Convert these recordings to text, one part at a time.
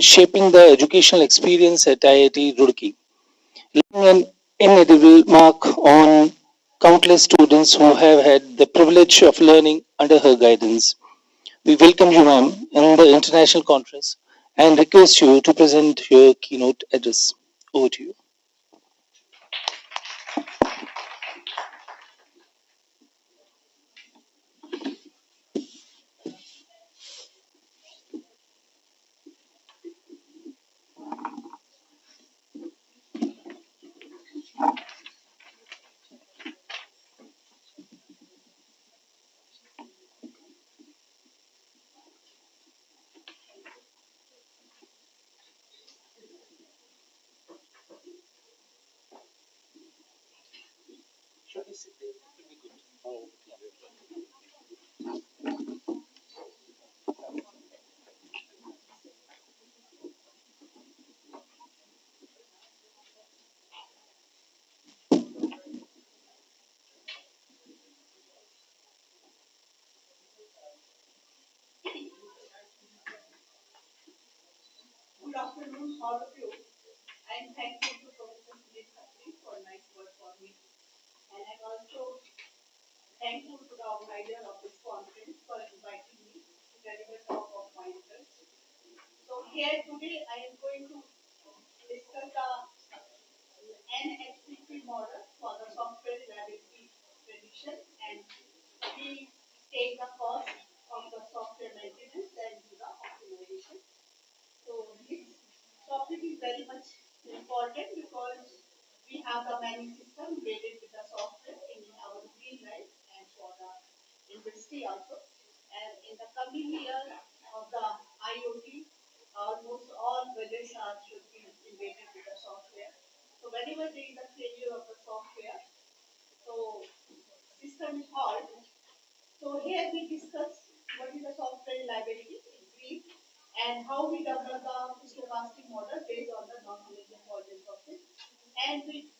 shaping the educational experience at IIT Roorkee, leaving an inedible mark on countless students who have had the privilege of learning under her guidance. We welcome you, ma'am, in the international conference and request you to present your keynote address. Over to you. Good afternoon, all of you. I'm thankful to Professor Sunil Khatri for nice word for me. And I'm also thankful to the organizer of this conference for inviting me to deliver talk of my interest. So here today I am going to discuss the NFCP model for the software reliability prediction and we take the cost of the software maintenance and do the optimization. So this topic is very much important because we have the many system related with the software in our daily life and for the industry also. And in the coming year of the IoT, almost all gadgets are should be related with the software. So whenever there is a failure of the software, so system is halt. So here we discuss what is the software reliability in brief and how we develop the stochastic model based on the non-collision avoidance of it. And we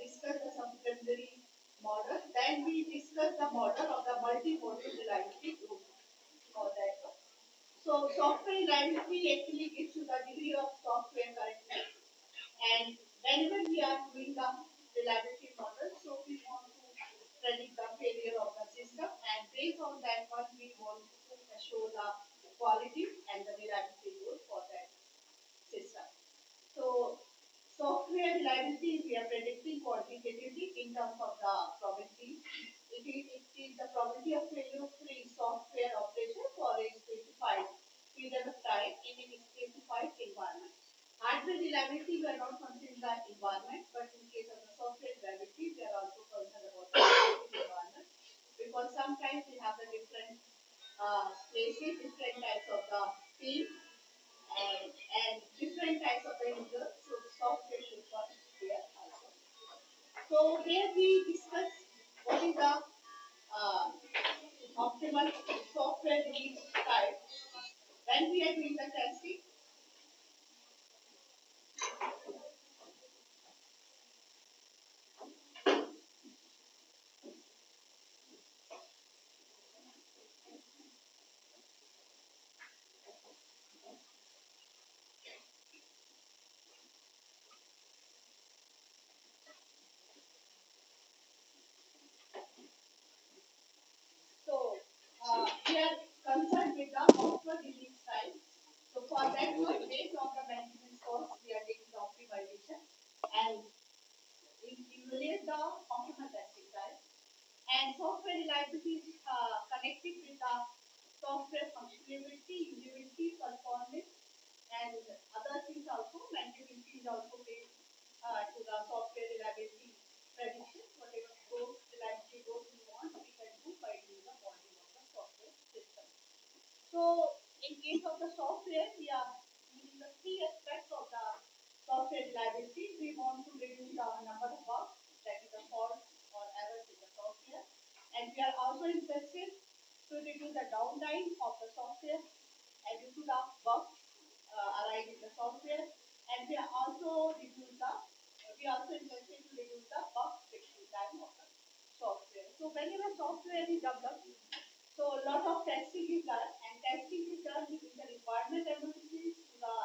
discuss the some preliminary model. Then we discuss the model of the multi-modal reliability group for that one. So software reliability actually gives you the degree of software correctness. And whenever we are doing the reliability model, so we want to predict the failure of the system, and based on that one, we want to show the quality and the reliability goal for that system. So, software reliability we are predicting quantitatively in terms of the probability. It is the probability of failure free software operation for a specified period of time in a specified environment. Hardware reliability, we are not considering the environment, but in case of the software reliability, we are also concerned about the environment because sometimes we have the different places, different types of the team, and different types of the users. So the software should work there also. So here we discuss what is the optimal software release type when we are doing the testing. So we are concerned with the optimal release time. So for that one, based on the maintenance cost, we are taking the optimization and evaluate the optimal testing time. And software reliability is connected with the software functionality, usability, performance, and other things also. Maintainability is also based to the software reliability prediction. Whatever goals, reliability goals we want, we can do by doing the modeling of the software system. So, in case of the software, we are using the three aspects of the software reliability. We want to reduce the number of bugs, that is the faults or errors in the software, and we are also interested to reduce the downtime of the software due to the bugs arise in the software, and we are also interested to reduce the bug fixing time of the software. So whenever software is developed, so a lot of testing is done, and testing is done with the requirement analysis to the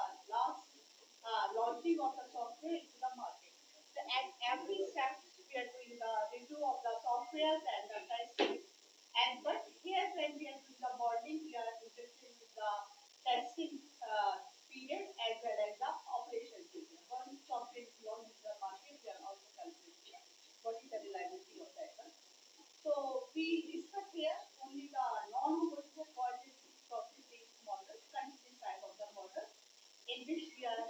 in which we are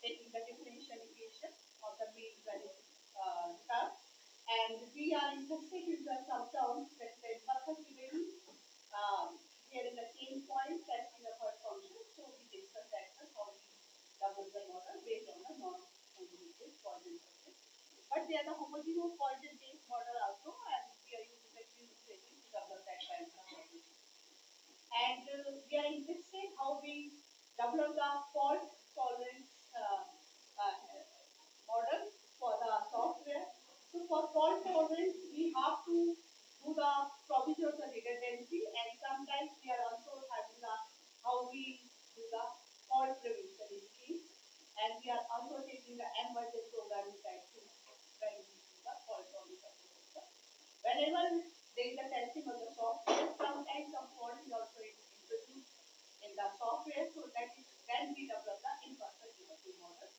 taking the differential equation of the mean value term, and we are interested in the subterm that the purpose given here in the same point testing the third function. So we discuss that how we double the model based on the non-homogeneous Poisson process. But they are the homogeneous Poisson based model also, and we are using the Q equation to develop that kind of model. And we are interested how we develop the fault tolerance model for the software. So for fault tolerance, we have to do the provision of the redundancy, and sometimes we are also having the how we do the fault prevention scheme, and we are also taking the emergent programming type to when we do the fault tolerance of the system. Whenever there is a testing of the software, sometimes some fault is also introduced in the software, so that is then we develop the imperfect geometry model.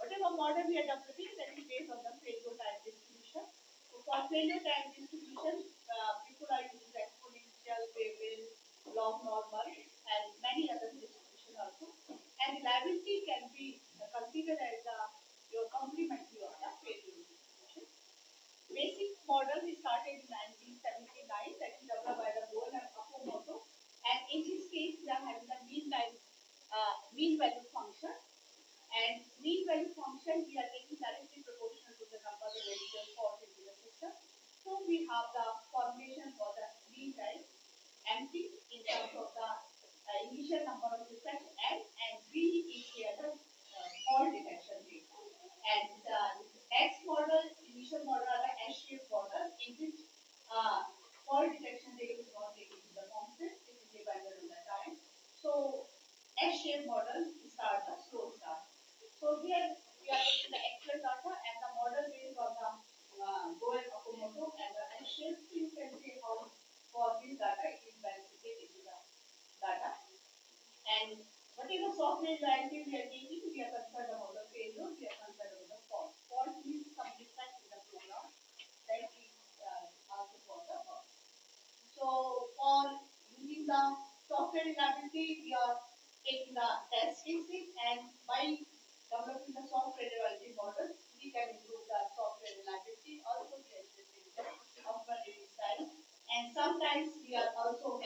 Whatever model we are developing, that is based on the failure type distribution. So for failure type distribution, people are using the exponential, Wavell, log normal, and many other distributions also. And reliability can be considered as your complementary of the failure distribution. Basic model is started in 1979, that is developed by the Goel and Okamoto. And in this case, we are having the mean value function. And mean value function, we are taking directly proportional to the number of residual faults into the system. So we have the formulation for the mean value empty in terms of the initial number of defects and B is here the fault detection rate. And the next model, initial model are the S-shaped model in which fault detection rate is not taken to the constant, it is dependent on the time. So S-shaped model start the slow start. So here we are taking the actual data and the model based on the Goel Okamoto and the S-shape. So you can see how for this data it is verified into the data. And whatever software reliability we are taking, we are concerned about the failure, we are concerned about the fault. Fault means some defect in the program that we also for the fault. So for using the software reliability, we are taking the test cases, and by developing the software reliability model, we can improve the software reliability. Also, we are interested in the software release time, and sometimes we are also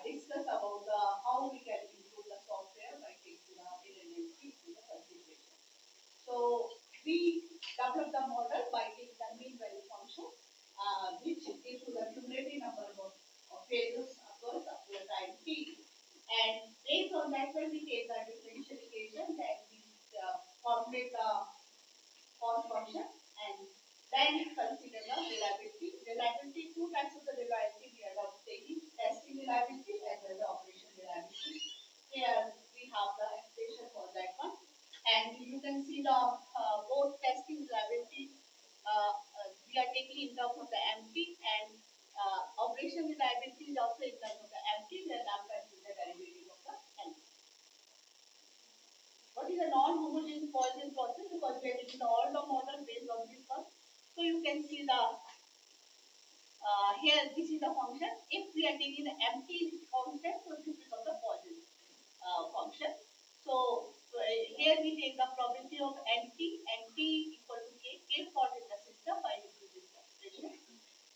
discuss about how we can improve the software by taking the redundancy into the consideration. So we develop the model by taking the mean value function, which gives you the cumulative number of failures occurs up to the time t. And based on that, when we take the differential equation, then we formulate the cost function and then consider the reliability. Reliability, two types of the reliability we are taking: testing reliability as well as the operation reliability. Here we have the expression for that one, and you can see the both testing reliability we are taking in terms of the empty, and operation reliability is also in terms of the empty. Then I'm considering the derivative of the empty. What is a non-homogeneous Poisson process? Because we are taking all the model based on this one. So you can see the here this is the function. If we are taking the empty constant, so this becomes the Poisson function. So here we take the probability of NT equal to K fault in the system by using this expression.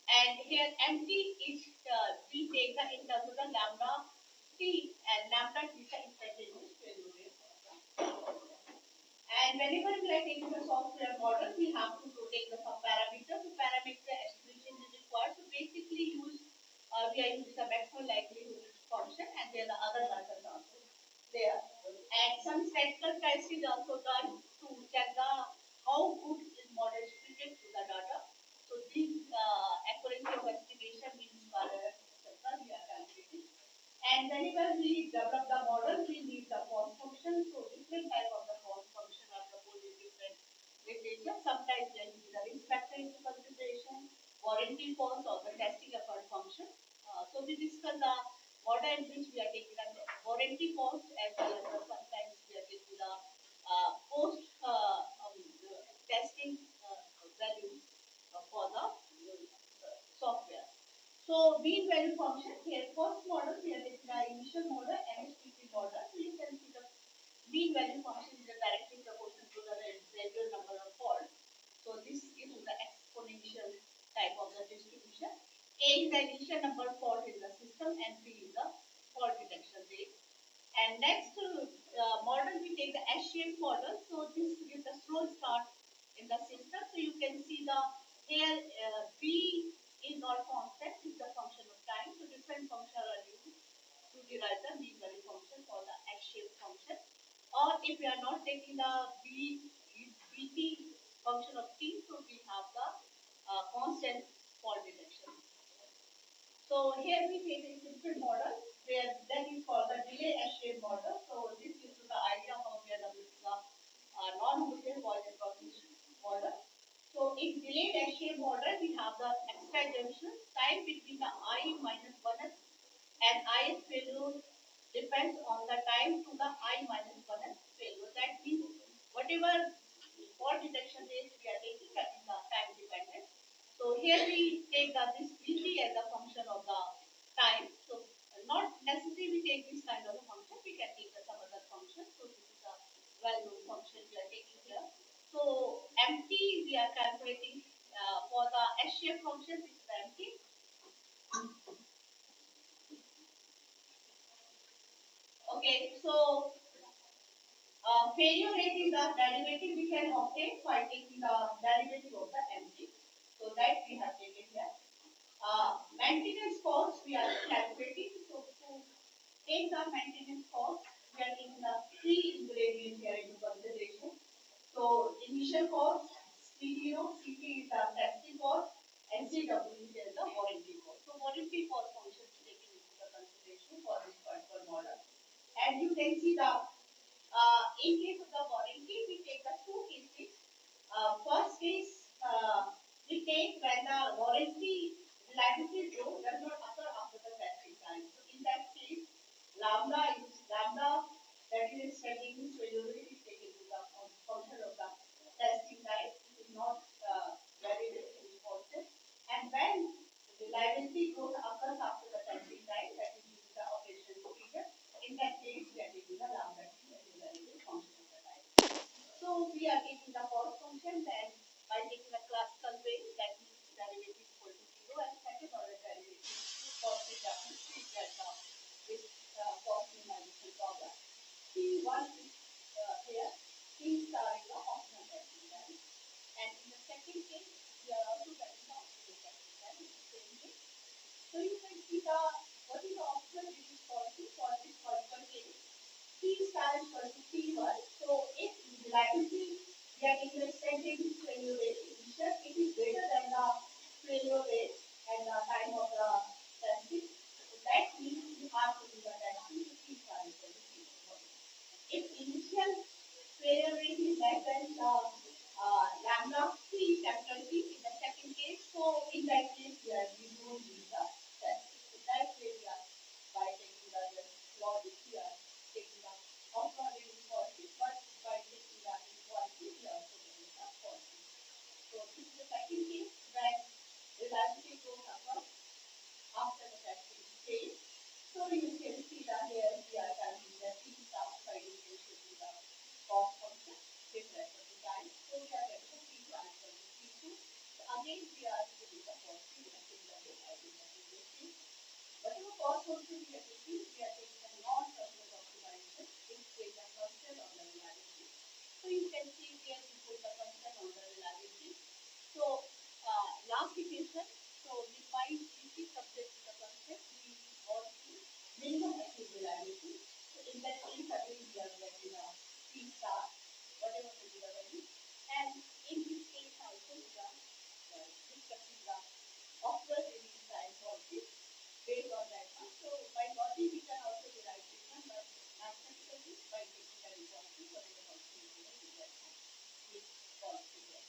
And here MT is we take the in terms of the lambda T, and lambda T is the instantaneous failure rate. And whenever we are taking the software model, we have to take the some parameters. So parameter estimation is required. So basically we are using the maximum likelihood function, and there are the other methods also there. And some statistical tests is also done to check the how good is model fitted to the data. So these accuracy of estimation means etc. we are calculating. And whenever we develop the model, we need the cost function. So different type of the cost function are proposed in different literature. Sometimes they use the risk factor into consideration, warranty cost, or the testing effort function. So we discuss the model in which we are taking the warranty cost as well as sometimes we are taking the post testing value for the software. So mean value function here, first model we are taking the initial model and MDP model. So you can see the mean value function is directly proportional to the residual number of faults. So this is the exponential type of the distribution. A is the initial number of fault in the system and P is the fault detection rate. And next model, we take the S-shaped model. So this gives a slow start in the system. So you can see the here B is not constant, is the function of time. So different functions are used to derive the mean value function for the S-shaped function. Or if we are not taking the BT function of T, so we have the constant fault detection. So here we take a simple model where that is called the delay S-shaped model. So this gives you the idea how we are developing the non-homogeneous Poisson process model. So in delayed S-shaped model, we have the extra junction time between the I minus 1s and I failure depends on the time to the I minus 1s failure. That means whatever fault detection rate we are taking, that is the time dependent. So here we take this Vt as a function of the time. So not necessarily we take this kind of a function, we can take some other function. So this is a well-known function we are taking here. So empty we are calculating for the S-shaped function, this is empty. Okay, so failure rate is the derivative we can obtain by taking the derivative of the empty. So that we have taken here. Maintenance cost we are calculating. So to take the maintenance cost, we are taking the three ingredients here into consideration. So initial cost, C0, CP is the testing cost, and CW is the warranty cost. So warranty cost function is taken into the consideration for this particular model. And you can see the in case of the warranty, we take the two cases. First case, we take when the warranty reliability growth does not occur after the testing time. So in that case, lambda that is standing failure rate is taken to the function of the testing time. It is not very important. And when reliability growth occurs after the testing time, that is the operation period. In that case, we are taking the lambda as a variable function of the time. So we are taking the cost function, then by taking the classical way, that means derivative equal to 0, and second order derivative cost reduction, we get this cost minimization problem. P1 is here, P star is the optimal testing time. And in the second case, we are also getting the optimal testing time in the same way. So you can see what is the optimal reduced policy for this particular case. P star is equal to P1. So if reliability we are taking the extended failure rate initial, it is greater than the failure rate and the time of the testing. So that means you have to do the testing to P star is equal to P1. If initial failure rate is less than the lambda P capital P in the second case, so in that case we don't use the test. So that way we are by taking the logic we are taking the optimal reduced policy, but by taking the inequality we are also getting the policy. So this is the second case when reliability goes occurs after the testing phase. So you can see that here we are having the P star by differentiating the cost function with respect to time. So we are getting the P1 equal to P2. So again we are giving the cost in a similar way as in the previous case. Whatever cost function we are taking the non-surplus optimization, which takes a function on the reliability. So you can see here we put the function on the reliability. So last equation, so minimize DC subject to the function, we want to minimum active reliability. So in that case, again we are getting a P star, whatever will be the value. And in this case also we are discussing the optimal release time policy based on that one. So by logic we can also derive this one, but mathematically by taking the inequality, whatever policy we get this policy here.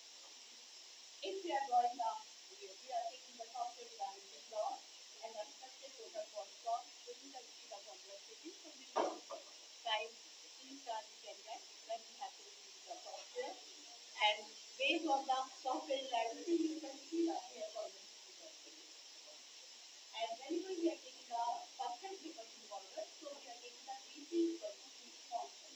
If we are drawing the, we are taking the software reliability law and the expected total cost law, so you can see the complexity. So we will time P star we can get when we have to use the software. And based on the software reliability, you can see the here complexity. And whenever we are taking the percent frequency model, so we are taking the DC equal to P constant.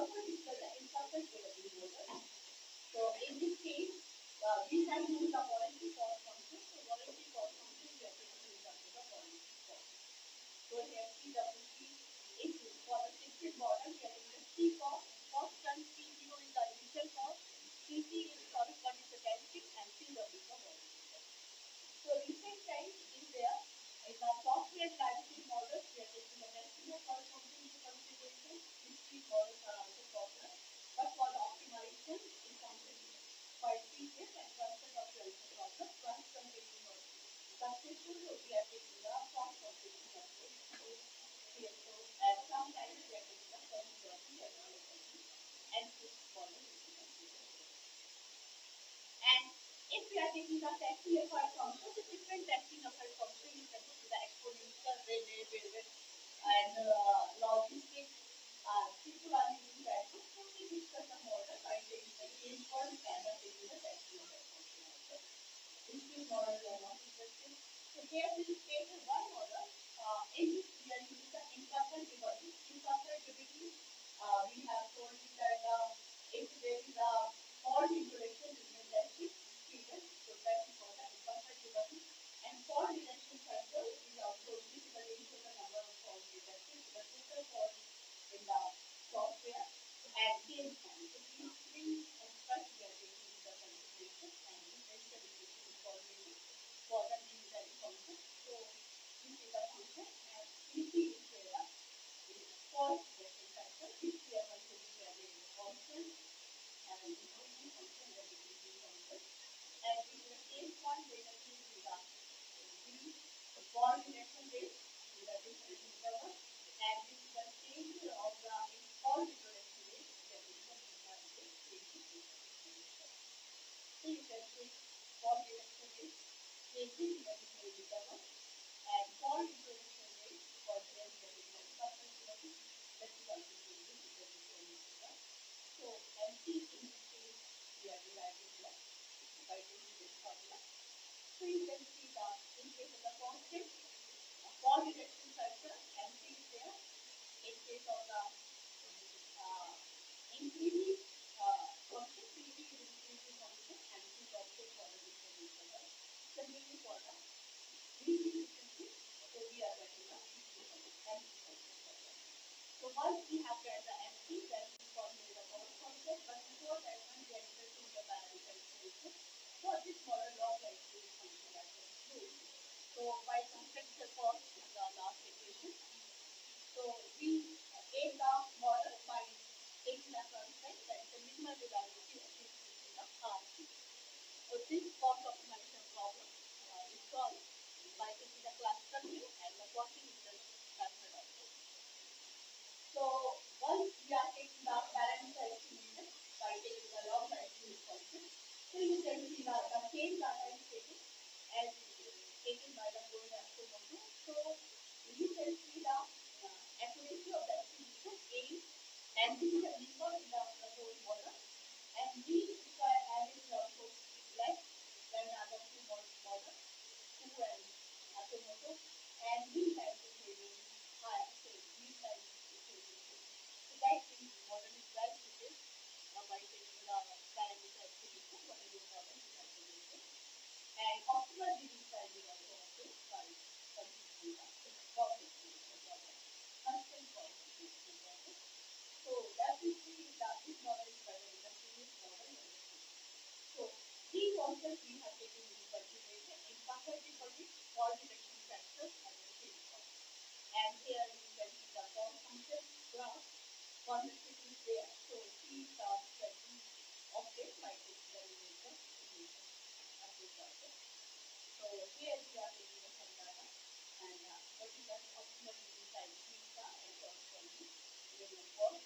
also discuss the imperfect derivative model. So in this case, we have used the warranty cost function. So warranty cost function we are taking in terms of the warranty cost. So here CWC is for the fixed model, we are taking the C cost, constant C0 is the initial cost, CC is corresponding to density, and CW is the warranty cost. So recent change is there. In the software liability models, we are taking the estimate cost function into consideration. These models are also popular, but for the optimization, it functions quite tedious and constant of the process. Once completing was successful, we are taking the cost completion approach. So, and sometimes we are taking the first priority and fifth model into consideration. And if we are taking the testing effort function, the different testing effort function, you can see the exponential, rate, and logistics. People are using that. So we discuss the model by taking the change point and taking the testing effort function also. These models we are not interested. So here we take one model in which we are using the imperfect derivative. Imperfect derivative, we have told you that if there is a fault introduction between the period, so that is called the imperfect derivative. And fault detection factor is also typically into the number of faults detected, the total fault in the software, and change time. So these three aspects we are taking into consideration, and differential equation is already for the unitary function. So this is the function, and CC is there. Fault detection factor, which we are considering as a constant, and increasing function and decreasing function. And this is the same point we are using the fault detection rate in the different interval, and this is the change of the fault detection rate we are using the change. So you can see fault detection rate changing in the different interval, and fault detection rate for the imperfect derivative, that is also changing in the different interval. So MC in this case we are deriving here by using this formula. So you can see that in case of the constant, fault detection factor, MC is there. In case of the increasing function, PV is increasing function, and this is also for the different interval. Similarly for the DC frequency, so we are getting the MC function. So once we have got the MC, then we formulate the power function, but before that one we are interested in the parameter equation. For this model of the equation function that was used. So by constructing the cost is the last equation. So we take the model by taking the constant, that is the minimal reliability achieved using the RC. So this cost optimization problem is solved by taking the classical view and the working interest method also. So once we are taking the parameter estimation by taking the log estimate function, so you can see that the same data is taken as taken by the whole estimate. So you can see the accuracy of the estimation A, and this is the default in the whole model, and B is the average also less than the other two models, 2 and Automoto, and B times is really higher. So B times is really good. So that means model is well suited by taking the parameter estimation, whatever problem you have to do. And optimal disease size is also obtained by considering the cost estimation problem, constant cost estimation problem. So that is this model is better than the previous model. So three concepts we have taken into consideration: imperfect derivative, fault detection factors, and the change cost. And here you can see the cost function graph. Complexity is there. So C starts that we obtain by this derivative approach. So here we are taking the some data, and what is the optimal disease size theta and corresponding minimum cost.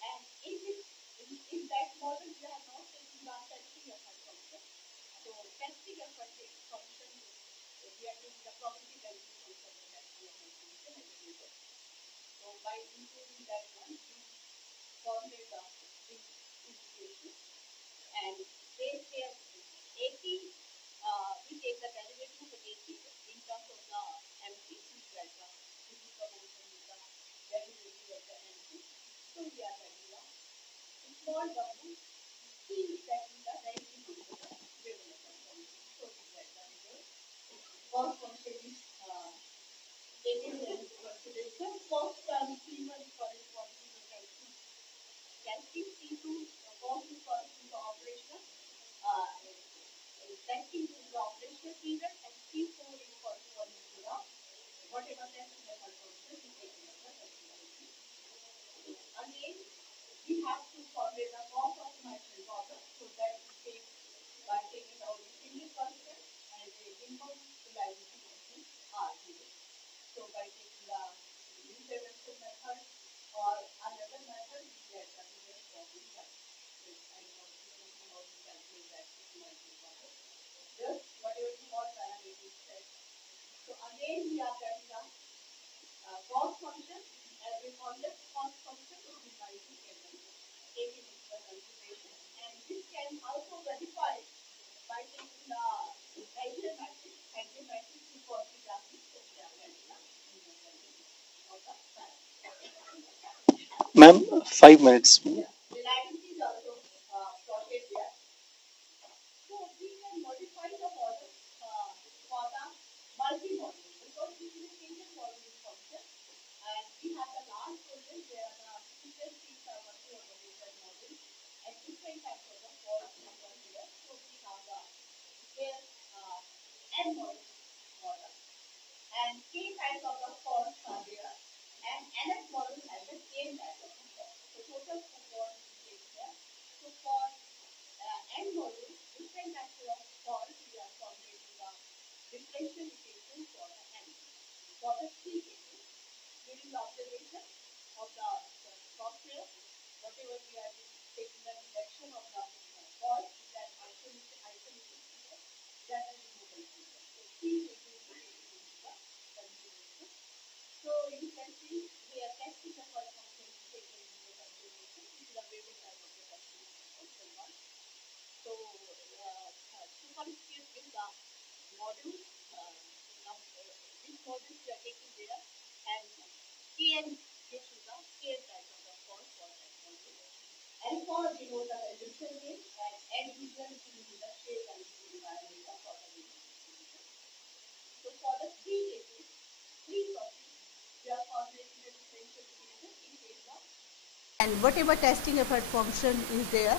And in that model we are not taking the testing effort function. So testing effort function, we are taking the probability density function of testing effort function as a result. So by including that one, we formulate the integration, and they say AP, we take the derivative of AP in terms of the MC, we get the, this is the function with the derivative of the MC. So we are getting the small W keeps setting the ranking into the developer function. So these are the results. Cost function is taken into consideration. Cost term T1 corresponding to testing, T2 cost is corresponding to operational testing to the operational period, and T4 is corresponding to the whatever testing effort function is taken under consideration. Again, we have to formulate the cost optimization problem, so that we take by taking out the single constant and the minimum reliability function R0. So by taking the intervention method or another method, we get the result from the calculation. I am not discussing how to calculate that optimization problem. Just whatever the all parameters set. So again, we are getting the cost function, and we call this cost function to be nicely taken into consideration, and this can also verify by taking the Gaussian matrix, and the matrix is for the graphic, so we are getting the of the parameter. Ma'am, 5 minutes. Reliability is also plotted there. So we can modify the model for the multi-model, because this is a single model function, and we have the large project where the different things are working on the different models and different types of the faults are here. So we have the here n model and k types of the faults are there, and nth model has the same type of the fault. So total 2 faults is here. So for n models, different types of faults we are formulating the differential equation for the n. For the 3 cases, during the observation of the software, whatever we are taking the detection of the fault, that isolated feature, that is removable feature. So 3 cases we are taking into the consideration. So you can see here testing the fault function is taken into the consideration. This is a variable type of the testing function one. So to compute with the module, this module we are taking there, and kn gives you the k type of the fault for that module. Alpha denote the resistor gain, and n equal to the shape and parameter for the resistor. So for the 3 cases, 3 processes, we are formulating the differential equation in case of, and whatever testing effort function is there,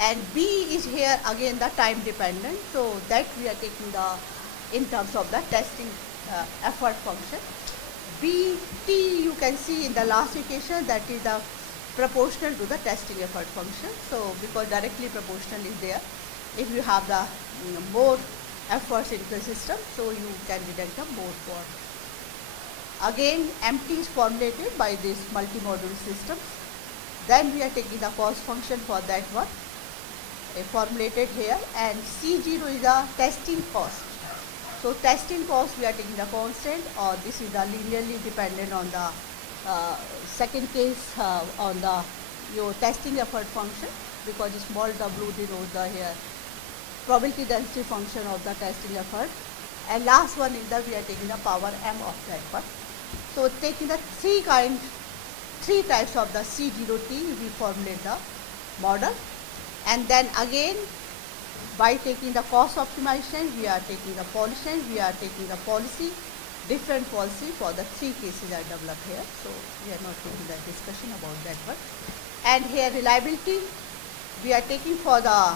and b is here again the time dependent, so that we are taking the in terms of the testing effort function. Bt you can see in the last equation, that is the proportional to the testing effort function. So because directly proportional is there, if you have the more efforts in the system, so you can detect the more fault. Again, MT is formulated by this multi-module system. Then we are taking the cost function for that one, formulated here, and C0 is the testing cost. So testing cost we are taking the constant, or this is the linearly dependent on the second case on the your testing effort function, because the small w denotes the here probability density function of the testing effort, and last one is that we are taking the power m of that one. So taking the three types of the C0T, we formulate the model, and then again by taking the cost optimization, we are taking the pollution, we are taking the policy, different policy for the 3 cases are developed here. So we are not taking the discussion about that one. And here reliability, we are taking for the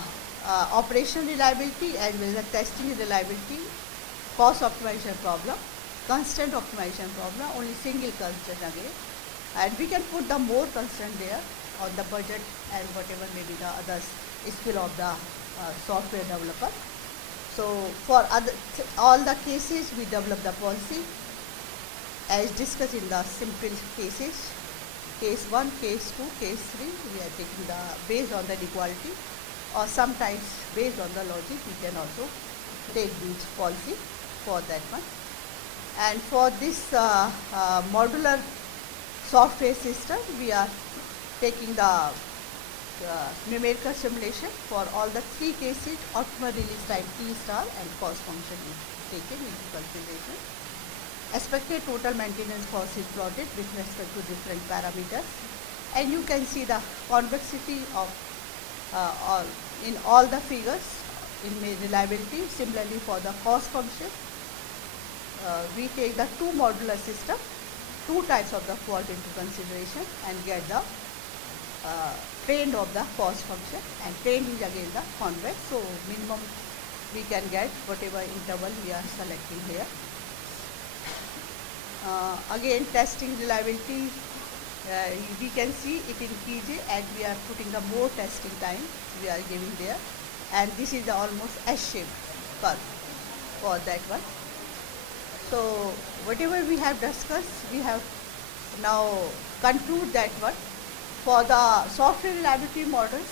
operational reliability as well as the testing reliability, cost optimization problem, constant optimization problem, only single constant again. And we can put the more constant there on the budget and whatever may be the other skill of the software developer. So for all the cases, we develop the policy as discussed in the simple cases. Case 1, case 2, case 3, we are taking the based on the equality, or sometimes based on the logic, we can also take these policy for that one. And for this modular software system, we are taking the numerical simulation for all the 3 cases. Optimal release time T star and cost function is taken into consideration. Expected total maintenance cost is plotted with respect to different parameters, and you can see the convexity of all, in all the figures in reliability. Similarly, for the cost function, we take the two modular system, two types of the fault into consideration and get the trained of the cost function, and trained is again the convex. So minimum we can get whatever interval we are selecting here. Again, testing reliability, we can see it in PJ, and we are putting the more testing time we are giving there, and this is the almost S-shaped curve for that one. So whatever we have discussed, we have now conclude that one. For the software reliability models,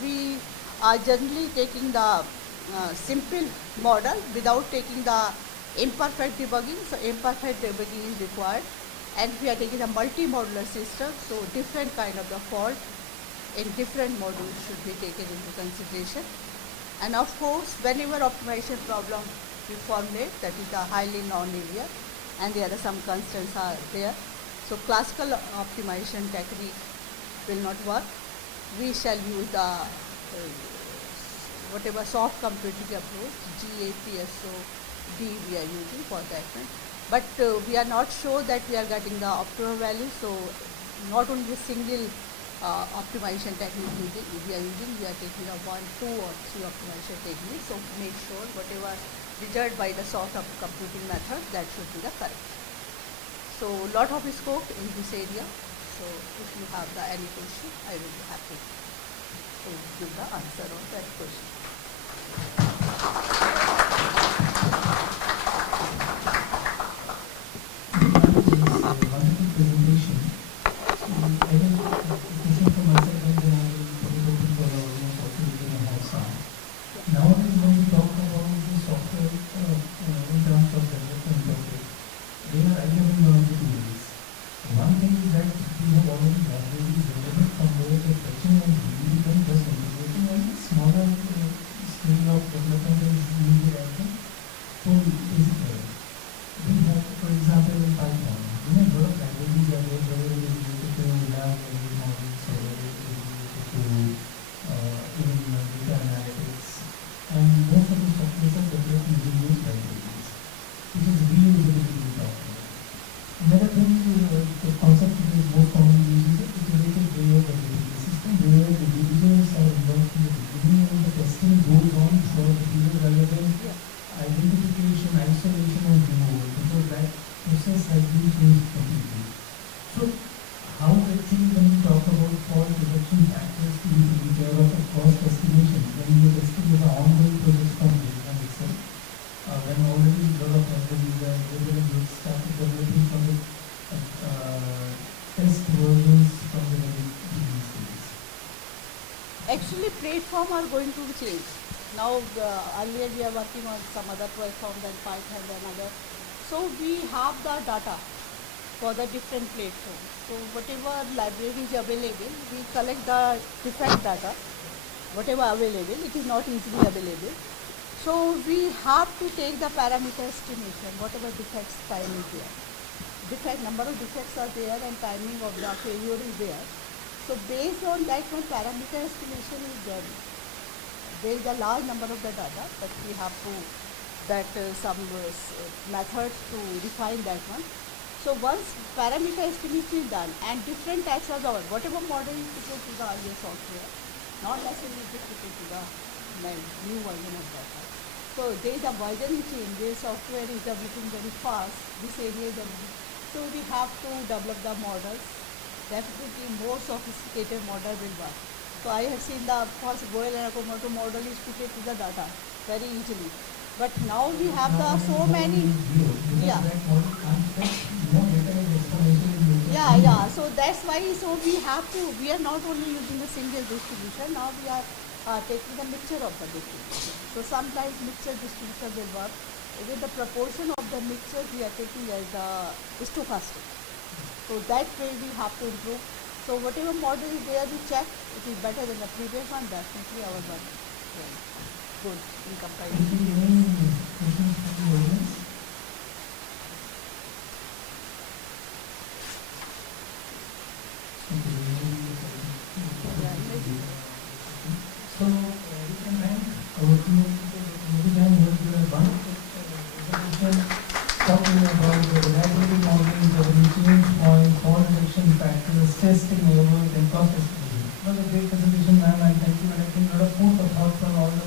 we are generally taking the simple model without taking the imperfect debugging. So imperfect debugging is required, and we are taking a multi-modular system. So different kind of the fault in different modules should be taken into consideration. And of course, whenever optimization problem we formulate, that is the highly non-linear, and there are some constants are there. So classical optimization technique will not work. We shall use the whatever soft computing approach, GAPSO, D we are using for that one. But we are not sure that we are getting the optimal value. So not only a single optimization technique we are using, we are taking a 1, 2 or 3 optimization techniques. So make sure whatever result by the soft computing method, that should be the correct. So lot of scope in this area. So if you have any question, I will be happy to give the answer on that question. Wonderful presentation. So I will question from myself, and then I will put it open for the audience also to give an answer. Nowadays, when we talk about the software in terms of development of it, they are available on the tools. One thing is that we have already libraries available from where the fetching and reading becomes just integrating, and the smaller scale of development is needed at the full basic level. We have, for example, in Python, a lot of libraries are there, whether it is related to large language models or whether it is related to even data analytics. And most of the software are developed using those libraries, which is reusability we talk about. Another thing, the concept which is most commonly used is related layer validity system, where the users are involved in the beginning and the testing goes on for the period rather than identification, isolation, and removal, because that process has been changed completely. So, how actually when we talk about fault detection factors to be taken care of cost estimation, when you are testing with the ongoing projects from Vietnam itself, when already a lot of libraries are available and you started developing from the test versions from the very beginning stages? Actually, platform are going to change. Now, earlier we are working on some other platform than Python and other. So we have the data for the different platforms. So whatever library is available, we collect the defect data, whatever available. It is not easily available. So we have to take the parameter estimation, whatever defects time is there. Defect, number of defects are there and timing of the failure is there. So based on that one, parameter estimation is done. There is a large number of the data, but we have to some methods to refine that one. So once parameter estimation is done and different types of the whatever model is fitted to the earlier software, not necessarily fitted to the new version of that one. So there is a version change. Their software is developing very fast. This area is developing. So we have to develop the models. Definitely more sophisticated model will work. So I have seen the first Goel and Akamoto model is fitted to the data very easily. But now we have the so many. Yeah. Yeah. So that's why. So we have to. We are not only using a single distribution. Now we are taking the mixture of the distribution. So sometimes mixture distribution will work. With the proportion of the mixture we are taking as stochastic. So that way we have to improve. So whatever model is there, we check it is better than the previous one. Definitely our one is good in comparison. realistic neighborhood and cost estimation. It was a great presentation, ma'am, and thank you. And I think a lot of food for thought from all the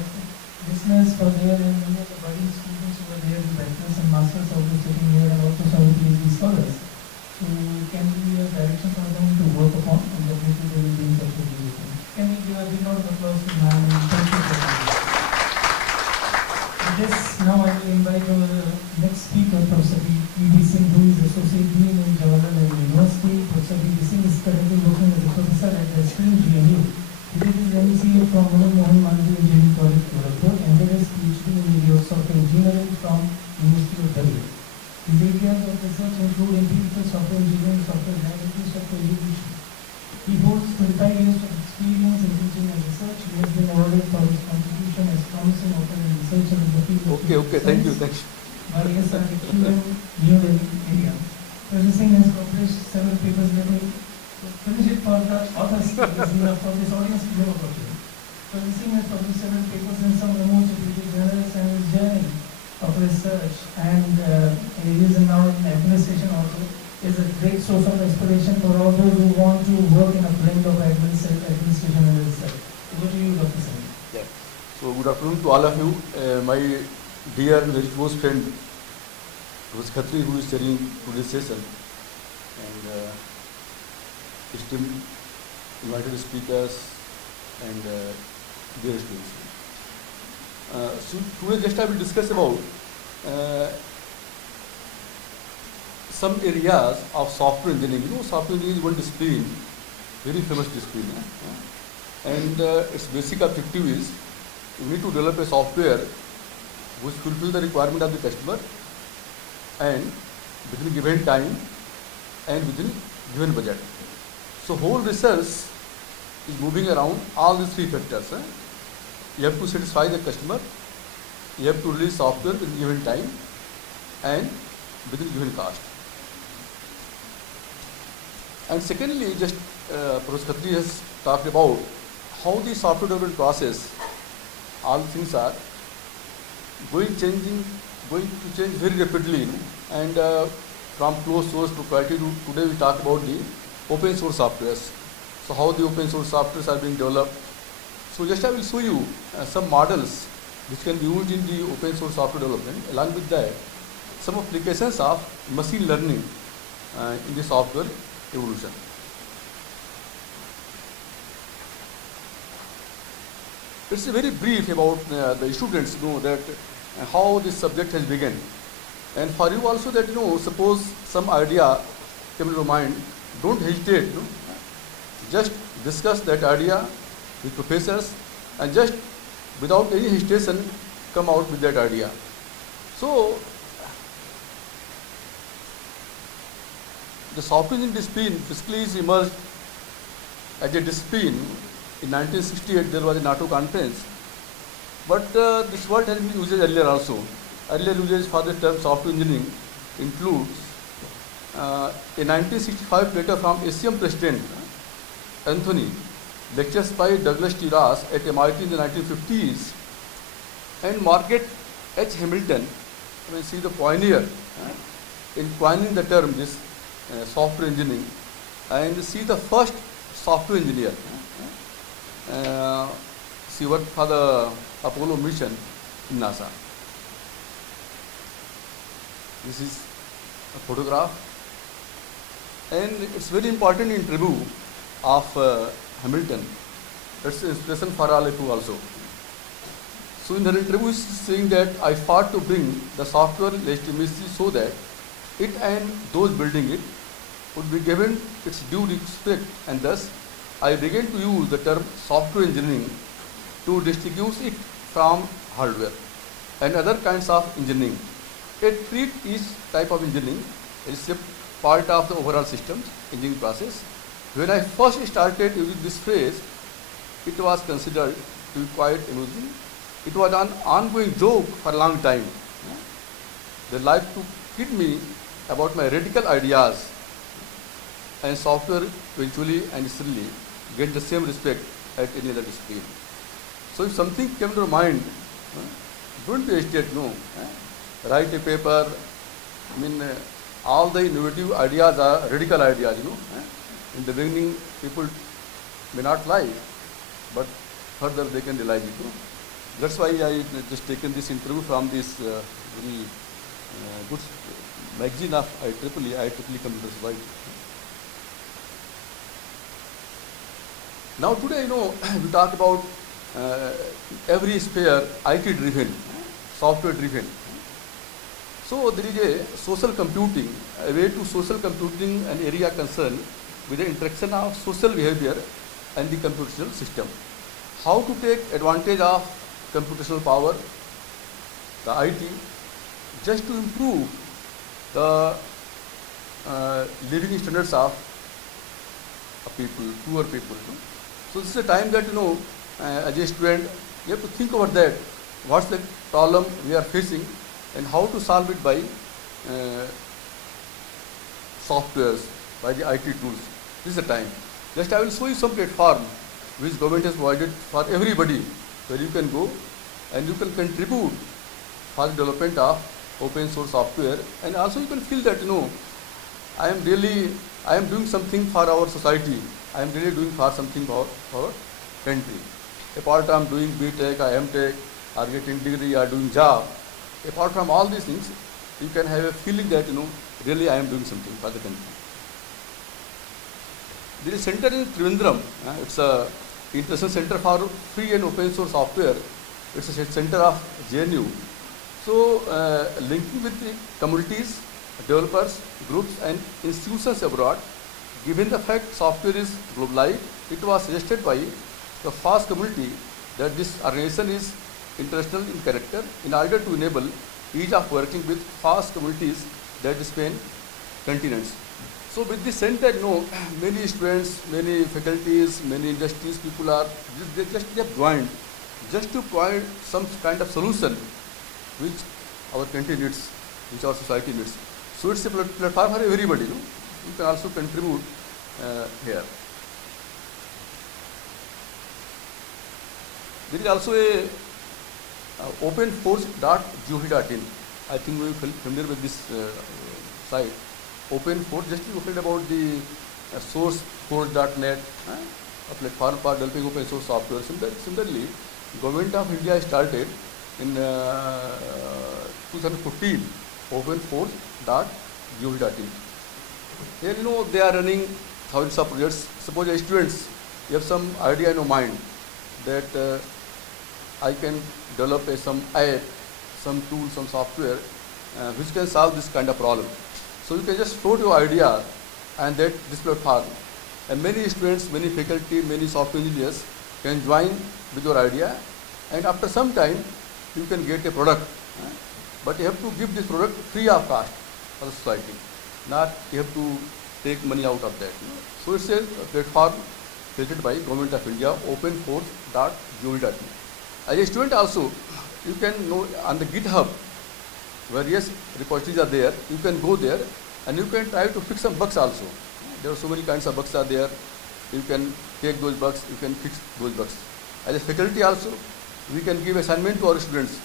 listeners for there and many of the budding students who were there, the bachelors and masters also sitting here, and also some of the PhD scholars. So it can be a direction for them to work upon, and definitely they will be in touch with you. Can we give a big round of applause to ma'am, and thank you for that. With this, now I will invite our next speaker, Professor V.D. Singh, who is Associate Dean in Jawaharlal University. Professor V.D. Singh is currently working as a professor at the Spring GNU. He did his MCA from Mohan Manji Engineering College, Gorakhpur, and did his PhD in the area of software engineering from University of Delhi. His areas of research include empirical software engineering, software reliability, software evolution. He holds 25 years of experience in teaching and research. He has been awarded for his contribution as promising author and researcher in the field of Thank you. by SRQM, New Delhi, India. Professor Singh has published several papers. Let me finish it for the authors for this audience to know about it. Professor Singh has published several papers in some of the most reputed journals and his journey of research, and he is now in administration also. Is a great source of inspiration for all those who want to work in a blend of administration and research. Over to you, Dr. Singh. Yeah. So good afternoon to all of you. My dear, very close friend, Professor Khatri, who is chairing today's session, and esteemed invited speakers and dear students. So today just I will discuss about some areas of software engineering. You know, software engineering is one discipline, very famous discipline. And its basic objective is you need to develop a software which fulfills the requirement of the customer and within given time and within given budget. So whole research is moving around all these three factors. You have to satisfy the customer, you have to release software within given time and within given cost. And secondly, just Professor Khatri has talked about how the software development process, all things are going to change very rapidly, and from closed source to proprietary. Today we talk about the open source softwares. So how the open source softwares are being developed. So just I will show you some models which can be used in the open source software development. Along with that, some applications of machine learning in the software evolution. It's very brief about the students know that how this subject has begun, and for you also that suppose some idea came to your mind, don't hesitate. Just discuss that idea with professors and just without any hesitation come out with that idea. So the software engineering discipline physically is emerged as a discipline. In 1968 there was a NATO conference, but this word has been used earlier also. Earlier usage for the term software engineering includes a 1965 letter from ACM President Anthony, lectures by Douglas T. Ross at MIT in the 1950s, and Margaret H. Hamilton, see the pioneer in coining the term this software engineering, and see the first software engineer. She worked for the Apollo mission in NASA. This is a photograph, and it's very important interview of Hamilton. That's an inspiration for all of you also. So in her interview, she is saying that I fought to bring the software legitimacy so that it and those building it would be given its due respect, and thus I began to use the term software engineering to distinguish it from hardware and other kinds of engineering. It treat each type of engineering as a part of the overall systems engineering process. When I first started using this phrase, it was considered to be quite amusing. It was an ongoing joke for a long time. They like to kid me about my radical ideas, and software eventually and necessarily get the same respect as any other discipline. So if something came to your mind, don't be hesitate, no. Write a paper. All the innovative ideas are radical ideas, In the beginning, people may not like, but further they can realize it. That's why I just taken this interview from this very good magazine of IEEE Computer Society. Now today, we talk about every sphere IT driven, software driven. So there is a social computing, a way to social computing, an area concerned with the interaction of social behavior and the computational system. How to take advantage of computational power, the IT, just to improve the living standards of people, poor people. So this is a time that, as a student, you have to think about that. What's the problem we are facing and how to solve it by softwares, by the IT tools. This is the time. Just I will show you some platform which government has provided for everybody, where you can go and you can contribute for the development of open source software, and also you can feel that I am doing something for our society. I am really doing for something for our country. Apart from doing BTech or MTech or getting degree or doing job, apart from all these things, you can have a feeling that really I am doing something for the country. There is a center in Trivandrum. It's a International Center for Free and Open Source Software. It's a center of JNU. So linking with the communities, developers, groups and institutions abroad, given the fact software is globalized, it was suggested by the FAST community that this organization is international in character in order to enable ease of working with FAST communities that span continents. So with this center, many students, many faculties, many industries, people are, they have joined just to provide some kind of solution which our country needs, which our society needs. So it's a platform for everybody. You can also contribute here. There is also a openforce.gov.in. I think we are familiar with this site. OpenForce, just we opened about the sourceforce.net, a platform for developing open source software. Similarly, Government of India started in 2015 openforce.gov.in. Here, they are running thousands of projects. Suppose as students, you have some idea in your mind that I can develop some app, some tool, some software which can solve this kind of problem. So you can just float your idea and that this platform. And many students, many faculty, many software engineers can join with your idea, and after some time you can get a product. But you have to give this product free of cost for the society. Not you have to take money out of that. So it's a platform created by Government of India, openforce.gov.in. As a student also, you can know on the GitHub, various repositories are there. You can go there and you can try to fix some bugs also. There are so many kinds of bugs are there. You can take those bugs, you can fix those bugs. As a faculty also, we can give assignment to our students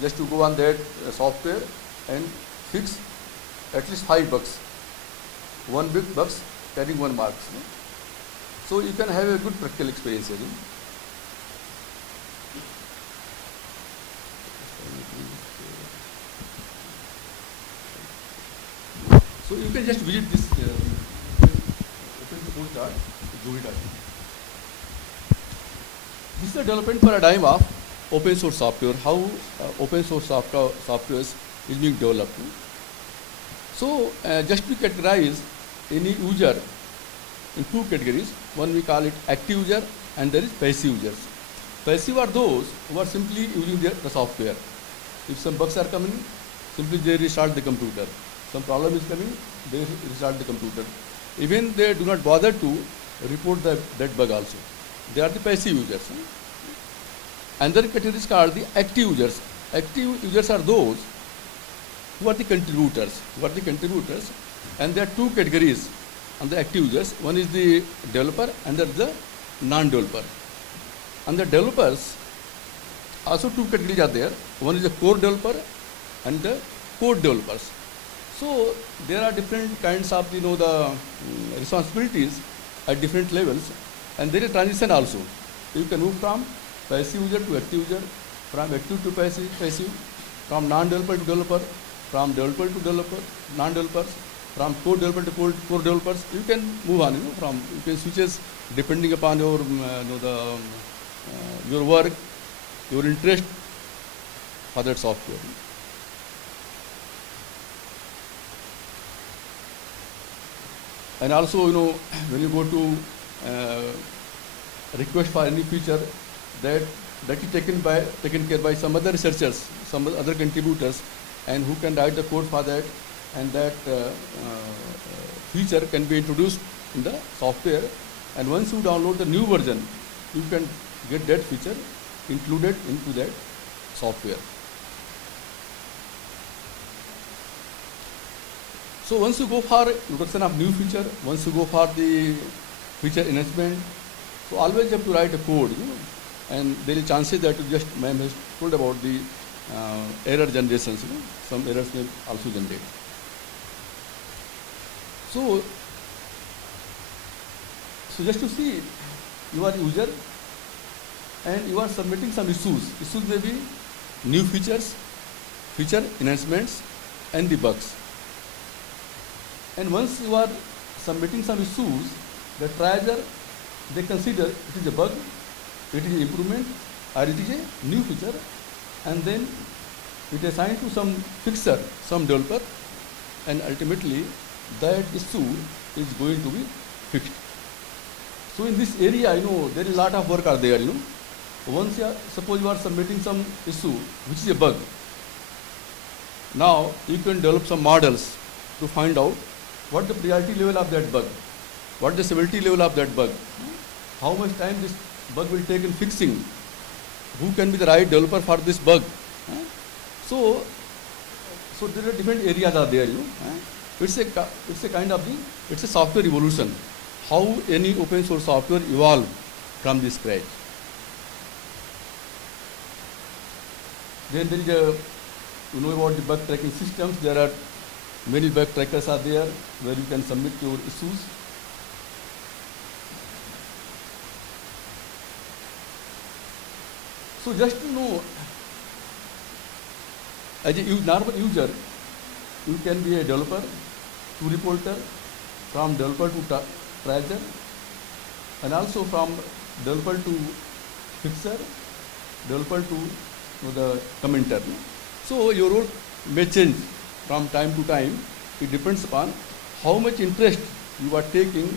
just to go on that software and fix at least 5 bugs. One big bugs carrying 1 mark. So you can have a good practical experience here. So you can just visit this openforce.gov.in. This is the development paradigm of open source software, how open source software is being developed. So just to categorize any user in 2 categories. One we call it active user and there is passive users. Passive are those who are simply using the software. If some bugs are coming, simply they restart the computer. Some problem is coming, they restart the computer. Even they do not bother to report that bug also. They are the passive users. Another category is called the active users. Active users are those who are the contributors. And there are 2 categories on the active users. One is the developer and the non-developer. And the developers, also 2 categories are there. One is the core developer and the code developers. So there are different kinds of the responsibilities at different levels, and there is transition also. You can move from passive user to active user, from active to passive, from non-developer to developer, from developer to developer, non-developers, from core developer to core developers. You can move on. You can switches depending upon your your work, your interest for that software. And also, when you go to request for any feature, that is taken care by some other researchers, some other contributors, and who can write the code for that, and that feature can be introduced in the software. And once you download the new version, you can get that feature included into that software. So once you go for introduction of new feature, once you go for the feature enhancement, so always you have to write a code, and there is chances that you just ma'am has told about the error generations, some errors may also generate. So just to see, you are user and you are submitting some issues. Issues may be new features, feature enhancements, and the bugs. And once you are submitting some issues, the triager, they consider it is a bug, it is an improvement, or it is a new feature, and then it is assigned to some fixer, some developer, and ultimately that issue is going to be fixed. So in this area, there is a lot of work are there, Once suppose you are submitting some issue, which is a bug, now you can develop some models to find out what the priority level of that bug, what the severity level of that bug, how much time this bug will take in fixing, who can be the right developer for this bug. So there are different areas are there. It's a kind of it's a software evolution. How any open source software evolve from the scratch. Then there is about the bug tracking systems. There are many bug trackers are there where you can submit your issues. So just to know, as a normal user, you can be a developer to reporter, from developer to triager, and also from developer to fixer, developer to the commenter. So your role may change from time to time. It depends upon how much interest you are taking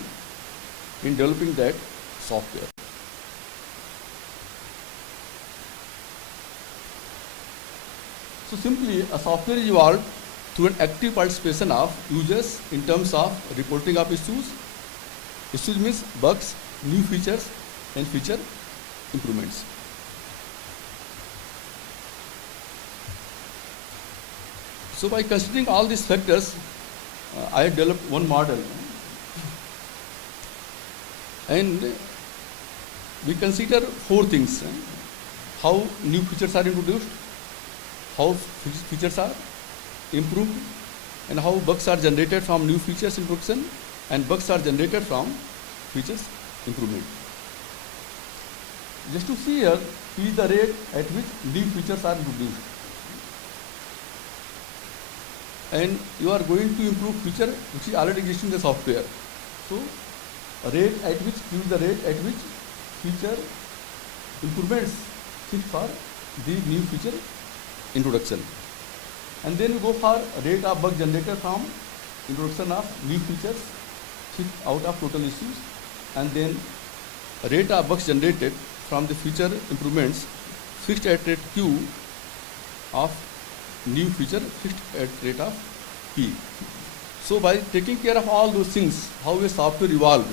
in developing that software. So simply, a software is evolved through an active participation of users in terms of reporting of issues. Issues means bugs, new features, and feature improvements. So by considering all these factors, I have developed one model. And we consider 4 things. How new features are introduced, how features are improved, and how bugs are generated from new features introduction, and bugs are generated from features improvement. Just to see here, P is the rate at which new features are introduced. And you are going to improve feature which is already existing in the software. So rate at which, Q is the rate at which feature improvements fit for the new feature introduction. And then you go for rate of bug generated from introduction of new features fit out of total issues, and then rate of bugs generated from the feature improvements fixed at rate Q of new feature fixed at rate of P. So by taking care of all those things, how a software evolve,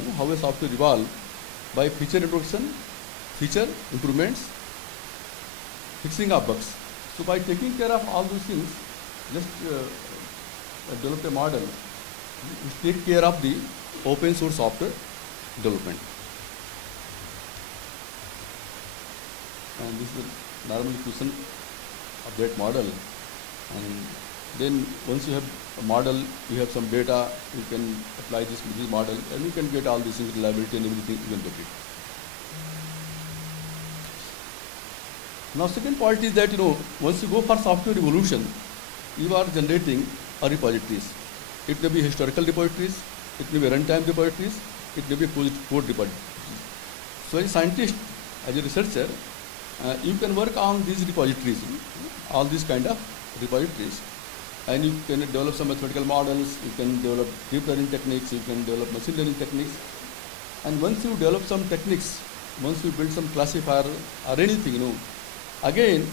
by feature introduction, feature improvements, fixing of bugs. So by taking care of all those things, just develop a model which take care of the open source software development. And this is the normal question of that model. And Then once you have a model, you have some data, you can apply this to this model, and you can get all these things, reliability and everything, you can get it. Now second point is that, once you go for software evolution, you are generating a repositories. It may be historical repositories, it may be runtime repositories, it may be code repositories. So as a scientist, as a researcher, you can work on these repositories, all these kind of repositories, and you can develop some mathematical models, you can develop deep learning techniques, you can develop machine learning techniques. And once you develop some techniques, once you build some classifier or anything, again,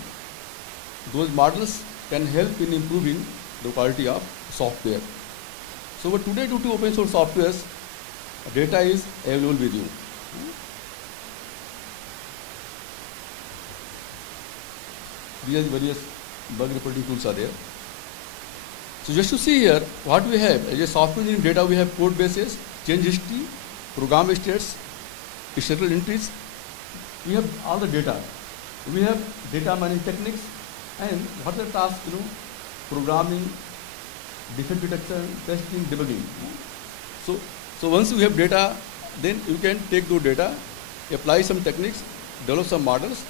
those models can help in improving the quality of software. So but today, due to open source softwares, data is available with you. These are the various bug reporting tools are there. So just to see here, what we have as a software engineering data, we have code bases, change history, program states, historical entries. We have all the data. We have data mining techniques, and what are the tasks? Programming, defect detection, testing, debugging. So once you have data, then you can take those data, apply some techniques, develop some models,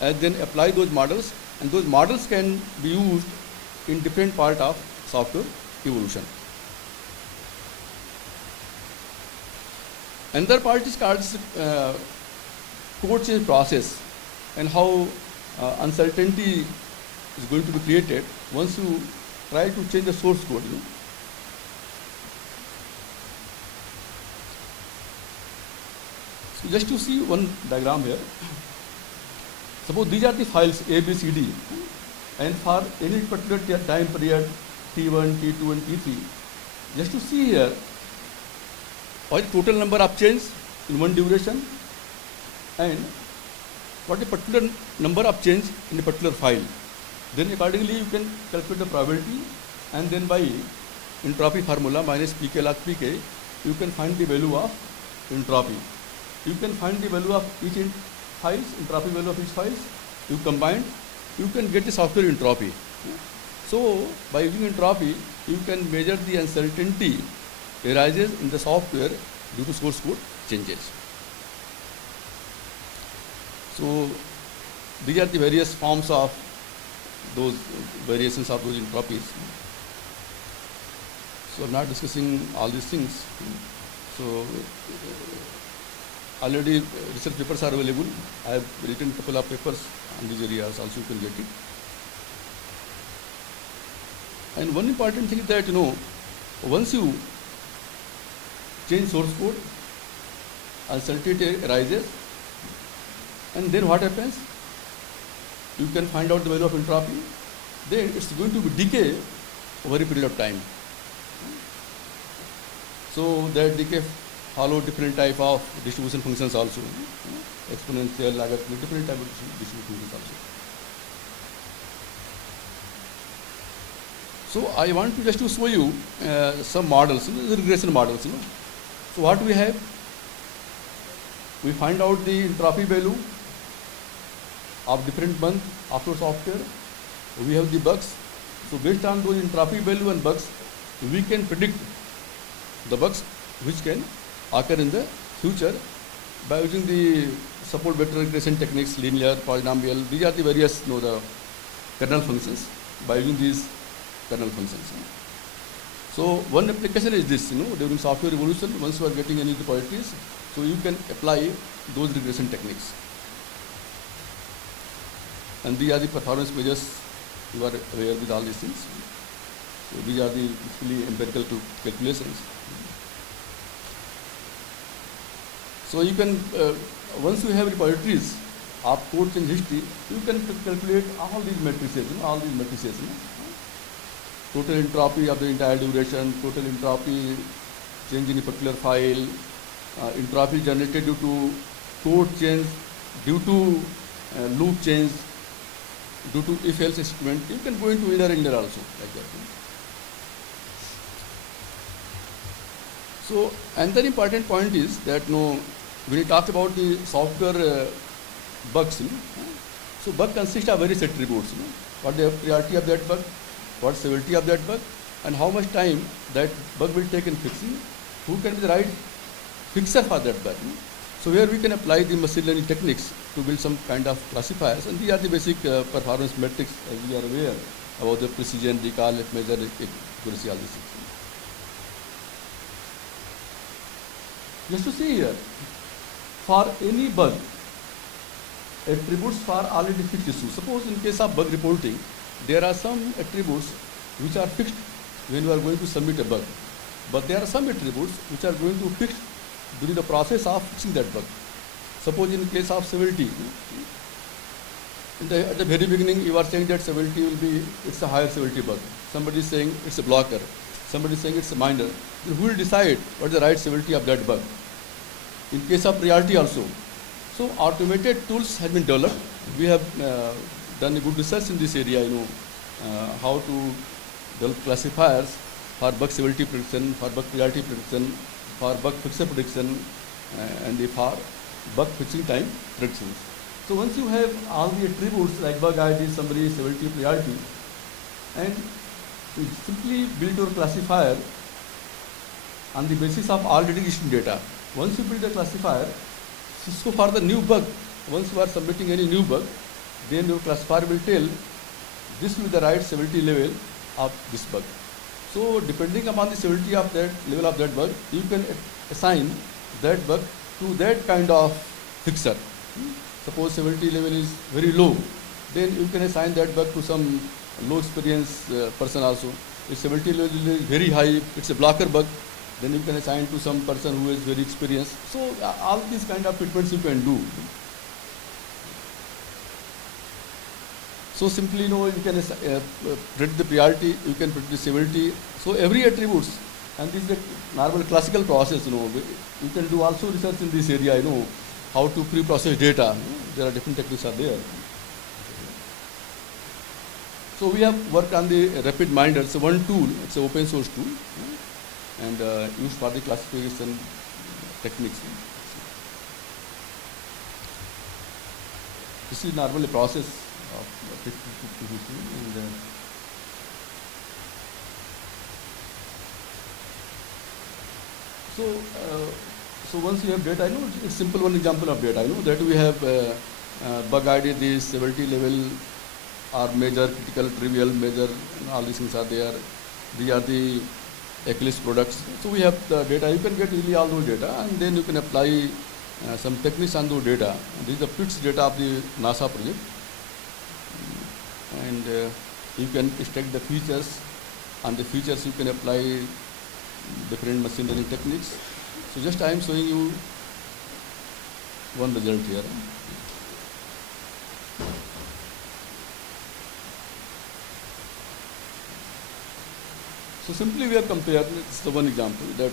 and then apply those models, and those models can be used in different part of software evolution. Another part is called code change process, and how uncertainty is going to be created once you try to change the source code. So just to see one diagram here. Suppose these are the files A, B, C, D, and for any particular time period T1, T2, and T3, just to see here what is total number of changes in one duration, and what is particular number of change in a particular file. Then accordingly you can calculate the probability, and then by entropy formula minus pk log pk, you can find the value of entropy. You can find the value of each files, entropy value of each files. You combine, you can get the software entropy. So by using entropy, you can measure the uncertainty arises in the software due to source code changes. So these are the various forms of those variations of those entropies. So I'm not discussing all these things. So already research papers are available. I have written a couple of papers on these areas, also you can get it. And one important thing is that, once you change source code, uncertainty arises, and then what happens? You can find out the value of entropy, then it's going to be decay over a period of time. So that decay follow different type of distribution functions also, exponential, logarithmic, different type of distribution functions also. So I want to just to show you some models, regression models. So what we have, we find out the entropy value of different month after software. We have the bugs. So based on those entropy value and bugs, we can predict the bugs which can occur in the future by using the support vector regression techniques, linear, polynomial. These are the various the kernel functions by using these kernel functions. So one application is this, during software evolution, once you are getting any repositories, so you can apply those regression techniques. And these are the performance measures, you are aware with all these things. So these are the basically empirical calculations. So you can, once you have repositories of code change history, you can calculate all these matrices, total entropy of the entire duration, total entropy change in a particular file, entropy generated due to code change, due to loop change, due to if-else statement. You can go into inner also like that. So another important point is that when we talk about the software bugs, so bug consists of various attributes. What the priority of that bug, what severity of that bug, and how much time that bug will take in fixing, who can be the right fixer for that bug. So here we can apply the machine learning techniques to build some kind of classifiers, and these are the basic performance metrics, as we are aware about the precision, recall, measure, accuracy, all these things. Just to see here, for any bug, attributes for already fixed issues. Suppose in case of bug reporting, there are some attributes which are fixed when you are going to submit a bug, but there are some attributes which are going to be fixed during the process of fixing that bug. Suppose in case of severity, at the very beginning you are saying that severity will be, it's a higher severity bug. Somebody is saying it's a blocker. Somebody is saying it's a minor. Then who will decide what is the right severity of that bug? In case of priority also. So automated tools have been developed. We have done a good research in this area, how to develop classifiers for bug severity prediction, for bug priority prediction, for bug fixer prediction, and for bug fixing time predictions. So once you have all the attributes like bug ID, summary, severity, priority, and you simply build your classifier on the basis of already existing data. Once you build a classifier, so for the new bug, once you are submitting any new bug, then your classifier will tell this will be the right severity level of this bug. So depending upon the severity of that level of that bug, you can assign that bug to that kind of fixer. Suppose severity level is very low, then you can assign that bug to some low experience person also. If severity level is very high, it's a blocker bug, then you can assign to some person who is very experienced. So all these kind of treatments you can do. So simply you can predict the priority, you can predict the severity. So every attributes, and this is a normal classical process. You can do also research in this area. How to pre-process data. There are different techniques are there. So we have worked on the rapid minder. It's one tool. It's an open source tool, and used for the classification techniques. This is normally a process of and so once you have data, it's simple one example of data. That we have bug ID, this severity level, or major, critical, trivial, major, all these things are there. These are the Eclipse products. So we have the data. You can get easily all those data, and then you can apply some techniques on those data. This is the fixed data of the NASA project, and you can extract the features. On the features, you can apply different machine learning techniques. So just I am showing you one result here. So simply we have compared, this is the one example, that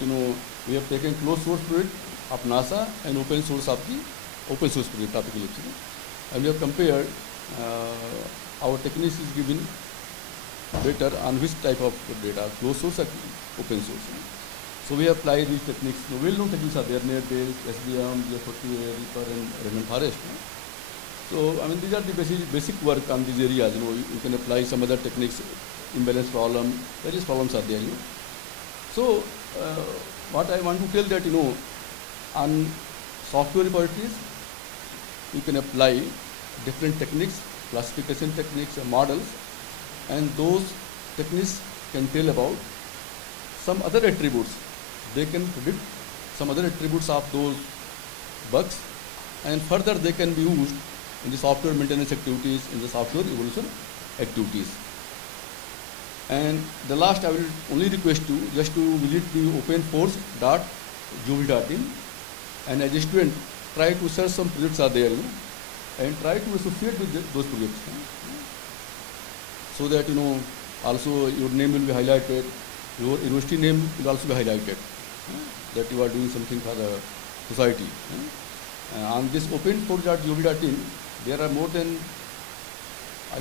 we have taken closed source project of NASA and open source of the open source project of Eclipse. And we have compared our techniques is given better on which type of data, closed source or open source. So we apply these techniques. Well-known techniques are there, net-based, SVM, GA40, Reaper, and random forest. So these are the basic work on these areas. You can apply some other techniques, imbalance problem, various problems are there. So what I want to tell that on software repositories, you can apply different techniques, classification techniques and models, and those techniques can tell about some other attributes. They can predict some other attributes of those bugs, and further they can be used in the software maintenance activities, in the software evolution activities. And the last, I will only request you just to visit the openforce.gov.in, and as a student, try to search some projects are there, and try to associate with those projects, so that also your name will be highlighted, your university name will also be highlighted, that you are doing something for the society. On this openforce.gov.in, there are more than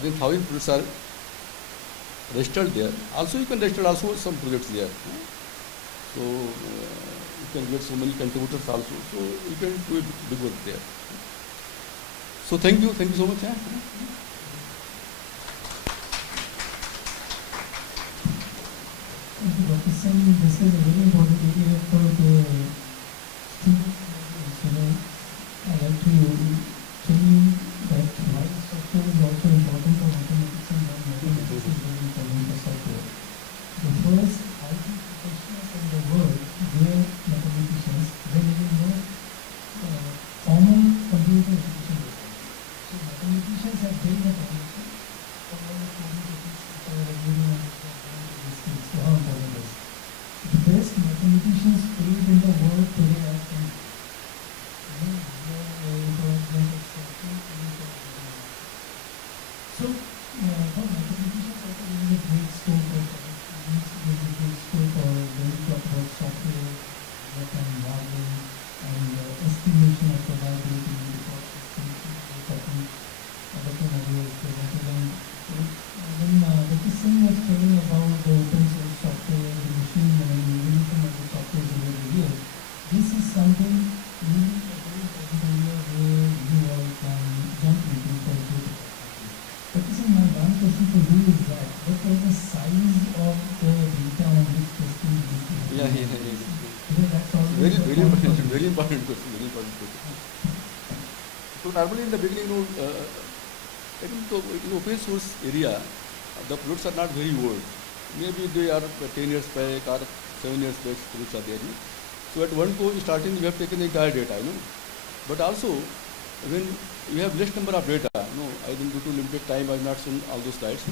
1,000 projects are registered there. Also, you can register also some projects there. So you can get so many contributors also. So you can do big work there. So thank you so much. Dr. Singh, this is a very important area for the students. I'd like to tell you that while software is also important for mathematics and mathematics is very important for software. The first IT professionals in the world were mathematicians. They didn't know common computer education. So mathematicians have built the foundation for all the communications which are available on these things. So how important is the best mathematicians paid in the world today are from so, for mathematicians also there is a great scope for science, there is a great scope for when we talk about software, development, modeling, and estimation of probability in the cost estimation, technique, Dr. Nadia was presented. And when Dr. Singh was telling about the open source software, the machine learning, evolution of the software over the years, this is something really a very important area where you all can jump into for good. Dr. Singh, my one question for you is that what was the size of the data on which testing is used? Yeah. Because that's always Very, a very point important, for you. very important question, very important question. So normally in the beginning, I think in open source area, the products are not very old. Maybe they are 10 years back or 7 years back products are there. So at one go starting, we have taken the entire data, But also, when you have less number of data, I think due to limited time, I have not shown all those slides.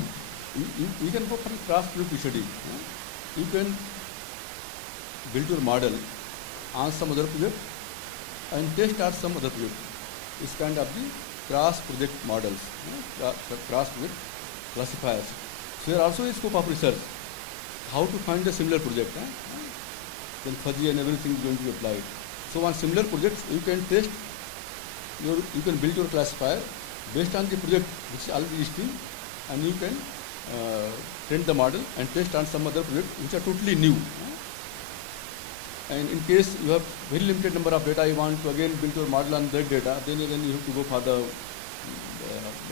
You can go for cross-group study. You can build your model on some other project and test on some other project. It's kind of the cross-project models, cross-project classifiers. So there also is scope of research. How to find a similar project. Then fuzzy and everything is going to be applied. So on similar projects, you can test, you can build your classifier based on the project which is already existing, and you can train the model and test on some other project which are totally new. And in case you have very limited number of data, you want to again build your model on that data, then you have to go for the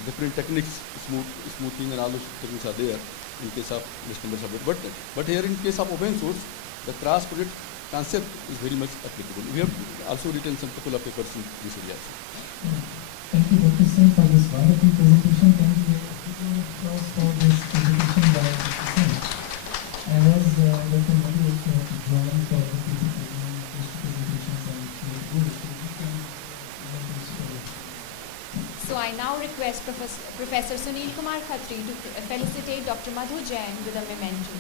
different techniques, smoothing and all those techniques are there in case of less numbers of data. But here in case of open source, the cross project concept is very much applicable. We have also written some couple of papers in this area. Thank you, Dr. Singh, for this wonderful presentation. Thank you for this presentation by Dr. Singh. And as Dr. Modi also had to join for the presentations and So I now request Professor Sunil Kumar Khatri to felicitate Dr. Madhu Jain with a memento.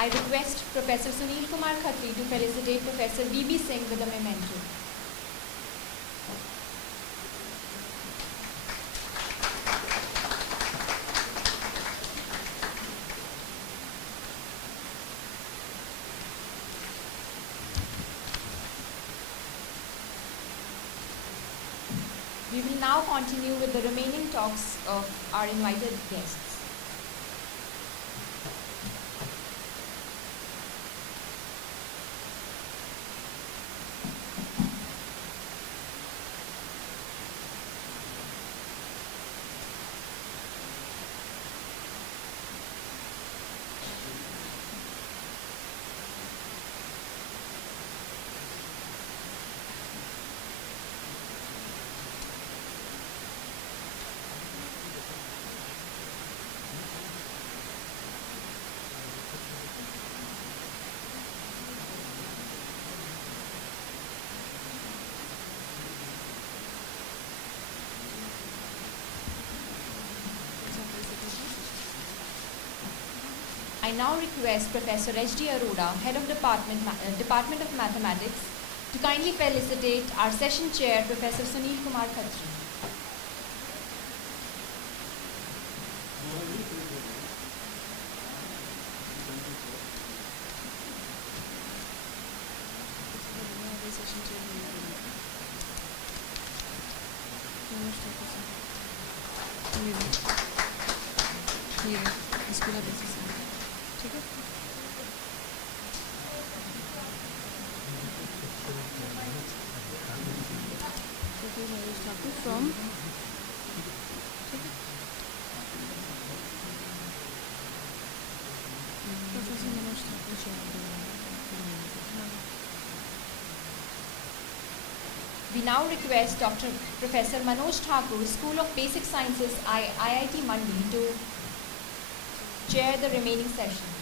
I request Professor Sunil Kumar Khatri to felicitate Professor V.B. Singh with a memento. We will now continue with the remaining talks of our invited guests. I now request Professor H.D. Arora, Head of Department of Mathematics, to kindly felicitate our session chair, Professor Sunil Kumar Khatri. ये इसको लगा दीजिए, ठीक है। Okay, Mahesh Thakur from, ठीक है, professor Manoj Thakur ji. We now request Dr. Professor Manoj Thakur, School of Basic Sciences, IIT Mandi, to chair the remaining session.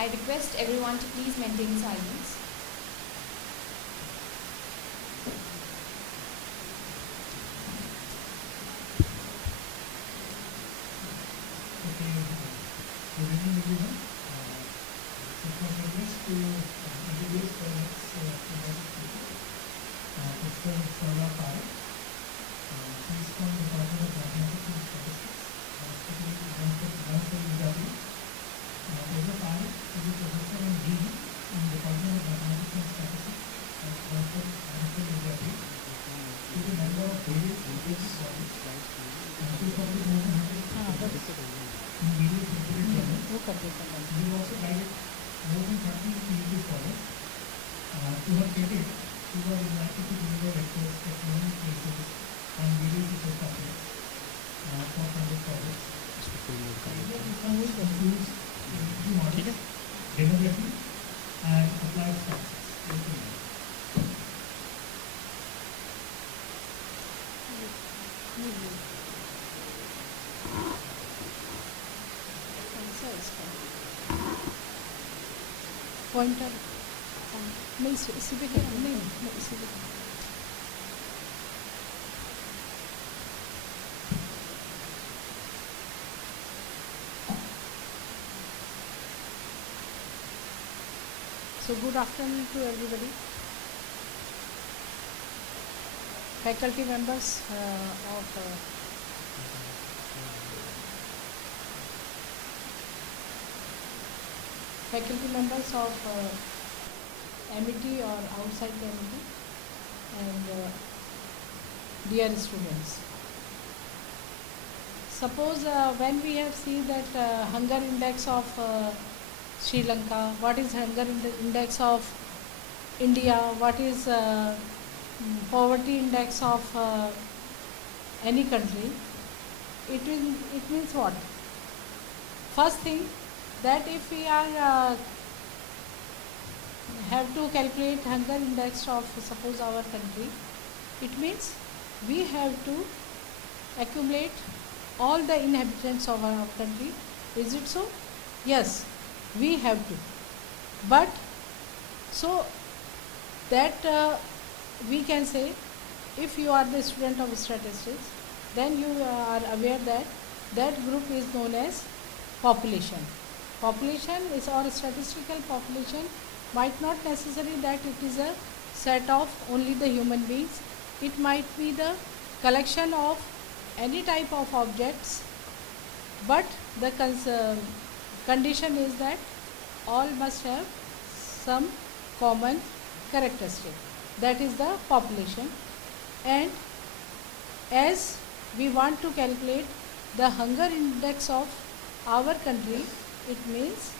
I request everyone to please maintain silence. Okay, good evening everyone. It's my privilege to introduce the next invited speaker, Mr. Sarla Parekh. He is from the Department of Mathematics and Statistics, studying Dhanpur Gujarati. Dr. Parekh is a professor and dean in the Department of Mathematics and Statistics at Dhanpur Gujarati. He is a member of various research bodies. She is published more than 100 in various reputed journals. वो कर देता है। She has also guided more than 30 PhD scholars. To her credit, she was invited to deliver lectures at many places on various research topics for funded projects. Her research includes MDP models, demography, and applied sciences. Pointer नहीं, इसी पे क्या, नहीं नहीं इसी पे। So good afternoon to everybody. Faculty members of MET or outside the MET, and dear students. Suppose when we have seen that hunger index of Sri Lanka, what is hunger index of India, what is poverty index of any country, it means what? First thing, that if we are have to calculate hunger index of suppose our country, it means we have to accumulate all the inhabitants of our country. Is it so? Yes, we have to. But so that we can say, if you are the student of statistics, then you are aware that that group is known as population. Population is, or statistical population, might not necessarily that it is a set of only the human beings. It might be the collection of any type of objects, but the condition is that all must have some common characteristic. That is the population. And as we want to calculate the hunger index of our country, it means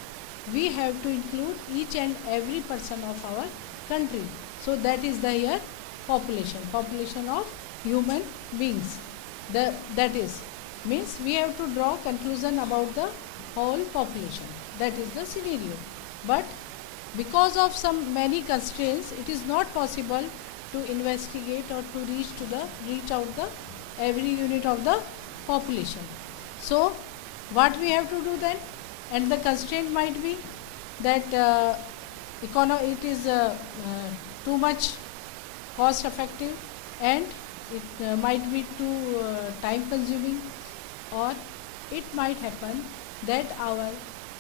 we have to include each and every person of our country. So that is the here population of human beings. That is means we have to draw conclusion about the whole population. That is the scenario. But because of some many constraints, it is not possible to investigate or to reach out the every unit of the population. So what we have to do then, and the constraint might be that it is too much cost effective, and it might be too time consuming, or it might happen that our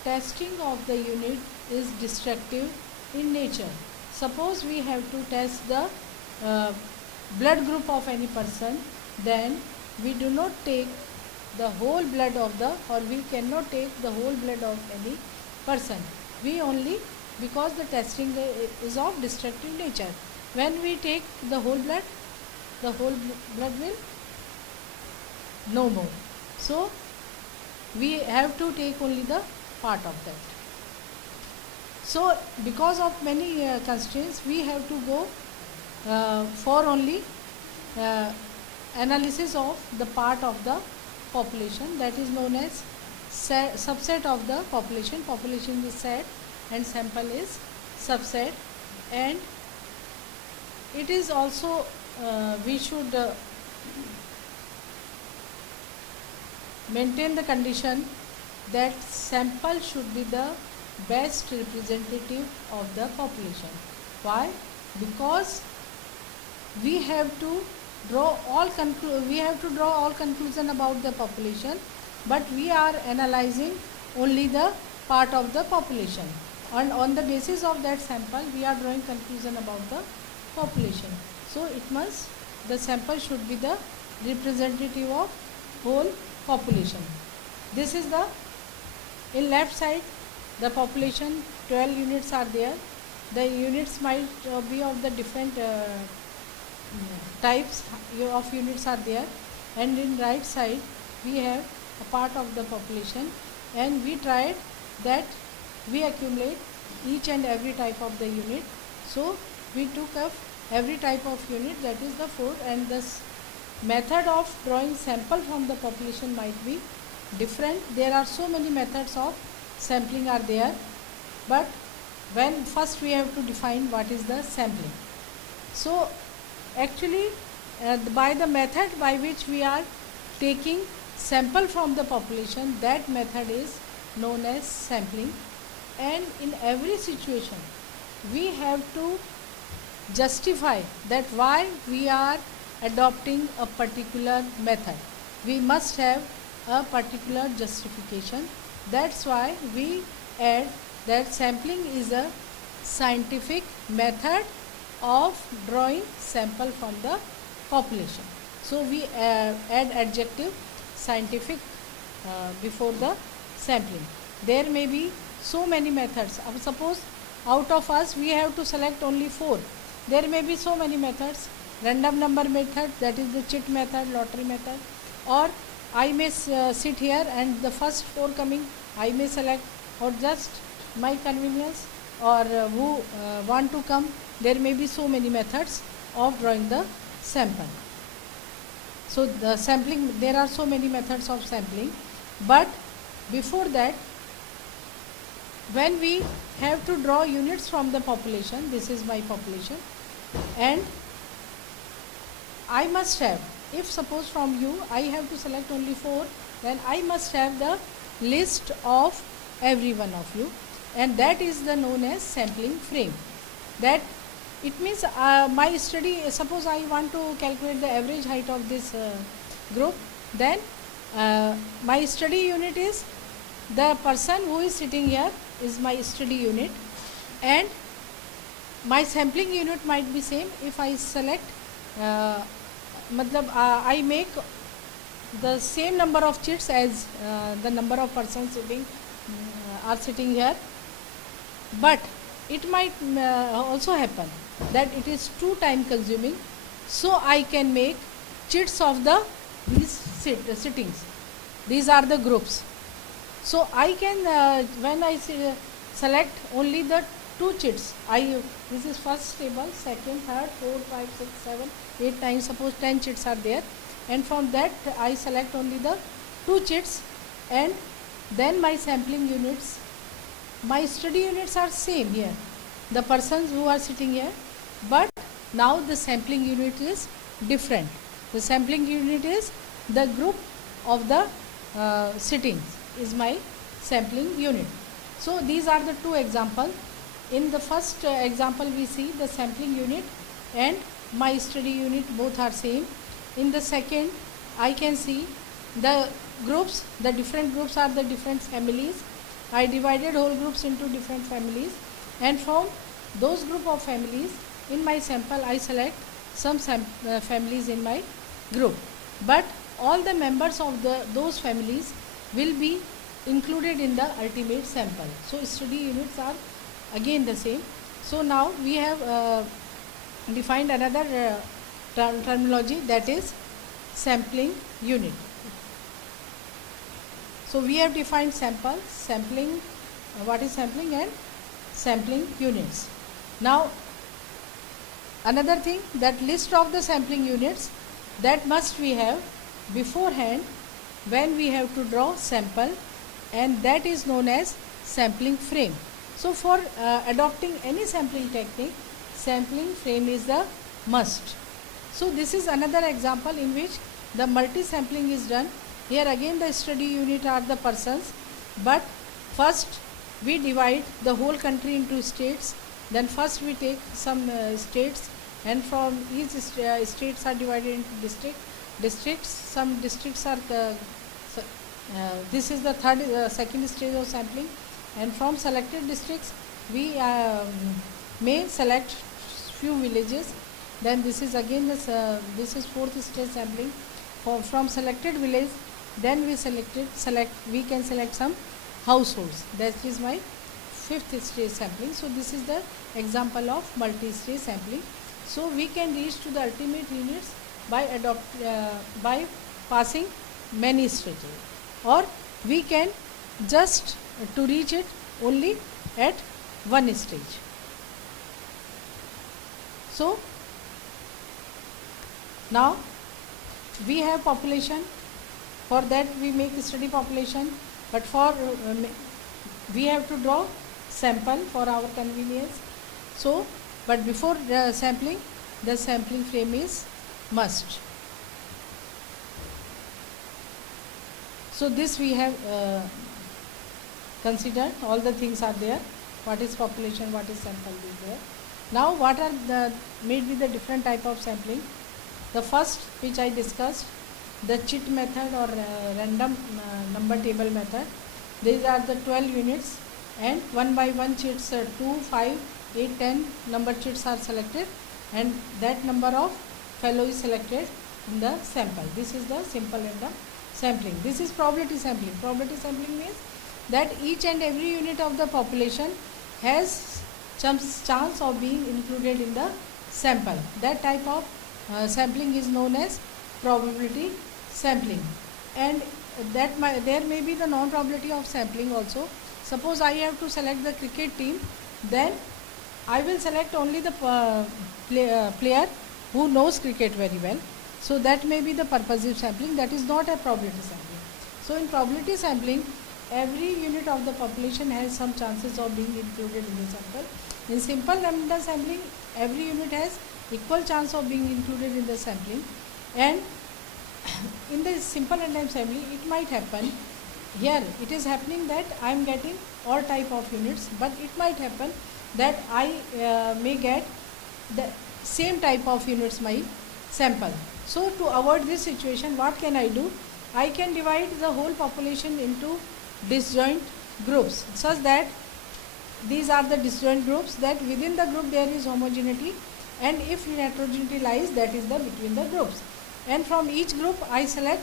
testing of the unit is destructive in nature. Suppose we have to test the blood group of any person, then we do not take the whole blood of the, or we cannot take the whole blood of any person. We only, because the testing is of destructive nature. When we take the whole blood will no more. So we have to take only the part of that. So because of many constraints, we have to go for only analysis of the part of the population, that is known as subset of the population. Population is set and sample is subset, and it is also we should maintain the condition that sample should be the best representative of the population. Why? Because we have to draw all conclusion about the population, but we are analyzing only the part of the population, and on the basis of that sample we are drawing conclusion about the population. So the sample should be the representative of whole population. This is the, in left side, the population 12 units are there. The units might be of the different types of units are there, and in right side we have a part of the population, and we tried that we accumulate each and every type of the unit. So we took up every type of unit, that is the 4, and this method of drawing sample from the population might be different. There are so many methods of sampling are there, but when first we have to define what is the sampling. So actually by the method by which we are taking sample from the population, that method is known as sampling, and in every situation we have to justify that why we are adopting a particular method. We must have a particular justification. That's why we add that sampling is a scientific method of drawing sample from the population. So we add adjective scientific before the sampling. There may be so many methods. Suppose out of us we have to select only 4. There may be so many methods. Random number method, that is the chit method, lottery method, or I may sit here and the first 4 coming I may select, or just my convenience, or who want to come. There may be so many methods of drawing the sample. So the sampling, there are so many methods of sampling, but before that, when we have to draw units from the population, this is my population, and I must have, if suppose from you I have to select only 4, then I must have the list of every one of you, and that is the known as sampling frame. That it means my study, suppose I want to calculate the average height of this group, then my study unit is the person who is sitting here is my study unit, and my sampling unit might be same. If I select I make the same number of chits as the number of persons are sitting here, but it might also happen that it is too time consuming, so I can make chits of these sittings. These are the groups. So I can when I select only the 2 chits, this is first table, second, third, 4, 5, 6, 7, 8, 9, suppose 10 chits are there, and from that I select only the 2 chits, and then my sampling units, my study units are same here, the persons who are sitting here, but now the sampling unit is different. The sampling unit is the group of the sittings is my sampling unit. So these are the two examples. In the first example we see the sampling unit and my study unit both are same. In the second I can see the groups, the different groups are the different families. I divided whole groups into different families, and from those group of families in my sample I select some families in my group, but all the members of those families will be included in the ultimate sample. So study units are again the same. So now we have defined another terminology, that is sampling unit. So we have defined sample, sampling, what is sampling, and sampling units. Now another thing, that list of the sampling units, that must we have beforehand when we have to draw sample, and that is known as sampling frame. So for adopting any sampling technique, sampling frame is the must. So this is another example in which the multi-sampling is done. Here again the study unit are the persons, but first we divide the whole country into states. Then first we take some states, and from each states are divided into districts. Some districts are this is the second stage of sampling, and from selected districts we may select few villages. Then this is again this is fourth stage sampling. From selected village, then we can select some households. That is my fifth stage sampling. So this is the example of multi-stage sampling. So we can reach to the ultimate units by passing many stages, or we can just to reach it only at one stage. So now we have population. For that we make study population, but for we have to draw sample for our convenience. So but before sampling, the sampling frame is must. So this we have considered, all the things are there. What is population, what is sample is there. Now what are the maybe the different type of sampling. The first which I discussed, the chit method or random number table method. These are the 12 units, and one by one chits 2, 5, 8, 10 number chits are selected, and that number of fellow is selected in the sample. This is the simple random sampling. This is probability sampling. Probability sampling means that each and every unit of the population has some chance of being included in the sample. That type of sampling is known as probability sampling. And that there may be the non-probability of sampling also. Suppose I have to select the cricket team, then I will select only the player who knows cricket very well. So that may be the purposive sampling. That is not a probability sampling. So in probability sampling, every unit of the population has some chances of being included in the sample. In simple random sampling, every unit has equal chance of being included in the sampling. And in the simple random sampling, it might happen, here it is happening that I am getting all type of units, but it might happen that I may get the same type of units my sample. So to avoid this situation, what can I do? I can divide the whole population into disjoint groups, such that these are the disjoint groups, that within the group there is homogeneity, and if heterogeneity lies, that is the between the groups. And from each group I select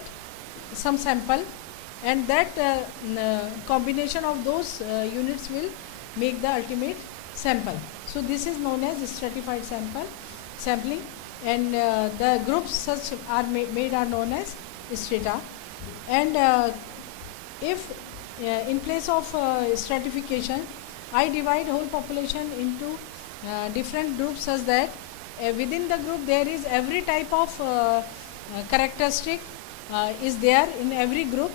some sample, and that combination of those units will make the ultimate sample. So this is known as stratified sampling, and the groups such are made are known as strata. And if in place of stratification, I divide whole population into different groups, such that within the group there is every type of characteristic is there in every group,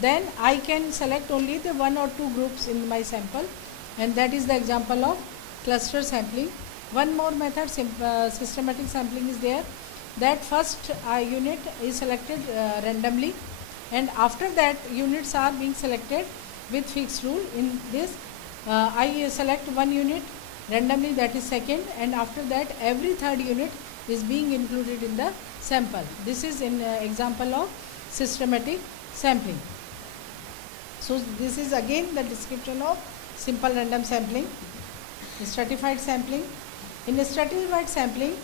then I can select only the one or two groups in my sample, and that is the example of cluster sampling. One more method, systematic sampling is there, that first unit is selected randomly, and after that units are being selected with fixed rule. In this I select one unit randomly, that is second, and after that every third unit is being included in the sample. This is an example of systematic sampling. So this is again the description of simple random sampling. Stratified sampling. In stratified sampling,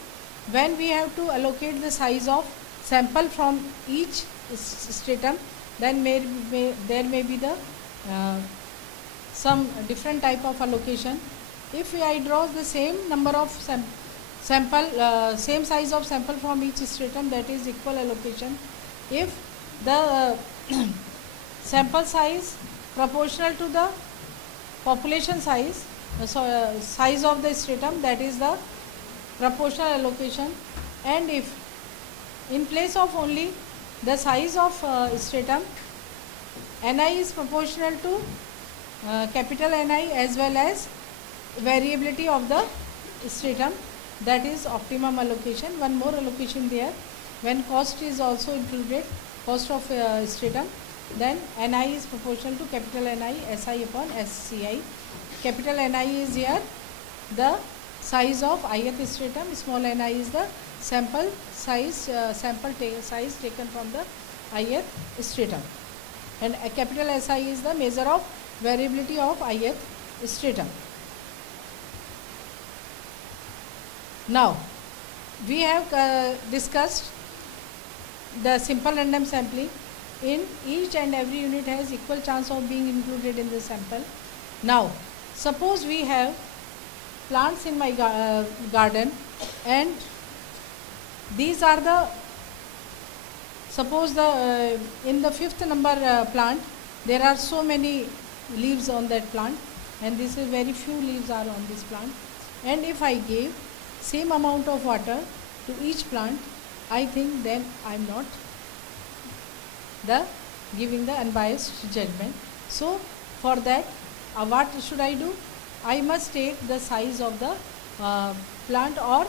when we have to allocate the size of sample from each stratum, then there may be the some different type of allocation. If I draw the same number of same size of sample from each stratum, that is equal allocation. If the sample size proportional to the population size, size of the stratum, that is the proportional allocation. And if in place of only the size of stratum, Ni is proportional to capital Ni as well as variability of the stratum, that is optimum allocation. One more allocation there, when cost is also included, cost of stratum, then Ni is proportional to capital Ni Si upon Sci. Capital Ni is here the size of ith stratum, small ni is the sample size, size taken from the ith stratum, and capital Si is the measure of variability of ith stratum. Now we have discussed the simple random sampling. In each and every unit has equal chance of being included in the sample. Now suppose we have plants in my garden, and these are the, suppose the in the fifth number plant there are so many leaves on that plant, and this is very few leaves are on this plant, and if I gave same amount of water to each plant, I think then I am not giving the unbiased judgment. So for that what should I do? I must take the size of the plant or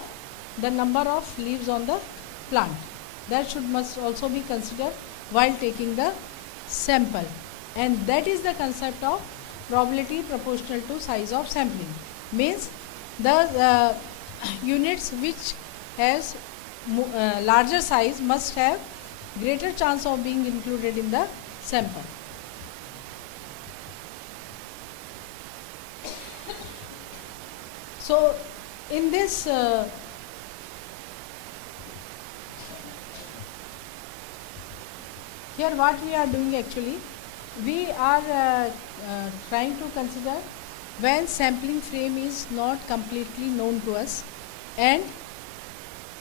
the number of leaves on the plant. That must also be considered while taking the sample, and that is the concept of probability proportional to size of sampling. Means the units which has larger size must have greater chance of being included in the sample. So in this here what we are doing, actually we are trying to consider when sampling frame is not completely known to us and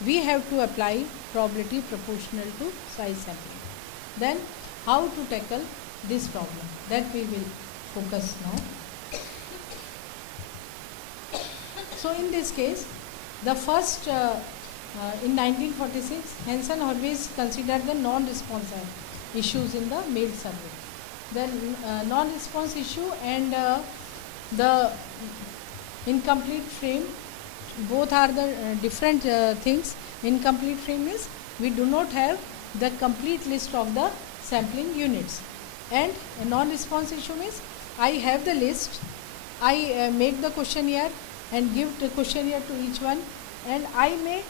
we have to apply probability proportional to size sampling. Then how to tackle this problem, that we will focus now. So in this case, the first in 1946 Hansen Horwitz considered the non-response issues in the made survey. The non-response issue and the incomplete frame, both are the different things. Incomplete frame is we do not have the complete list of the sampling units, and a non-response issue means I have the list, I make the questionnaire and give the questionnaire to each one, and I may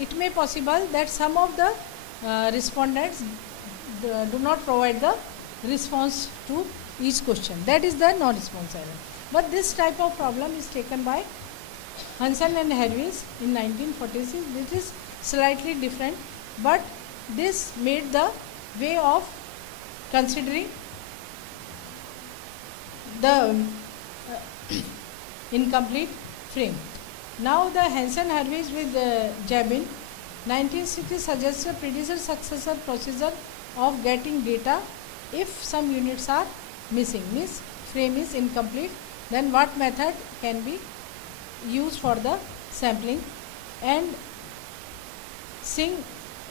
it may possible that some of the respondents do not provide the response to each question. That is the non-response error. But this type of problem is taken by Hansen and Horwitz in 1946. This is slightly different, but this made the way of considering the incomplete frame. Now the Hansen Horwitz with Jabin 1960 suggests a predecessor-successor procedure of getting data if some units are missing, means frame is incomplete, then what method can be used for the sampling. And Singh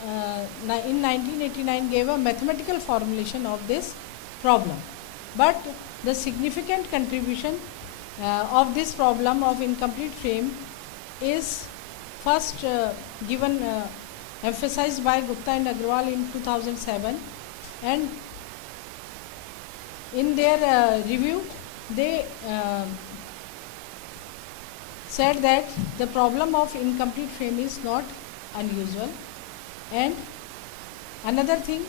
in 1989 gave a mathematical formulation of this problem, but the significant contribution of this problem of incomplete frame is first given emphasized by Gupta and Agrawal in 2007, and in their review they said that the problem of incomplete frame is not unusual. And another thing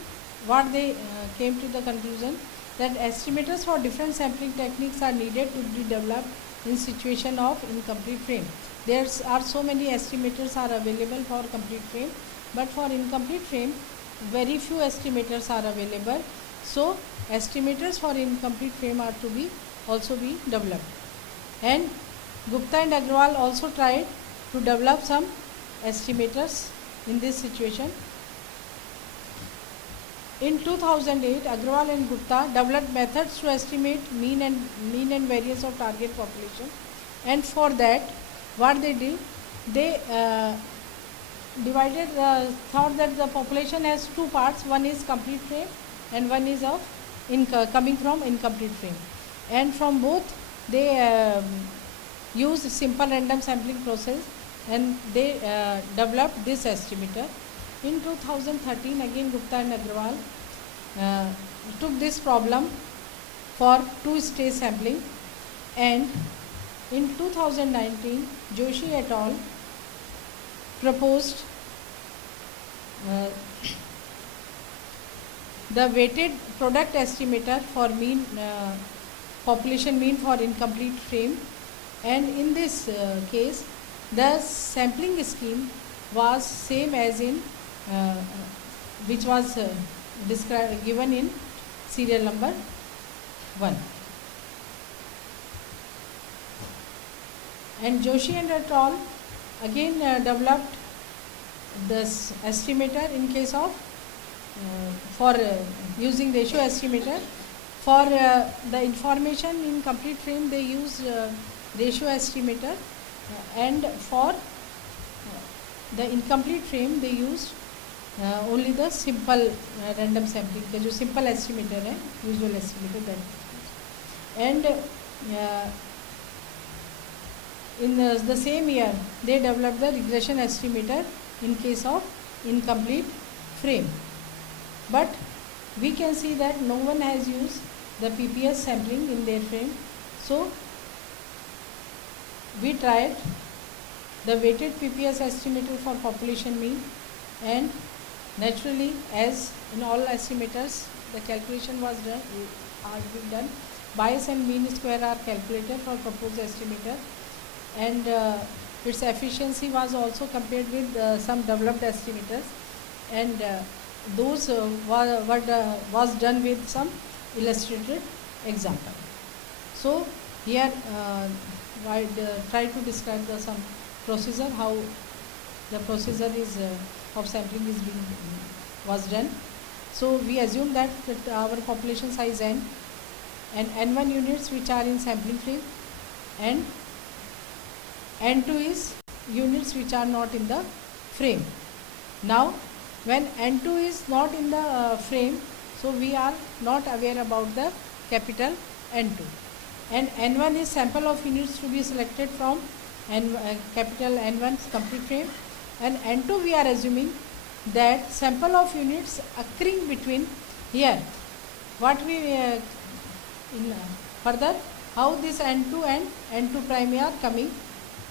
what they came to the conclusion that estimators for different sampling techniques are needed to be developed in situation of incomplete frame. There are so many estimators are available for complete frame, but for incomplete frame very few estimators are available. So estimators for incomplete frame are to be also be developed. And Gupta and Agrawal also tried to develop some estimators in this situation. In 2008, Agrawal and Gupta developed methods to estimate mean and variance of target population, and for that what they did, they divided thought that the population has two parts, one is complete frame and one is of coming from incomplete frame, and from both they used simple random sampling process and they developed this estimator. In 2013 again Gupta and Agrawal took this problem for two-stage sampling, and in 2019 Joshi et al. Proposed the weighted product estimator for mean population mean for incomplete frame, and in this case the sampling scheme was same as in which was given in serial number 1. And Joshi and et al. Again developed this estimator in case of for using ratio estimator. For the information in complete frame they use ratio estimator, and for the incomplete frame they used only the simple random sampling का जो simple estimator है, usual estimator that. And in the same year they developed the regression estimator in case of incomplete frame, but we can see that no one has used the PPS sampling in their frame. So we tried the weighted PPS estimator for population mean, and naturally as in all estimators the calculation was done, bias and mean square are calculated for proposed estimator, and its efficiency was also compared with some developed estimators, and those was done with some illustrated example. So here I try to describe some procedure, how the procedure is of sampling is being was done. So we assume that our population size n and n1 units which are in sampling frame, and n2 is units which are not in the frame. Now when n2 is not in the frame, so we are not aware about the capital N2, and n1 is sample of units to be selected from capital N1 complete frame, and n2 we are assuming that sample of units occurring between here. What we in further how this n2 and n2 prime are coming,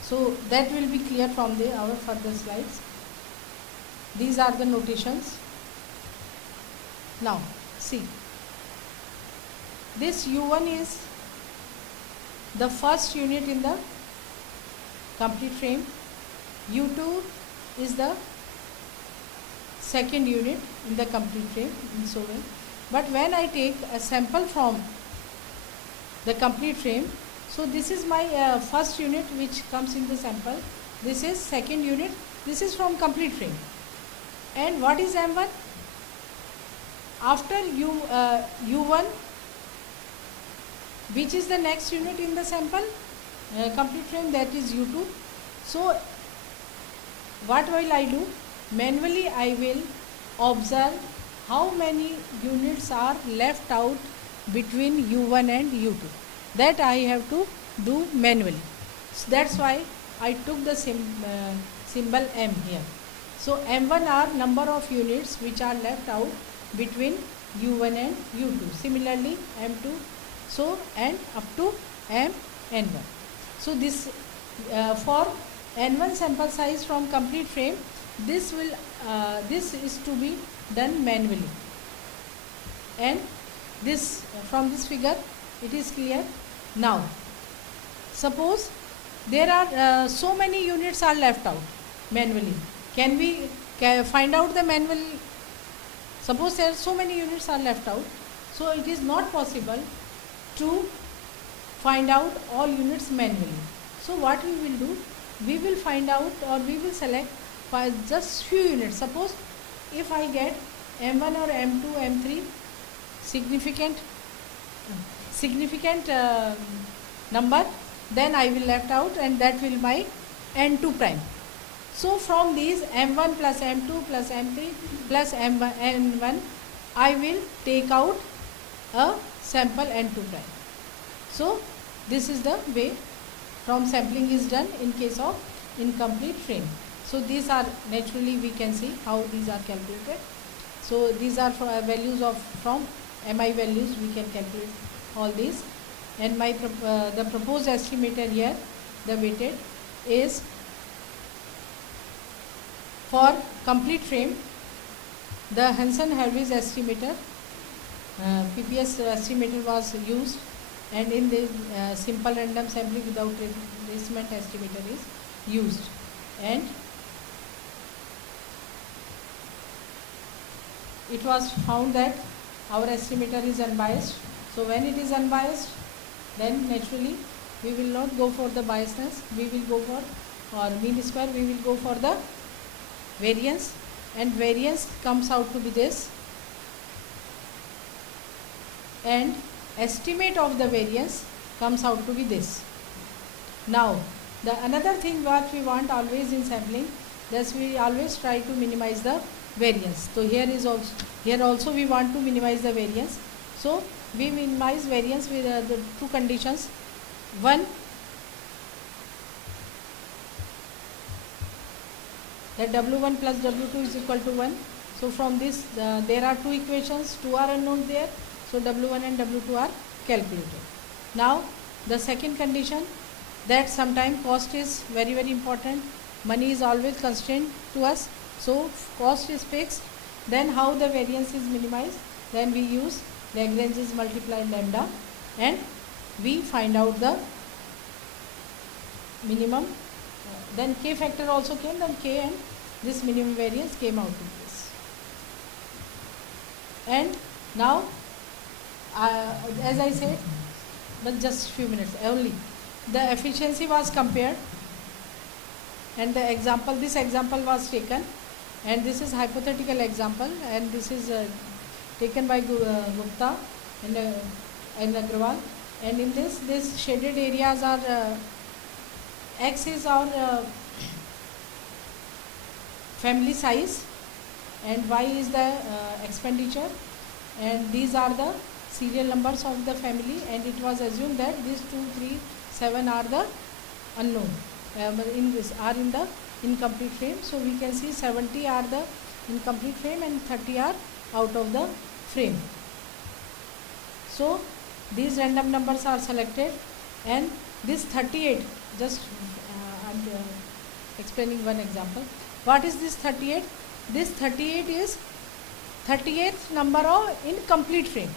so that will be clear from our further slides. These are the notations. Now see, this U1 is the first unit in the complete frame, U2 is the second unit in the complete frame, and so on. But when I take a sample from the complete frame, so this is my first unit which comes in the sample, this is second unit, this is from complete frame. And what is M1? After U1, which is the next unit in the sample complete frame, that is U2. So what will I do? Manually I will observe how many units are left out between U1 and U2. That I have to do manually. So that's why I took the symbol M here. So M1 are number of units which are left out between U1 and U2. Similarly M2, so and up to N1. So this for N1 sample size from complete frame, this is to be done manually. And this from this figure it is clear. Now suppose there are so many units are left out manually. Can we find out the manual? Suppose there are so many units are left out, so it is not possible to find out all units manually. So what we will do, we will find out or we will select for just few units. Suppose if I get M1 or M2, M3 significant number, then I will left out, and that will my N2 prime. So from these M1 plus M2 plus M3 plus N1, I will take out a sample N2 prime. So this is the way from sampling is done in case of incomplete frame. So these are naturally we can see how these are calculated. So these are for values of from MI values we can calculate all these. And my the proposed estimator here, the weighted is for complete frame, the Hansen-Harvey's estimator, PPS estimator was used, and in this simple random sampling without retracement estimator is used. And it was found that our estimator is unbiased. So when it is unbiased, then naturally we will not go for the biasness, we will go for, or mean square, we will go for the variance, and variance comes out to be this, and estimate of the variance comes out to be this. Now the another thing what we want always in sampling, thus we always try to minimize the variance. So here also we want to minimize the variance. So we minimize variance with the two conditions. One, that W1 plus W2 is equal to 1. So from this there are two equations, two are unknown there. So W1 and W2 are calculated. Now the second condition, that sometime cost is very important. Money is always constrained to us. So cost is fixed. Then how the variance is minimized? Then we use Lagrange's multiplied lambda, and we find out the minimum. Then K factor also came, then K and this minimum variance came out to this. And now as I said, but just few minutes only, the efficiency was compared, and the example, this example was taken, and this is hypothetical example, and this is taken by Gupta and Agrawal. And in this shaded areas are X is our family size, and Y is the expenditure, and these are the serial numbers of the family, and it was assumed that these 2, 3, 7 are the unknown, in this are in the incomplete frame. So we can see 70 are the incomplete frame and 30 are out of the frame. So these random numbers are selected, and this 38, just I'm explaining one example. What is this 38? This 38 is 38th number of incomplete frame.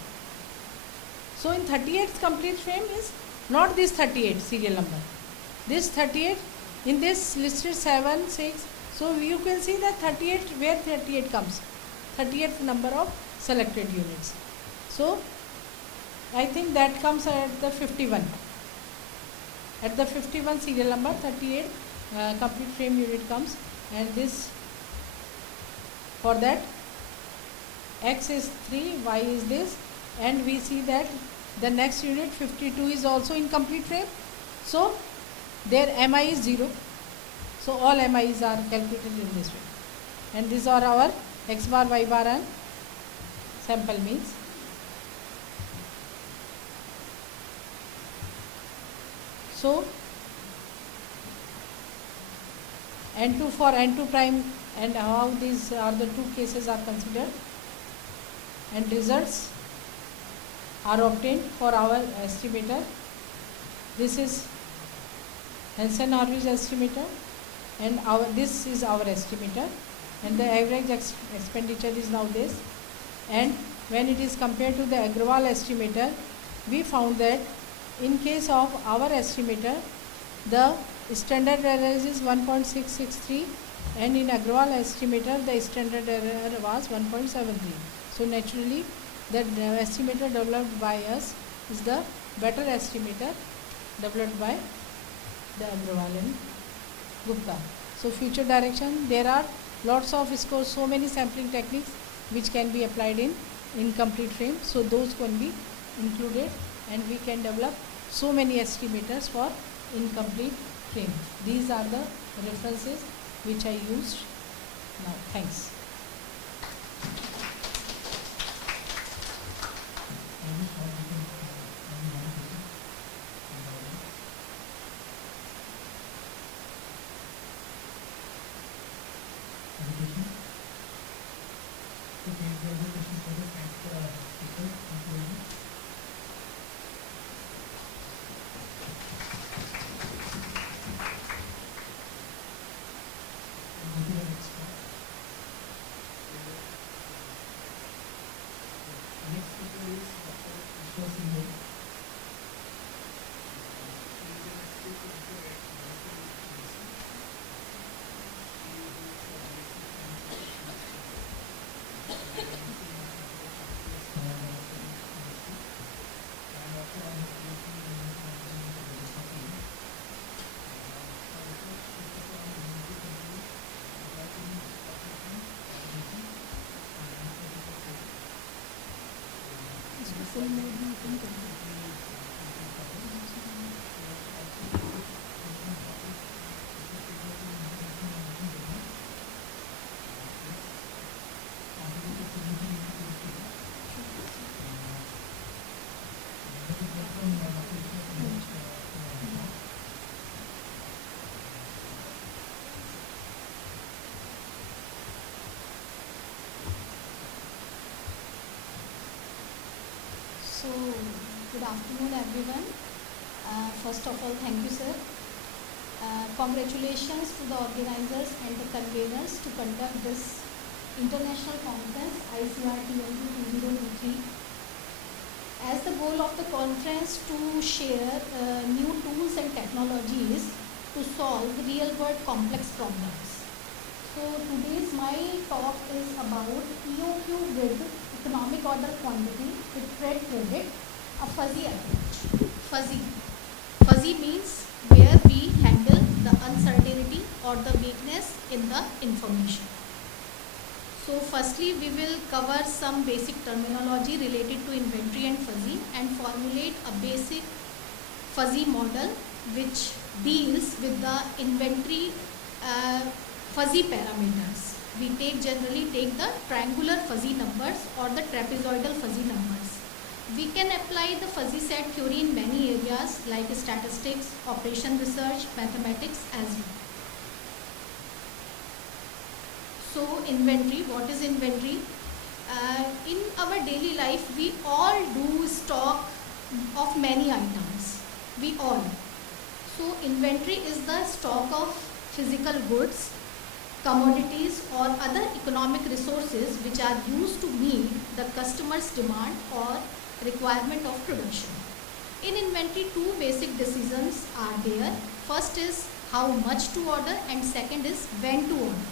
So in 38th complete frame is not this 38 serial number. This 38, in this listed 7, 6, so you can see that 38, where 38 comes, 38th number of selected units. So I think that comes at the 51. At the 51 serial number, 38 complete frame unit comes, and this, for that X is 3, Y is this, and we see that the next unit 52 is also incomplete frame. So their MI is 0. So all MIs are calculated in this way, and these are our X bar, Y bar and sample means. So N2 for N2 prime, and how these are the two cases are considered, and results are obtained for our estimator. This is Hansen Horwitz estimator, and this is our estimator, and the average expenditure is now this. And when it is compared to the Agrawal estimator, we found that in case of our estimator, the standard error is 1.663, and in Agrawal estimator the standard error was 1.73. So naturally the estimator developed by us is the better estimator developed by the Agrawal and Gupta. So future direction, there are lots of scores, so many sampling techniques which can be applied in incomplete frame. So those can be included, and we can develop so many estimators for incomplete frame. These are the references which I used now. Thanks. So, good afternoon everyone. First of all, thank you sir. Congratulations to the organizers and the conveners to conduct this international conference ICRT 2023. As the goal of the conference to share new tools and technologies to solve real world complex problems. So today's my talk is about EOQ with economic order quantity with trade credit, a fuzzy approach. Fuzzy means where we handle the uncertainty or the weakness in the information. So firstly, we will cover some basic terminology related to inventory and fuzzy, and formulate a basic fuzzy model which deals with the inventory fuzzy parameters. We generally take the triangular fuzzy numbers or the trapezoidal fuzzy numbers. We can apply the fuzzy set theory in many areas like statistics, operation research, mathematics as well. So inventory, what is inventory? In our daily life, we all do stock of many items. We all. So inventory is the stock of physical goods, commodities or other economic resources which are used to meet the customer's demand or requirement of production. In inventory, two basic decisions are there. First is how much to order, and second is when to order.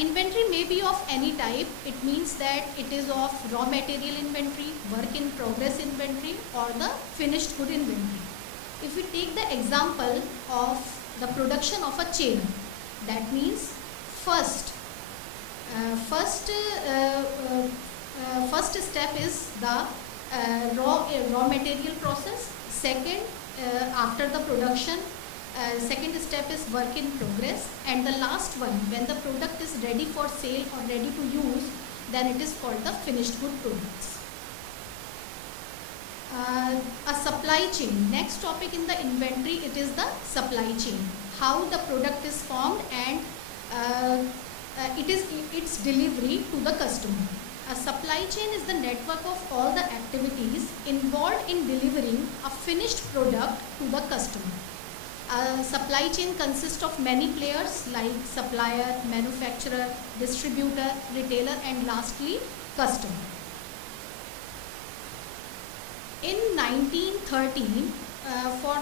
Inventory may be of any type. It means that it is of raw material inventory, work in progress inventory or the finished good inventory. If we take the example of the production of a chain, that means first step is the raw material process. Second, after the production, second step is work in progress, and the last one, when the product is ready for sale or ready to use, then it is called the finished good products. A supply chain. Next topic in the inventory, it is the supply chain. How the product is formed and it is its delivery to the customer. A supply chain is the network of all the activities involved in delivering a finished product to the customer. A supply chain consists of many players like supplier, manufacturer, distributor, retailer, and lastly customer. In 1913, for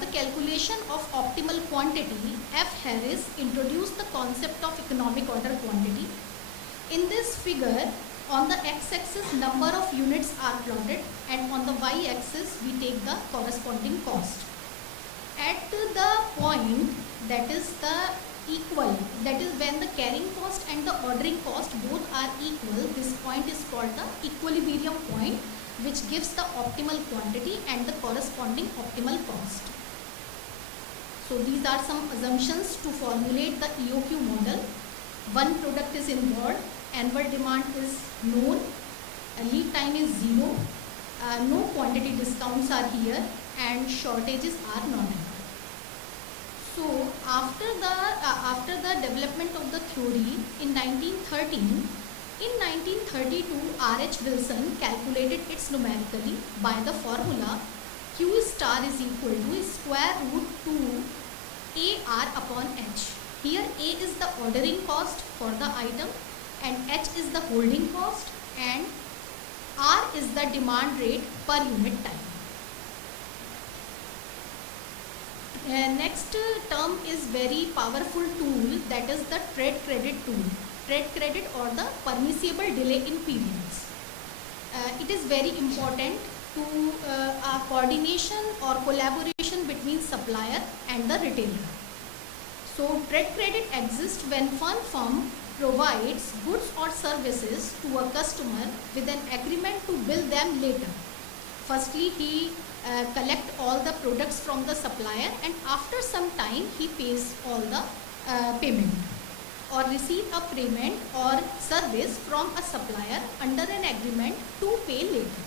the calculation of optimal quantity, F. Harris introduced the concept of economic order quantity. In this figure, on the x-axis number of units are plotted and on the y-axis we take the corresponding cost. At the point that is the equal, that is when the carrying cost and the ordering cost both are equal, this point is called the equilibrium point, which gives the optimal quantity and the corresponding optimal cost. So these are some assumptions to formulate the EOQ model. One product is involved, annual demand is known, lead time is 0, no quantity discounts are here, and shortages are normal. So after the development of the theory in 1913, in 1932, R.H. Wilson calculated it numerically by the formula Q star is equal to square root 2 AR upon H. Here A is the ordering cost for the item and H is the holding cost and R is the demand rate per unit time. Next term is very powerful tool, that is the trade credit tool. Trade credit or the permissible delay in periods. It is very important to a coordination or collaboration between supplier and the retailer. So trade credit exists when one firm provides goods or services to a customer with an agreement to bill them later. Firstly, he collect all the products from the supplier and after some time he pays all the payment or receive a payment or service from a supplier under an agreement to pay later.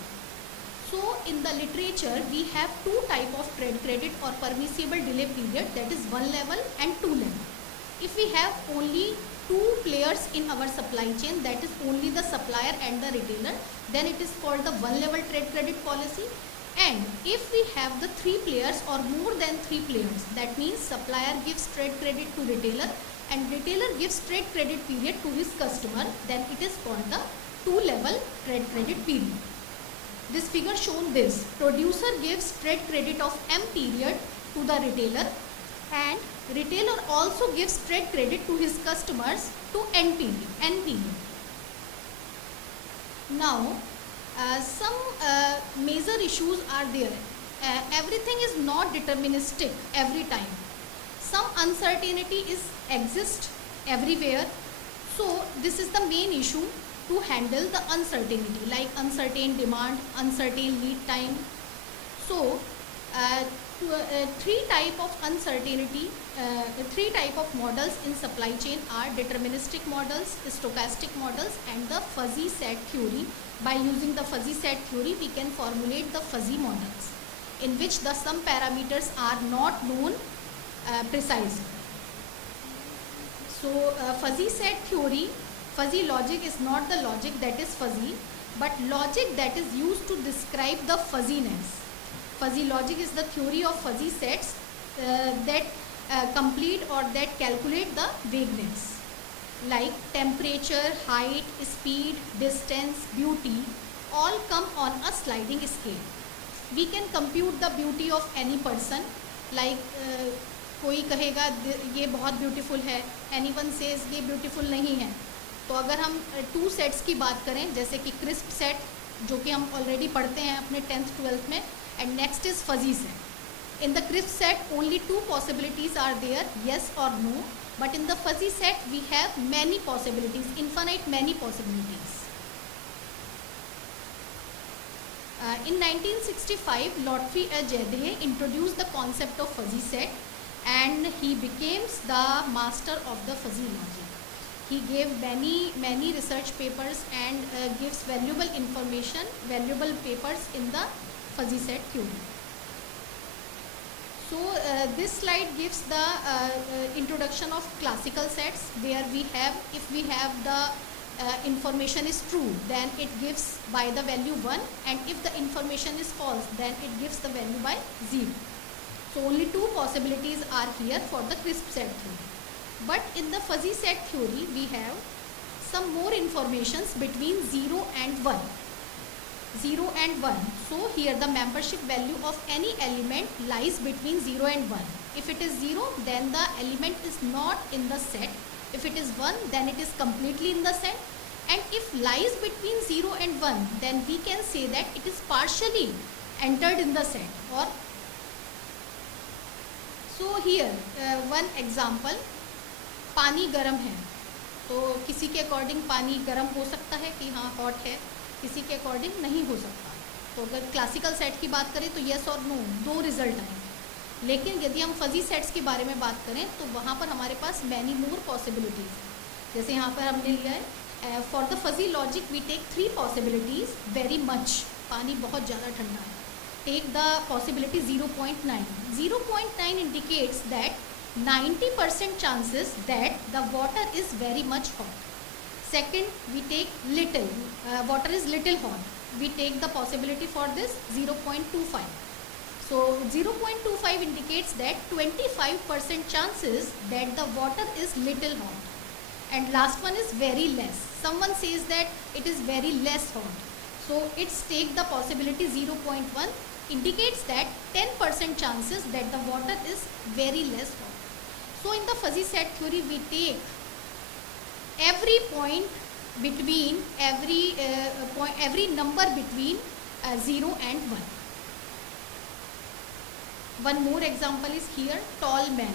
So in the literature we have two type of trade credit or permissible delay period, that is one level and two level. If we have only two players in our supply chain, that is only the supplier and the retailer, then it is called the one level trade credit policy. And if we have the three players or more than three players, that means supplier gives trade credit to retailer and retailer gives trade credit period to his customer, then it is called the two level trade credit period. This figure shown this. Producer gives trade credit of M period to the retailer and retailer also gives trade credit to his customers to N period. Now some major issues are there. Everything is not deterministic every time. Some uncertainty exists everywhere. So this is the main issue to handle the uncertainty, like uncertain demand, uncertain lead time. So three type of uncertainty, three type of models in supply chain are deterministic models, stochastic models and the fuzzy set theory. By using the fuzzy set theory we can formulate the fuzzy models in which the some parameters are not known precisely. So fuzzy set theory, fuzzy logic is not the logic that is fuzzy, but logic that is used to describe the fuzziness. Fuzzy logic is the theory of fuzzy sets that complete or that calculate the vagueness, like temperature, height, speed, distance, beauty, all come on a sliding scale. We can compute the beauty of any person, like कोई कहेगा ये बहुत beautiful है, anyone says ये beautiful नहीं है. तो अगर हम टू सेट्स की बात करें, जैसे कि क्रिस्प सेट जो कि हम ऑलरेडी पढ़ते हैं अपने 10th 12th में, and next is fuzzy set. In the crisp set only two possibilities are there, yes or no, but in the fuzzy set we have many possibilities, infinite many possibilities. In 1965 Lotfi Jaydev introduced the concept of fuzzy set and he becomes the master of the fuzzy logic. He gave many research papers and gives valuable information, valuable papers in the fuzzy set theory. So this slide gives the introduction of classical sets, where we have, if we have the information is true, then it gives by the value 1, and if the information is false, then it gives the value by 0. So only two possibilities are here for the crisp set theory. But in the fuzzy set theory, we have some more informations between 0 and 1. 0 and 1. So here the membership value of any element lies between 0 and 1. If it is 0, then the element is not in the set. If it is 1, then it is completely in the set. And if lies between 0 and 1, then we can say that it is partially entered in the set. Or so here one example, पानी गर्म है, तो किसी के according पानी गर्म हो सकता है कि हाँ हॉट है, किसी के अकॉर्डिंग नहीं हो सकता. तो अगर क्लासिकल सेट की बात करें तो येस और नो दो रिजल्ट आएंगे. लेकिन यदि हम फजी सेट्स के बारे में बात करें तो वहाँ पर हमारे पास मैनी मोर पॉसिबिलिटीज़ हैं. जैसे यहाँ पर हमने लिया है for the fuzzy logic we take 3 possibilities. Very much, पानी बहुत ज़्यादा ठंडा है. Take the possibility 0.9. 0.9 indicates that 90% chances that the water is very much hot. Second, we take little, water is little hot. We take the possibility for this 0.25. So 0.25 indicates that 25% chances that the water is little hot. And last one is very less. Someone says that it is very less hot. So it's take the possibility 0.1 indicates that 10% chances that the water is very less hot. So in the fuzzy set theory, we take every point between every number between 0 and 1. One more example is here, tall man.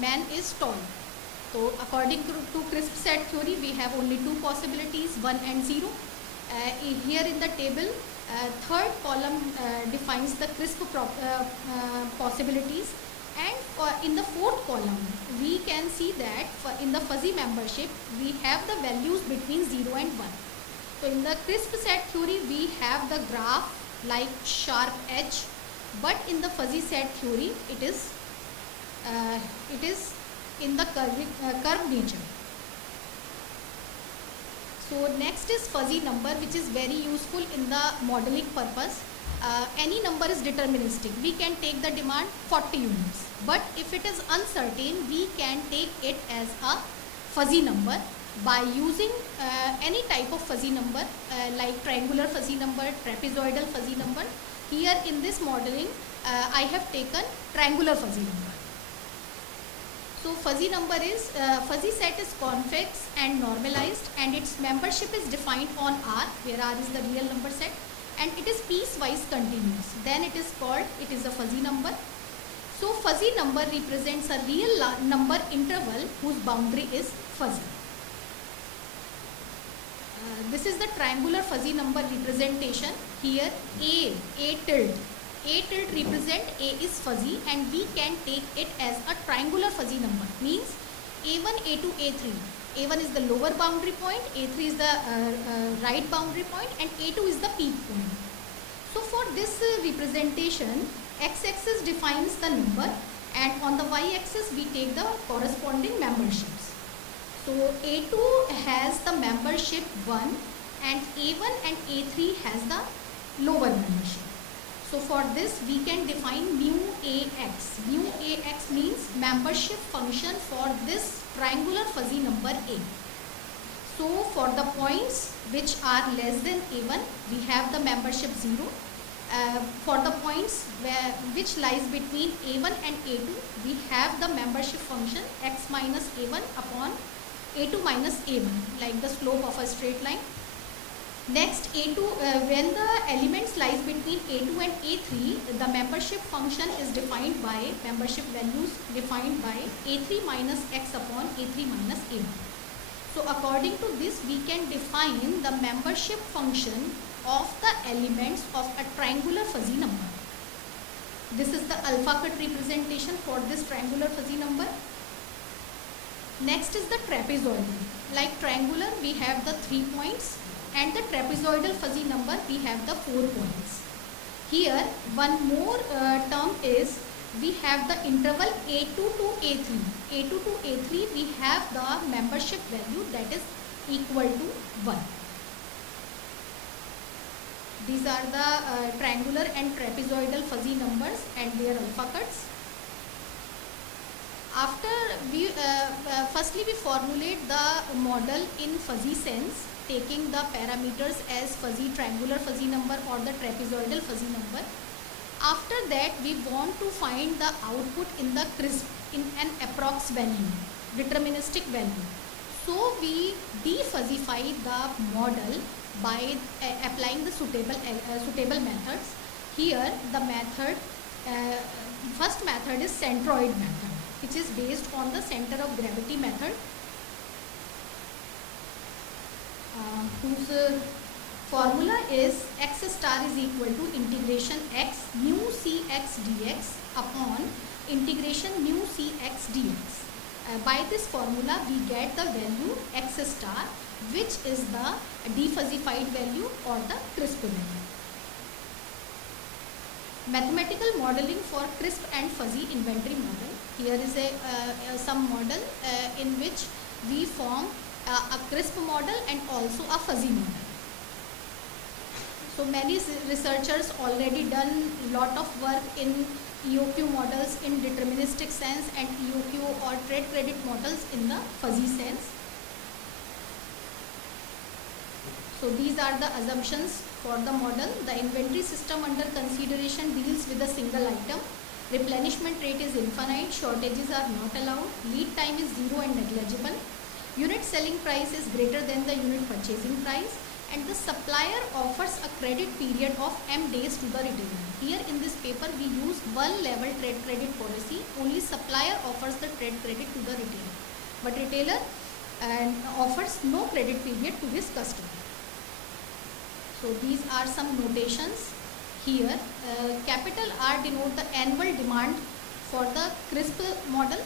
Man is tall. So according to crisp set theory, we have only two possibilities, 1 and 0. Here in the table, third column defines the crisp possibilities, and in the fourth column we can see that in the fuzzy membership we have the values between 0 and 1. So in the crisp set theory we have the graph like sharp edge, but in the fuzzy set theory it is in the curved nature. So next is fuzzy number, which is very useful in the modeling purpose. Any number is deterministic. We can take the demand 40 units, but if it is uncertain, we can take it as a fuzzy number by using any type of fuzzy number like triangular fuzzy number, trapezoidal fuzzy number. Here in this modeling, I have taken triangular fuzzy number. So fuzzy number is, fuzzy set is convex and normalized, and its membership is defined on R, where R is the real number set, and it is piecewise continuous. Then it is called, it is a fuzzy number. So fuzzy number represents a real number interval whose boundary is fuzzy. This is the triangular fuzzy number representation. Here A tilde. A tilde represent A is fuzzy, and we can take it as a triangular fuzzy number. Means A1, A2, A3. A1 is the lower boundary point, A3 is the right boundary point, and A2 is the peak point. So for this representation, x-axis defines the number, and on the y-axis we take the corresponding memberships. So A2 has the membership 1, and A1 and A3 has the lower membership. So for this we can define mu ax. Mu ax means membership function for this triangular fuzzy number A. So for the points which are less than A1, we have the membership 0. For the points which lies between A1 and A2, we have the membership function x minus A1 upon A2 minus A1, like the slope of a straight line. Next, A2, when the elements lies between A2 and A3, the membership function is defined by, membership values defined by A3 minus x upon A3 minus A1. So according to this, we can define the membership function of the elements of a triangular fuzzy number. This is the alpha cut representation for this triangular fuzzy number. Next is the trapezoidal. Like triangular, we have the 3 points, and the trapezoidal fuzzy number, we have the 4 points. Here, one more term is we have the interval A2 to A3. A2 to A3, we have the membership value that is equal to 1. These are the triangular and trapezoidal fuzzy numbers and their alpha cuts. After we firstly we formulate the model in fuzzy sense, taking the parameters as fuzzy triangular fuzzy number or the trapezoidal fuzzy number. After that, we want to find the output in the crisp in an approx value, deterministic value. So we defuzzify the model by applying the suitable methods. Here the method, first method is centroid method, which is based on the center of gravity method, whose formula is x star is equal to integration x mu cx dx upon integration mu cx dx. By this formula we get the value x star, which is the defuzzified value or the crisp value. Mathematical modeling for crisp and fuzzy inventory model. Here is some model in which we form a crisp model and also a fuzzy model. So many researchers already done lot of work in EOQ models in deterministic sense and EOQ or trade credit models in the fuzzy sense. So these are the assumptions for the model. The inventory system under consideration deals with a single item. Replenishment rate is infinite, shortages are not allowed, lead time is 0 and negligible, unit selling price is greater than the unit purchasing price, and the supplier offers a credit period of M days to the retailer. Here in this paper we use one level trade credit policy. Only supplier offers the trade credit to the retailer, but retailer offers no credit period to his customer. So these are some notations. Here capital R denote the annual demand for the crisp model.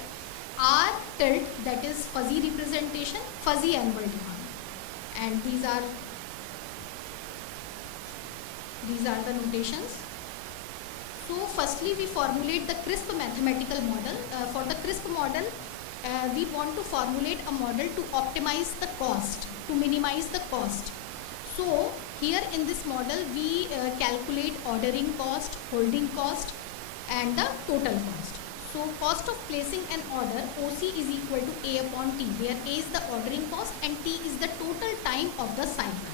R tilde, that is fuzzy representation, fuzzy annual demand, and these are the notations. So firstly we formulate the crisp mathematical model. For the crisp model we want to formulate a model to optimize the cost, to minimize the cost. So here in this model we calculate ordering cost, holding cost and the total cost. So cost of placing an order, OC is equal to A upon T, where A is the ordering cost and T is the total time of the cycle.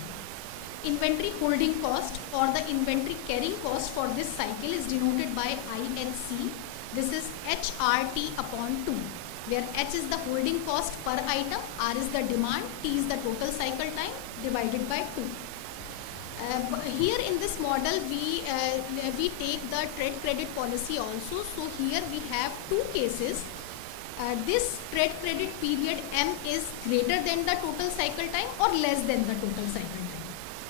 Inventory holding cost or the inventory carrying cost for this cycle is denoted by IHC. This is HRT upon 2, where H is the holding cost per item, R is the demand, T is the total cycle time divided by 2. Here in this model we take the trade credit policy also. So here we have two cases. This trade credit period M is greater than the total cycle time or less than the total cycle time.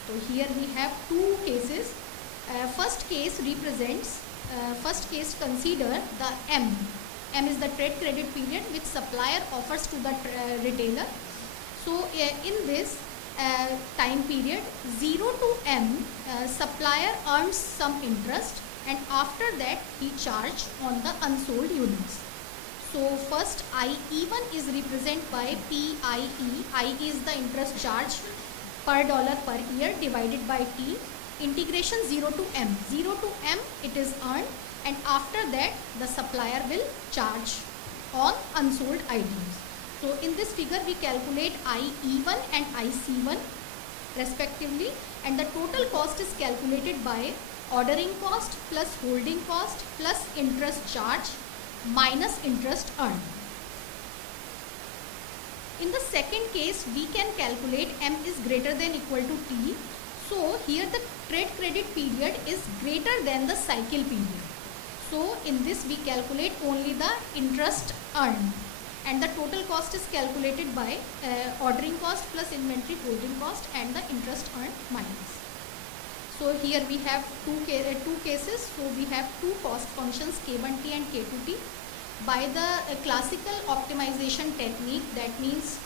So here we have two cases. First case consider the M. M is the trade credit period which supplier offers to the retailer. So in this time period 0 to M, supplier earns some interest and after that he charged on the unsold units. So first IE1 is represented by PIE. I is the interest charge per dollar per year divided by T. Integration 0 to M. 0 to M it is earned and after that the supplier will charge on unsold items. So in this figure we calculate IE1 and IC1 respectively, and the total cost is calculated by ordering cost plus holding cost plus interest charge minus interest earned. In the second case we can calculate M is greater than equal to T. So here the trade credit period is greater than the cycle period. So in this we calculate only the interest earned, and the total cost is calculated by ordering cost plus inventory holding cost and the interest earned minus. So here we have two cases. So we have two cost functions K1T and K2T. by the classical optimization technique, that means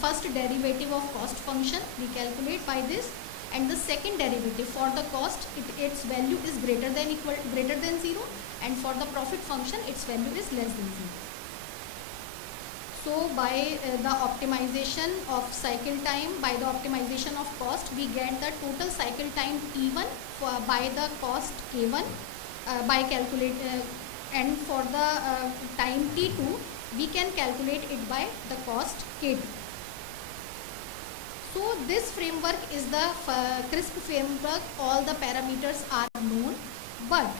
first derivative of cost function we calculate by this, and the second derivative for the cost, its value is greater than 0, and for the profit function its value is less than 0. So by the optimization of cycle time, by the optimization of cost, we get the total cycle time T1 by the cost K1 by calculate, and for the time T2 we can calculate it by the cost K2. So this framework is the CRISP framework. All the parameters are known, but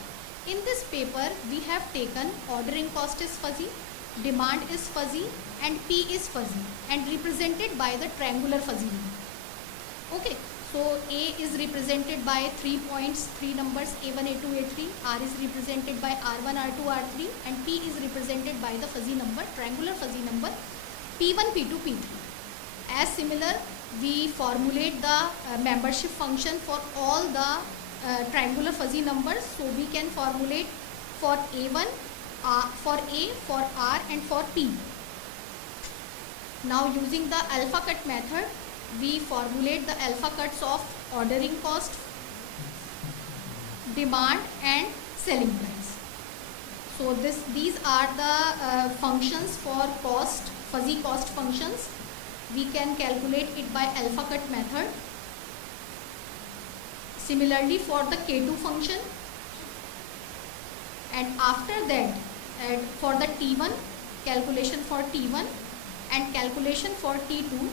in this paper we have taken ordering cost is fuzzy, demand is fuzzy, and P is fuzzy and represented by the triangular fuzzy number. Okay, so A is represented by 3 points, 3 numbers A1, A2, A3, R is represented by R1, R2, R3, and P is represented by the fuzzy number, triangular fuzzy number P1, P2, P3. As similar, we formulate the membership function for all the triangular fuzzy numbers. So we can formulate for A1, for A, for R, and for P. Now using the alpha cut method, we formulate the alpha cuts of ordering cost, demand, and selling price. So these are the functions for cost, fuzzy cost functions. We can calculate it by alpha cut method. Similarly for the K2 function, and after that for the T1, calculation for T1 and calculation for T2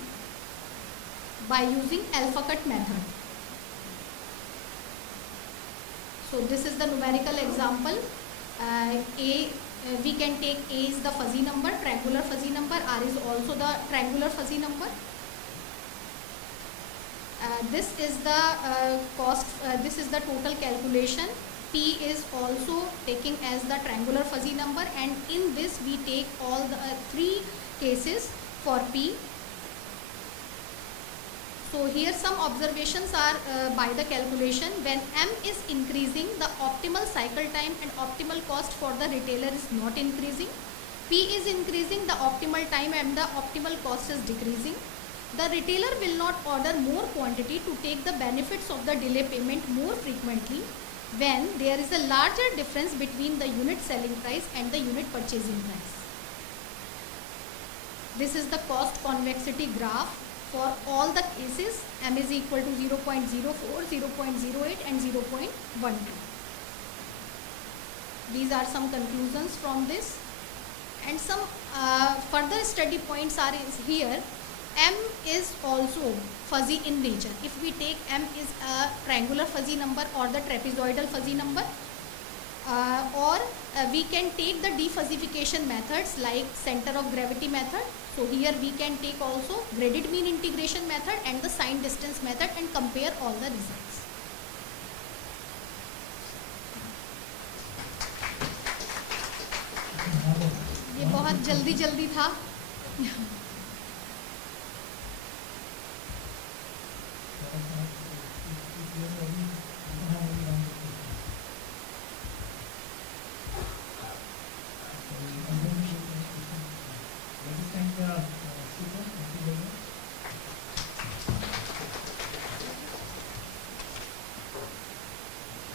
by using alpha cut method. So this is the numerical example. We can take A is the fuzzy number, triangular fuzzy number, R is also the triangular fuzzy number. This is the cost, this is the total calculation. P is also taking as the triangular fuzzy number, and in this we take all the 3 cases for P. So here some observations are by the calculation. When M is increasing, the optimal cycle time and optimal cost for the retailer is not increasing. P is increasing, the optimal time and the optimal cost is decreasing. The retailer will not order more quantity to take the benefits of the delay payment more frequently when there is a larger difference between the unit selling price and the unit purchasing price. This is the cost convexity graph. For all the cases, M is equal to 0.04, 0.08 and 0.12. These are some conclusions from this, and some further study points are here. M is also fuzzy in nature. If we take M is a triangular fuzzy number or the trapezoidal fuzzy number, or we can take the defuzzification methods like center of gravity method. So here we can take also graded mean integration method and the sign distance method and compare all the results. ये बहुत जल्दी था.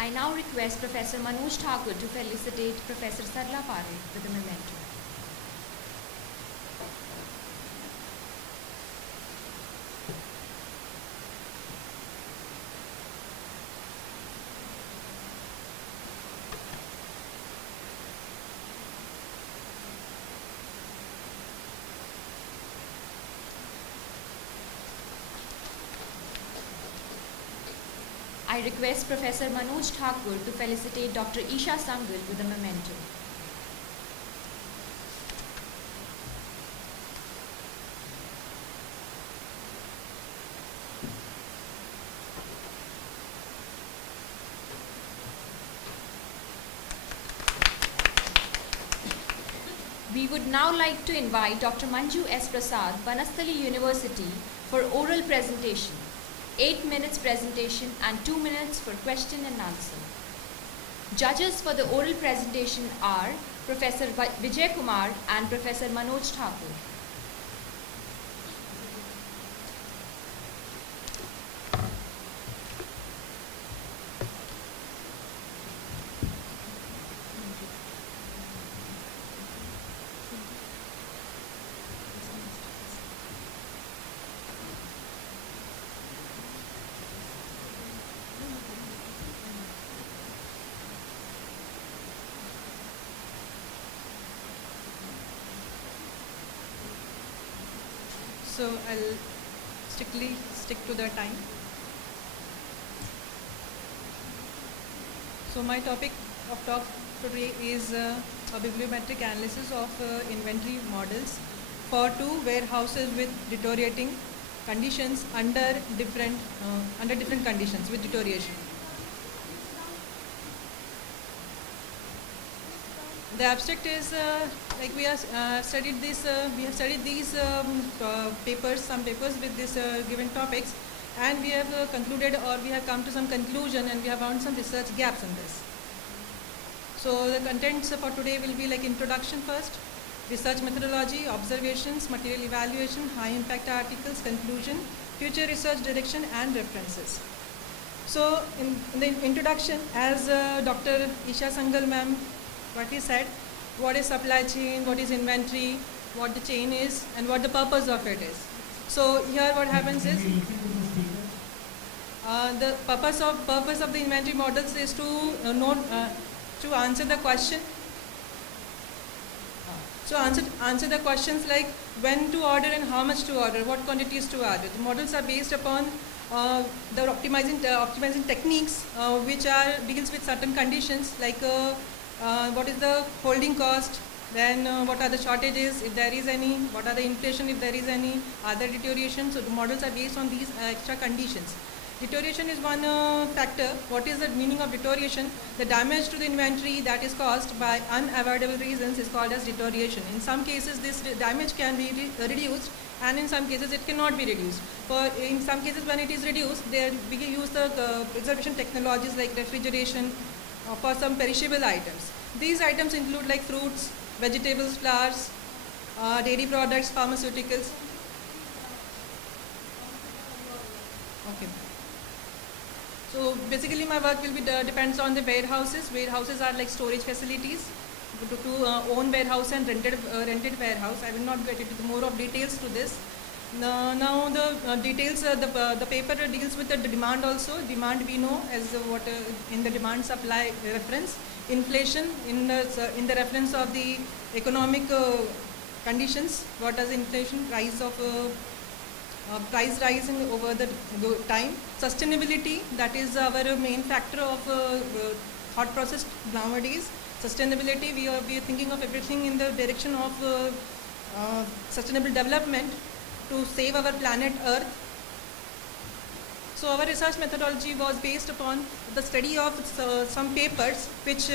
I now request Professor Manoj Thakur to felicitate Professor Sarla Parekh with a memento. I request Professor Manoj Thakur to felicitate Dr. Isha Sangal with a memento. We would now like to invite Dr. Manju S. Prasad, Banasthali University, for oral presentation. 8 minutes presentation and 2 minutes for question and answer. Judges for the oral presentation are Professor Vijay Kumar and Professor Manoj Thakur. So I'll strictly stick to the time. So my topic of talk today is a bibliometric analysis of inventory models for two warehouses with deteriorating conditions under different conditions with deterioration. The abstract is like we have studied this. We have studied these papers, some papers with this given topics, and we have concluded, or we have come to some conclusion, and we have found some research gaps in this. So the contents for today will be like introduction first, research methodology, observations, material evaluation, high impact articles, conclusion, future research direction, and references. So in the introduction, as Dr. Isha Sangal ma'am what he said, what is supply chain, what is inventory, what the chain is, and what the purpose of it is. So here what happens is, the purpose of the inventory models is to to answer the question. So answer the questions like when to order and how much to order, what quantities to order. The models are based upon the optimizing techniques which are deals with certain conditions like what is the holding cost, then what are the shortages if there is any, what are the inflation if there is any, other deterioration. So the models are based on these extra conditions. Deterioration is one factor. What is the meaning of deterioration? The damage to the inventory that is caused by unavoidable reasons is called as deterioration. In some cases this damage can be reduced, and in some cases it cannot be reduced. In some cases when it is reduced, we use the preservation technologies like refrigeration for some perishable items. These items include like fruits, vegetables, flowers, dairy products, pharmaceuticals. Okay. So basically my work will be depends on the warehouses. Warehouses are like storage facilities. To own warehouse and rented warehouse. I will not get into more of details to this. Now the details, the paper deals with the demand also. Demand we know as what in the demand supply reference. Inflation in the reference of the economic conditions. What is inflation? Price rising over the time. Sustainability, that is our main factor of thought process nowadays. Sustainability, we are thinking of everything in the direction of sustainable development to save our planet Earth. So our research methodology was based upon the study of some papers which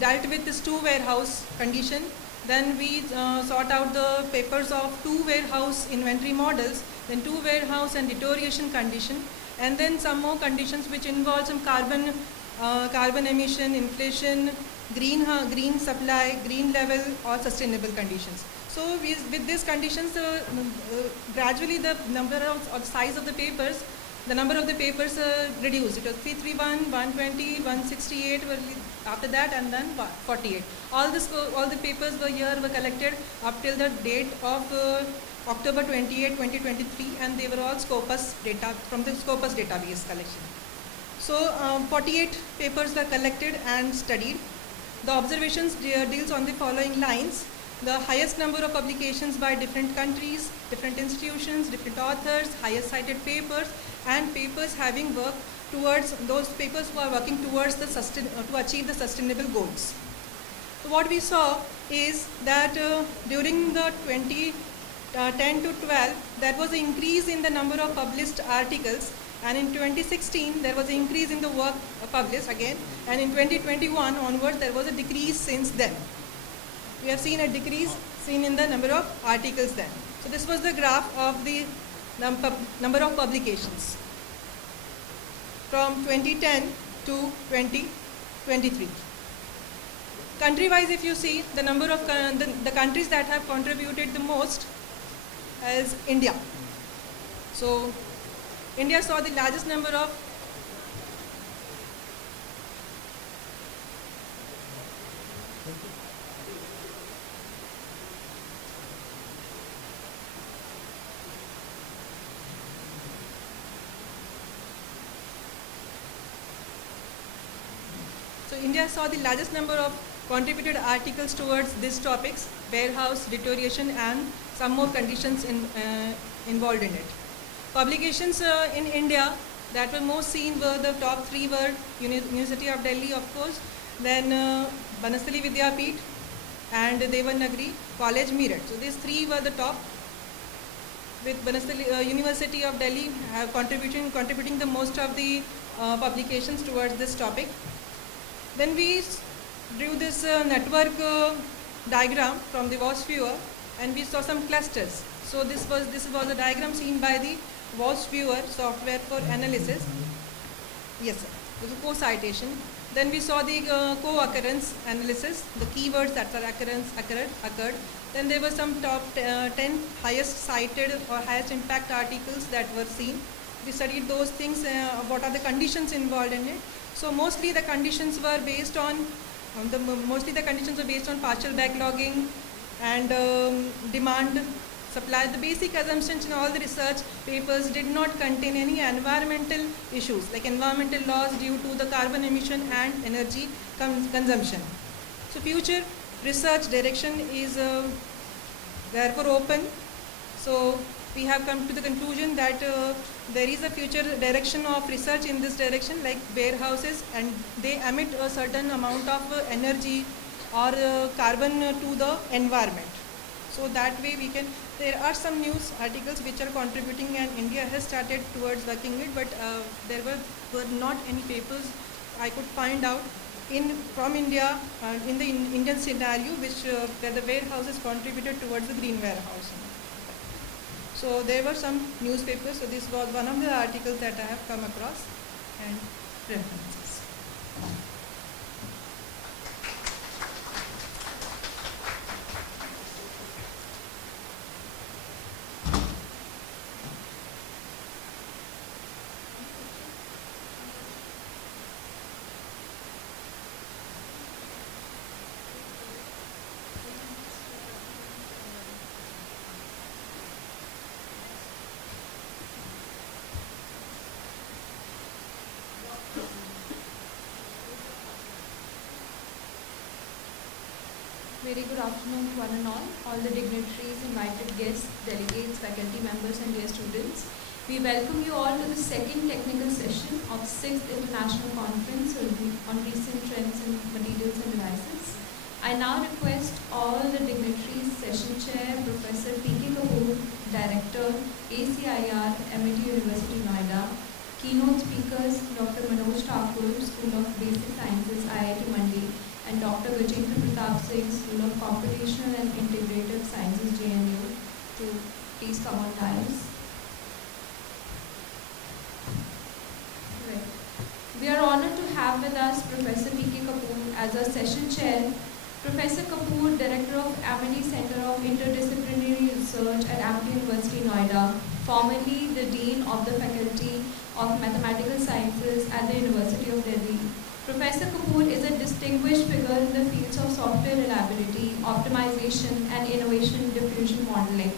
dealt with this two warehouse condition. Then we sought out the papers of two warehouse inventory models, then two warehouse and deterioration condition, and then some more conditions which involve some carbon emission, inflation, green supply, green level, or sustainable conditions. So with these conditions, gradually the number of or the size of the papers, the number of the papers reduced. It was 331, 120, 168 after that, and then 48. All the papers were collected up till the date of October 28, 2023, and they were all Scopus data from the Scopus database collection. So 48 papers were collected and studied. The observations deals on the following lines. The highest number of publications by different countries, different institutions, different authors, highest cited papers, and papers having worked towards those papers who are working towards to achieve the sustainable goals. So what we saw is that during the 2010 to 12, there was an increase in the number of published articles, and in 2016 there was an increase in the work published again, and in 2021 onwards there was a decrease since then. We have seen a decrease in the number of articles then. So this was the graph of the number of publications from 2010 to 2023. Country-wise, if you see, the number of the countries that have contributed the most is India. So, India saw the largest number of So India saw the largest number of contributed articles towards these topics: warehouse, deterioration, and some more conditions involved in it. Publications in India that were most seen were the top three were University of Delhi, of course, then Banasthali Vidyapeeth and Devanagari College, Meerut. So these three were the top, with Banasthali University of Delhi have contributing the most of the publications towards this topic. Then we drew this network diagram from the WAS viewer, and we saw some clusters. So this was a diagram seen by the WAS viewer software for analysis. Yes, sir. It was a co-citation. Then we saw the co-occurrence analysis, the keywords that are occurred. Then there were some top 10 highest cited or highest impact articles that were seen. We studied those things, what are the conditions involved in it. So mostly the conditions were based on partial backlogging and demand, supply. The basic assumptions in all the research papers did not contain any environmental issues like environmental loss due to the carbon emission and energy consumption. So future research direction is therefore open. So we have come to the conclusion that there is a future direction of research in this direction, like warehouses, and they emit a certain amount of energy or carbon to the environment. So that way there are some news articles which are contributing, and India has started towards working it, but there were not any papers I could find out from India in the Indian scenario where the warehouses contributed towards the green warehouse. So there were some newspapers, so this was one of the articles that I have come across and references. Very good afternoon to one and all the dignitaries, invited guests, delegates, faculty members and dear students. We welcome you all to the second technical session of 6th International Conference on Recent Trends in Materials and Devices. I now request all the dignitaries, Session Chair, Professor P.K. Kapoor, Director, ACIR, MIT University, Noida, keynote speakers, Dr. Manoj Thakur, School of Basic Sciences, IIT Mandi, and Dr. Gajendra Pratap Singh, School of Computational and Integrative Sciences, JNU, to please come on dais. Right. We are honored to have with us Professor P.K. Kapoor as our session chair. Professor Kapoor, Director of Amity Center of Interdisciplinary Research at Amity University, Noida, formerly the Dean of the Faculty of Mathematical Sciences at the University of Delhi. Professor Kapoor is a distinguished figure in the fields of software reliability, optimization, and innovation diffusion modeling.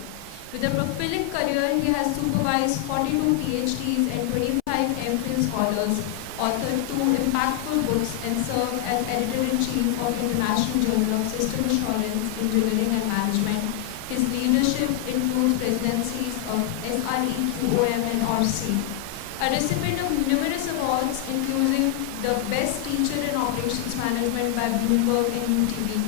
With a prolific career, he has supervised 42 PhDs and 25 MPhil scholars, authored 2 impactful books, and served as editor-in-chief of International Journal of System Assurance, Engineering and Management. His leadership includes presidencies of SRE, QOM, and ORC. A recipient of numerous awards, including the Best Teacher in Operations Management by Bloomberg and UTV.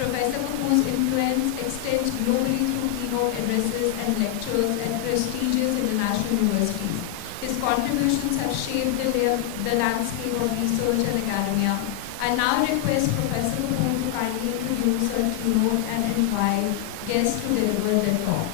Professor Kapoor's influence extends globally through keynote addresses and lectures at prestigious international universities. His contributions have shaped the landscape of research and academia. I now request Professor Kapoor to kindly introduce our keynote and invite guests to deliver their talk.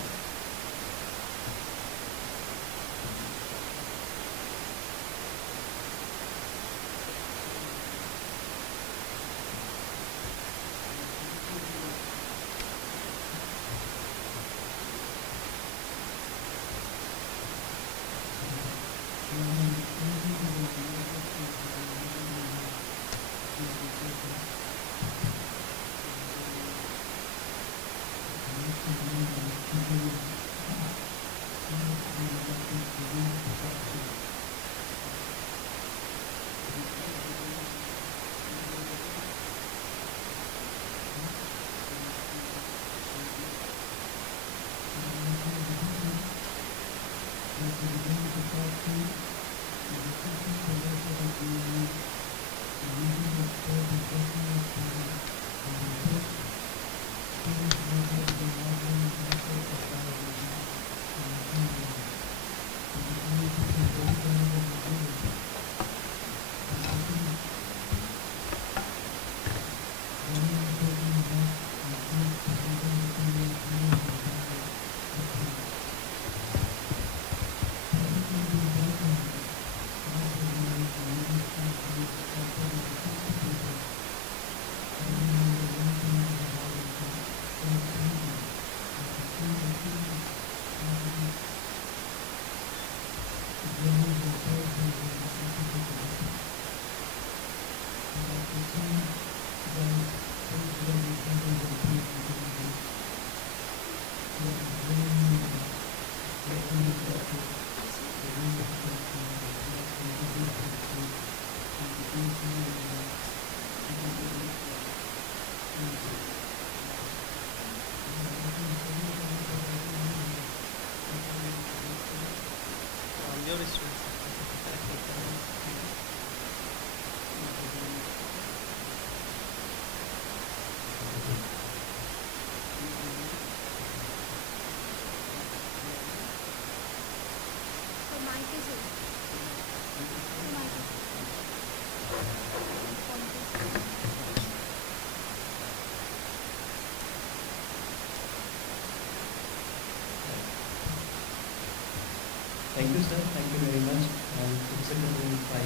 Thank you, sir. Thank you very much. Professor Kapoor, my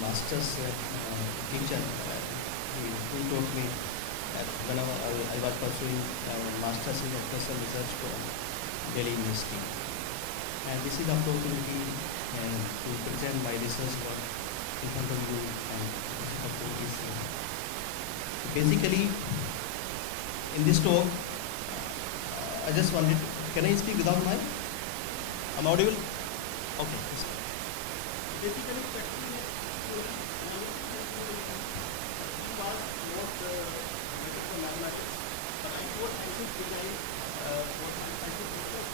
master's teacher, who taught me when I was pursuing master's in operational research from Delhi University. And this is the opportunity to present my research work in front of you and Professor Kapoor is here. Basically, in this talk, I just wanted, can I speak without mic? I'm audible? Okay. Basically, mathematics, but I thought I should design what I should focus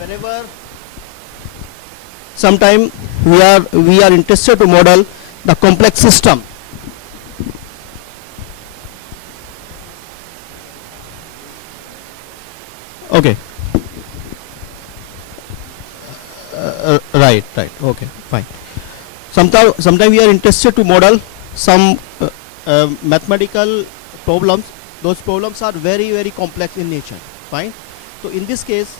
whenever sometime we are interested to model the complex system. Okay. Right. Okay, fine. Sometime we are interested to model some mathematical problems. Those problems are very, very complex in nature. Fine. So in this case,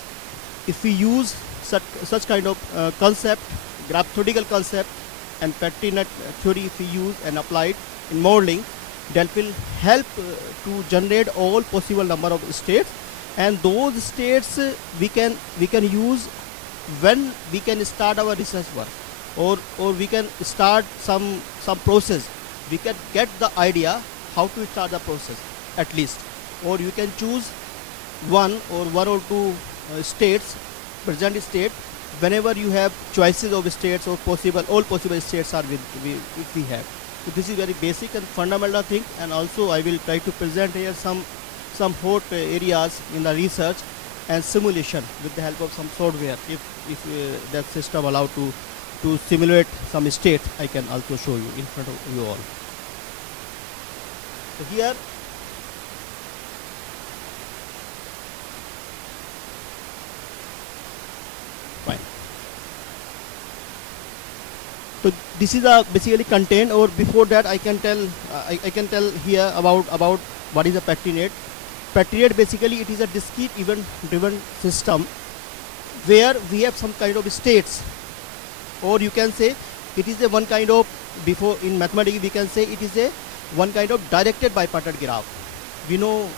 if we use such kind of concept, graph theoretical concept, and petri net theory, if we use and apply it in modeling, that will help to generate all possible number of states. And those states we can use when we can start our research work, or we can start some process. We can get the idea how to start the process at least, or you can choose one or two states, present state. Whenever you have choices of states or all possible states are if we have. So this is very basic and fundamental thing, and also I will try to present here some hot areas in the research and simulation with the help of some software. If that system allow to simulate some states, I can also show you in front of you all. So here fine. So this is basically contained, or before that I can tell here about what is a petri net. Petri net, basically it is a discrete event driven system where we have some kind of states, or you can say it is a one kind of, before in mathematics we can say it is a one kind of directed bipartite graph. We know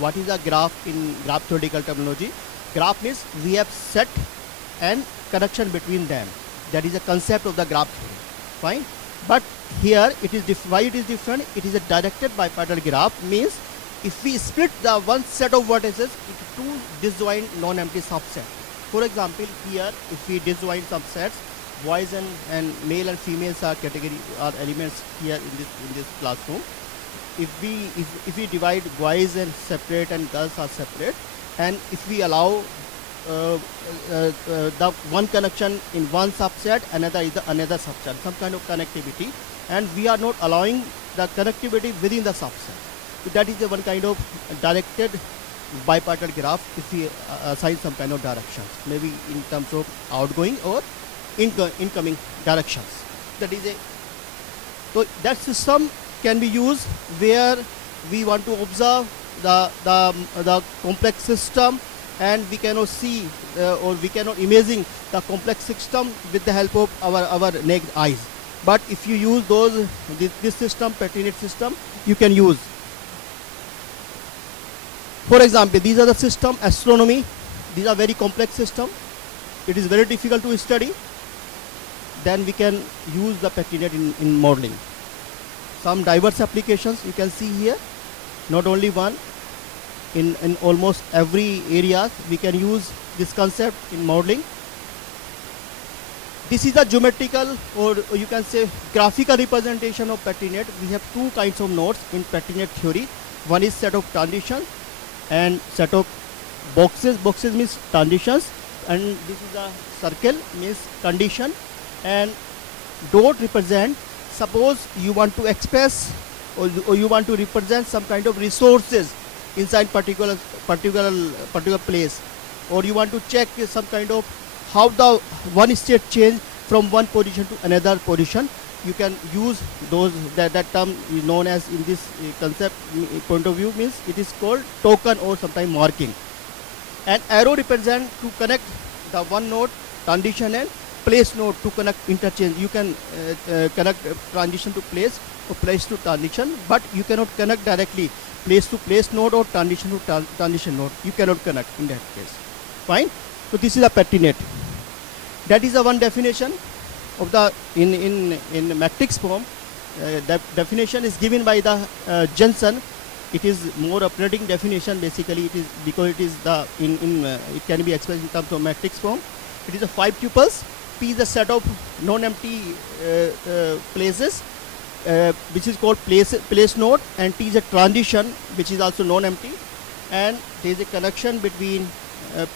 what is a graph in graph theoretical terminology. Graph means we have set and connection between them. That is a concept of the graph theory. Fine. But here it is why it is different. It is a directed bipartite graph, means if we split the one set of vertices into two disjoint non-empty subsets. For example, here if we disjoin subsets, boys and male and females are elements here in this classroom. if we divide boys and separate and girls are separate, and if we allow the one connection in one subset, another is the another subset, some kind of connectivity, and we are not allowing the connectivity within the subset. So that is the one kind of directed bipartite graph if we assign some kind of directions, maybe in terms of outgoing or incoming directions. That is a, so that system can be used where we want to observe the complex system, and we cannot see or we cannot imagine the complex system with the help of our naked eyes. But if you use this system, pertinent system, you can use. For example, these are the system astronomy. These are very complex system. It is very difficult to study. Then we can use the pertinent in modeling. Some diverse applications you can see here. Not only one. In almost every area we can use this concept in modeling. This is a geometrical, or you can say graphical representation of pertinent. We have two kinds of nodes in pertinent theory. One is set of transitions and set of boxes. Boxes means transitions, and this is a circle means condition, and dot represent, suppose you want to express or you want to represent some kind of resources inside particular place, or you want to check some kind of how the one state change from one position to another position. You can use those, that term is known as, in this concept point of view, means it is called token or sometimes marking. And arrow represent to connect the one node transition and place node to connect interchange. You can connect transition to place or place to transition, but you cannot connect directly place to place node or transition to transition node. You cannot connect in that case. Fine. So this is a pertinent. That is the one definition of the in matrix form. That definition is given by the Jensen. It is more operating definition. Basically, it is because it is the it can be expressed in terms of matrix form. It is a 5 tuples. P is a set of non-empty places, which is called place node, and T is a transition, which is also non-empty, and there is a connection between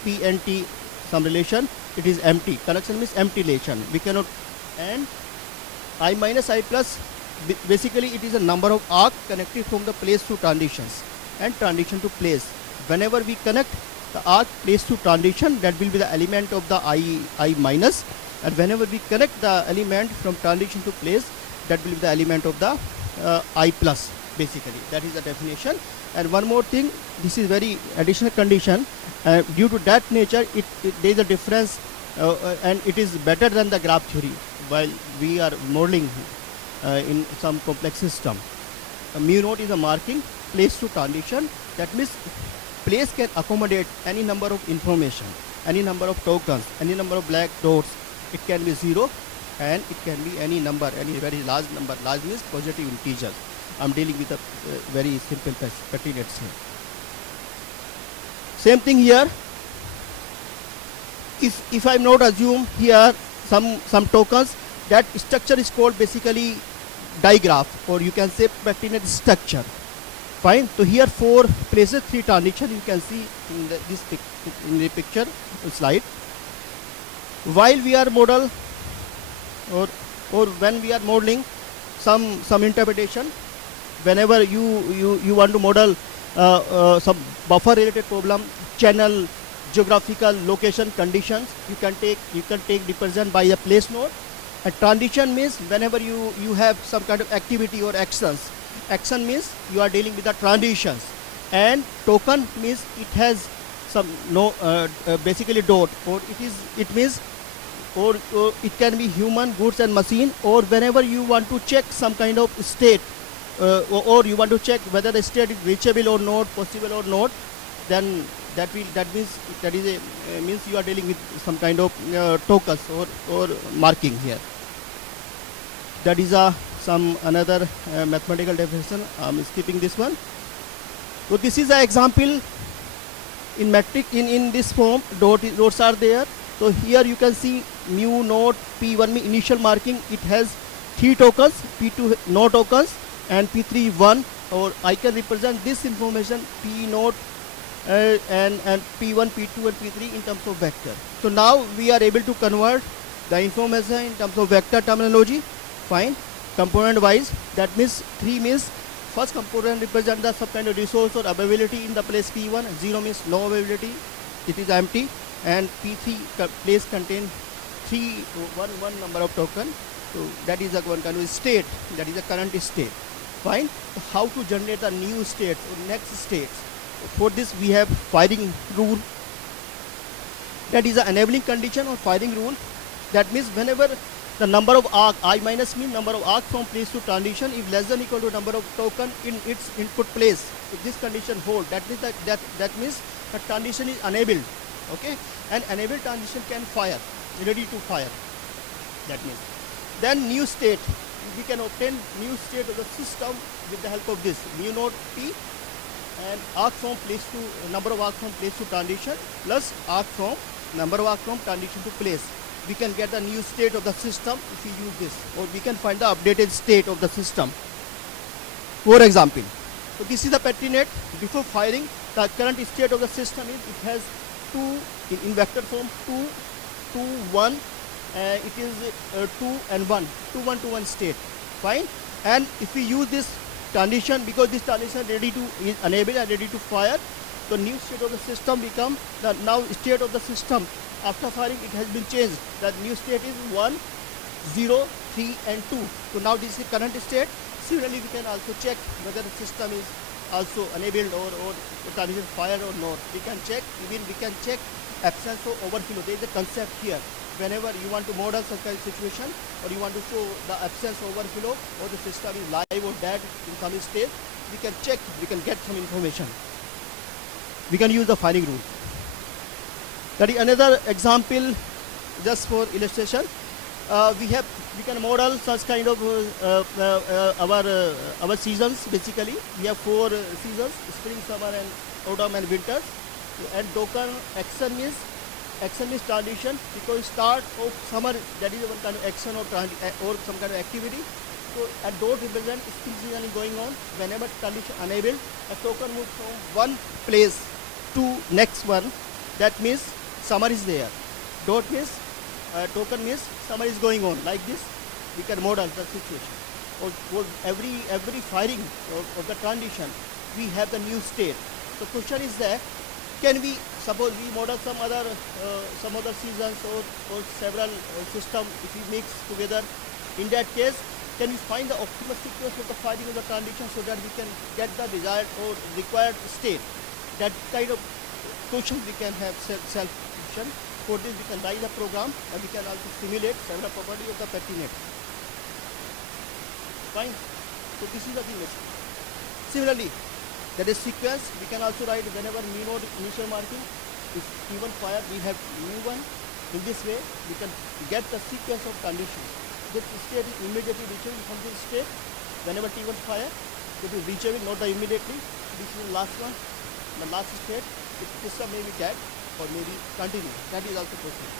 P and T, some relation. It is empty. Connection means empty relation. We cannot. And I minus I plus, basically it is a number of arcs connected from the place to transitions and transition to place. Whenever we connect the arc place to transition, that will be the element of the I minus, and whenever we connect the element from transition to place, that will be the element of the I plus, basically. That is the definition. And one more thing, this is very additional condition. Due to that nature, there is a difference, and it is better than the graph theory while we are modeling in some complex system. Mu naught is a marking, place to transition. That means place can accommodate any number of information, any number of tokens, any number of black dots. It can be 0, and it can be any number, any very large number. Large means positive integers. I'm dealing with a very simple pertinence here. Same thing here. If I'm not assume here some tokens, that structure is called basically digraph, or you can say pertinent structure. Fine. So here 4 places, 3 transition you can see in the picture slide. While we are model or when we are modeling some interpretation, whenever you want to model some buffer related problem, channel, geographical location conditions, you can take represent by a place node. A transition means whenever you have some kind of activity or actions. Action means you are dealing with the transitions, and token means it has some basically dot, or it means or it can be human, goods and machine, or whenever you want to check some kind of state, or you want to check whether the state is reachable or not, possible or not, then that means you are dealing with some kind of tokens or marking here. That is some another mathematical definition. I'm skipping this one. So this is an example in matrix in this form. Dots are there. So here you can see mu naught P1 mean initial marking. It has 3 tokens, P2 no tokens, and P3 1, or I can represent this information P naught and P1, P2 and P3 in terms of vector. So now we are able to convert the information in terms of vector terminology. Fine. Component wise, that means 3 means first component represent the some kind of resource or availability in the place P1, 0 means no availability, it is empty, and P3 place contain one number of token. So that is a one kind of state, that is a current state. Fine. So how to generate the new states or next states? For this we have firing rule. That is an enabling condition or firing rule. That means whenever the number of arc, I minus mean number of arc from place to transition, if less than equal to number of token in its input place, if this condition hold, that means that means the transition is enabled. Okay, and enabled transition can fire, ready to fire. That means then new state, we can obtain new state of the system with the help of this mu naught P and arc from place to number of arc from place to transition plus arc from number of arc from transition to place. We can get the new state of the system if we use this, or we can find the updated state of the system. For example, so this is the petri net. Before firing, the current state of the system is it has two in vector form 2, 2, 1. It is 2 and 1, 2, 1 to 1 state. Fine. And if we use this transition, because this transition ready to is enabled and ready to fire, the new state of the system become the now state of the system. After firing, it has been changed. The new state is 1, 0, 3 and 2. So now this is current state. Similarly, we can also check whether the system is also enabled or the transition fired or not. We can check, even we can check absence of overflow. There is a concept here. Whenever you want to model such kind of situation, or you want to show the absence of overflow, or the system is live or dead in some state, we can check, we can get some information. We can use the firing rule. That is another example, just for illustration. We can model such kind of our seasons. Basically, we have 4 seasons: spring, summer, and autumn and winter. And token action means transition, because start of summer, that is one kind of action or some kind of activity. So a dot represents spring season is going on. Whenever transition enabled, a token moves from one place to next one. That means summer is there. Dot means token means summer is going on. Like this, we can model the situation. For every firing of the transition, we have the new state. The question is that, can we suppose we model some other seasons or several system, if we mix together? In that case, can we find the optimal sequence of the firing of the transition so that we can get the desired or required state? That kind of question we can have self-question. For this, we can write a program, and we can also simulate several properties of the petri net. Fine. So this is the image. Similarly, that is sequence. We can also write whenever mu naught initial marking is T1 fire, we have mu1. In this way, we can get the sequence of conditions. This state is immediately reachable from this state. Whenever T1 fire, it is reachable, not the immediately. This is the last one. The last state, the system may be dead or maybe continue. That is also possible.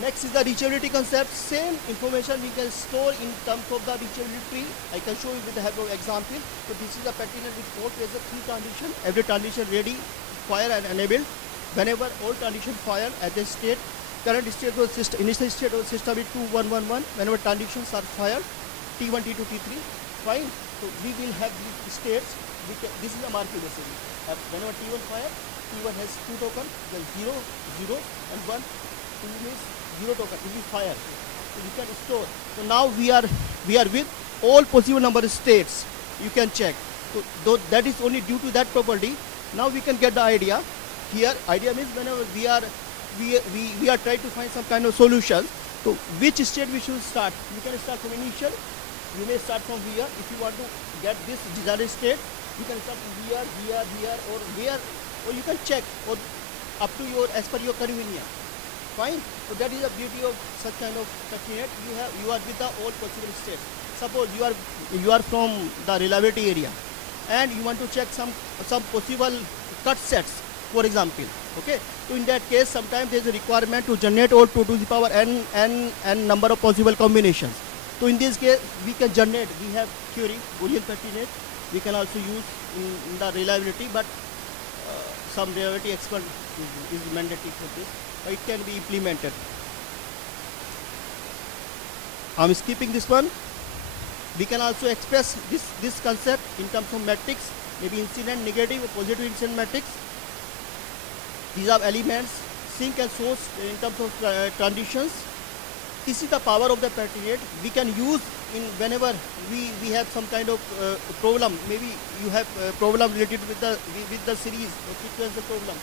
Next is the reachability concept. Same information we can store in terms of the reachability tree. I can show you with the help of example. So this is a petri net with 4 phases, 3 transition. Every transition ready, fire and enabled. Whenever all transition fire at the state, current state of system, initial state of system is 2, 1, 1, 1. Whenever transitions are fired, T1, T2, T3. Fine. So we will have these states. This is a marking basically. Whenever T1 fire, T1 has 2 tokens, then 0, 0 and 1. 2 means 0 token. It will fire. So you can store. So now we are with all possible number of states. You can check. So that is only due to that property. Now we can get the idea. Here, idea means whenever we are trying to find some kind of solution. So which state we should start? We can start from initial. You may start from here. If you want to get this desired state, you can start from here, or where, or you can check, or up to your as per your convenience. Fine. So that is the beauty of such kind of petri net. You are with the all possible states. Suppose you are from the reliability area, and you want to check some possible cut sets, for example. Okay. So in that case, sometimes there is a requirement to generate all 2 to the power n number of possible combinations. So in this case, we can generate, we have theory, Boolean pertinent, we can also use in the reliability, but some reliability expert is mandatory for this, but it can be implemented. I'm skipping this one. We can also express this concept in terms of matrix, maybe incident, negative, or positive incident matrix. These are elements, sink and source in terms of transitions. This is the power of the pertinent. We can use in whenever we have some kind of problem. Maybe you have a problem related with the series or sequence of problem.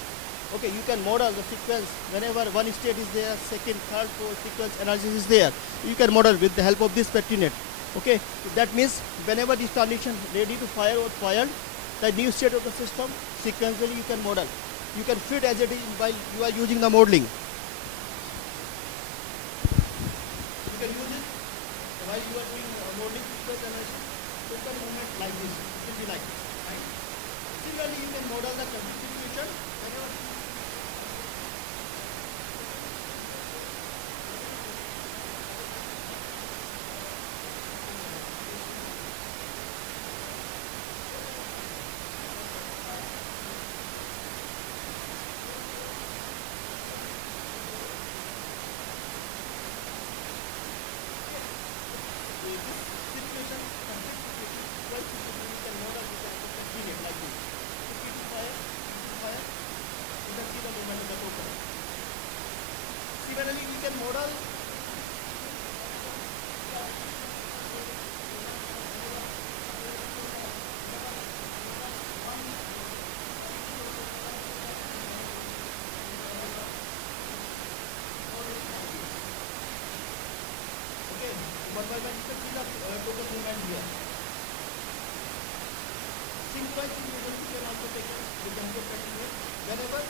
Okay, you can model the sequence whenever one state is there, second, third, fourth sequence analysis is there. You can model with the help of this pertinent. Okay, so that means whenever this transition ready to fire or fired, the new state of the system sequentially you can model. You can fit as it is while you are using the modeling. You can use it while you are doing modeling sequence analysis. Total movement like this, it will be like this, right? Similarly, you can model the distribution whenever. Similarly, we can model okay, one by one you can see the total movement here. Sequence you can also take the example whenever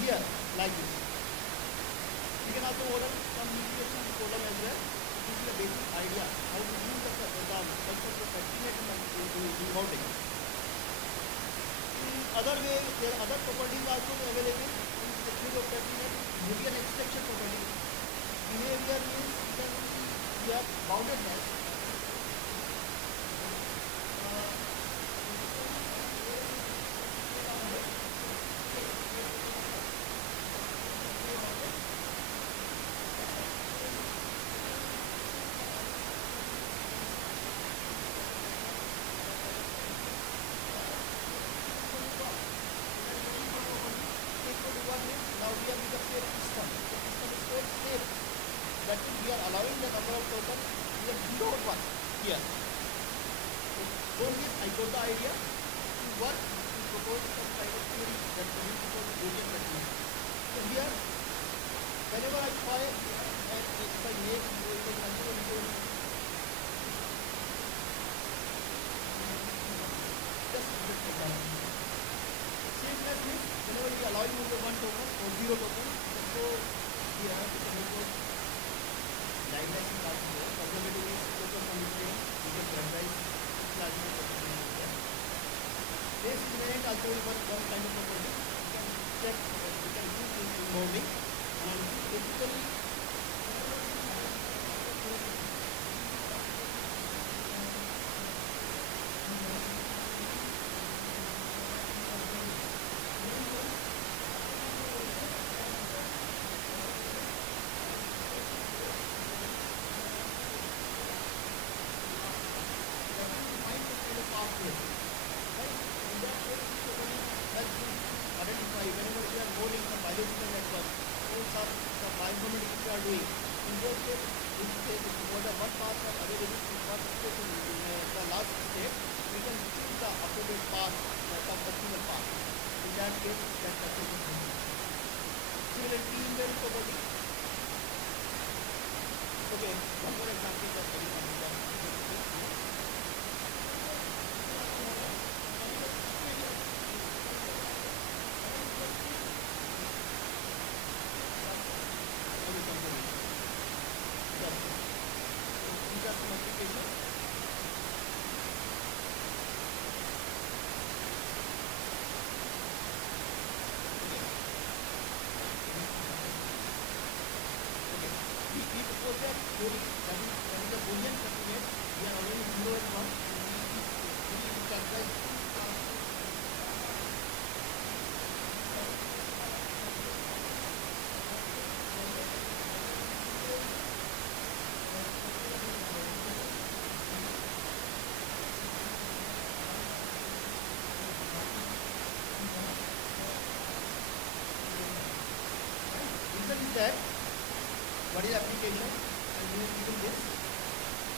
here like this. We can also model some mitigation problem as well. This is a basic idea how to use the concept of pertinent in modeling. In other way, there are other properties also available in the field of pertinent. Boolean extraction property. Behavior means we have boundedness. Now we are with the state system. The system is so safe that we are allowing the number of tokens. We have 0 or 1 here. So from this I got the idea to work to propose some kind of theory that we propose Boolean pertinent. So here, whenever I fire and if I make just same as this, whenever we allow you the 1 token or 0 token, so here we can report liveness in classifier, conservative is total constraint, we can characterize classifier. This invariant also will work one kind of property. We can check, we can use this in modeling and basically identify whenever we are modeling some biological network or some bioinformatics again, one more example that very common that these are some applications. We propose that theory that is a Boolean certificate. We are already 0 and 1. We characterize reason is that what is application and we have given this,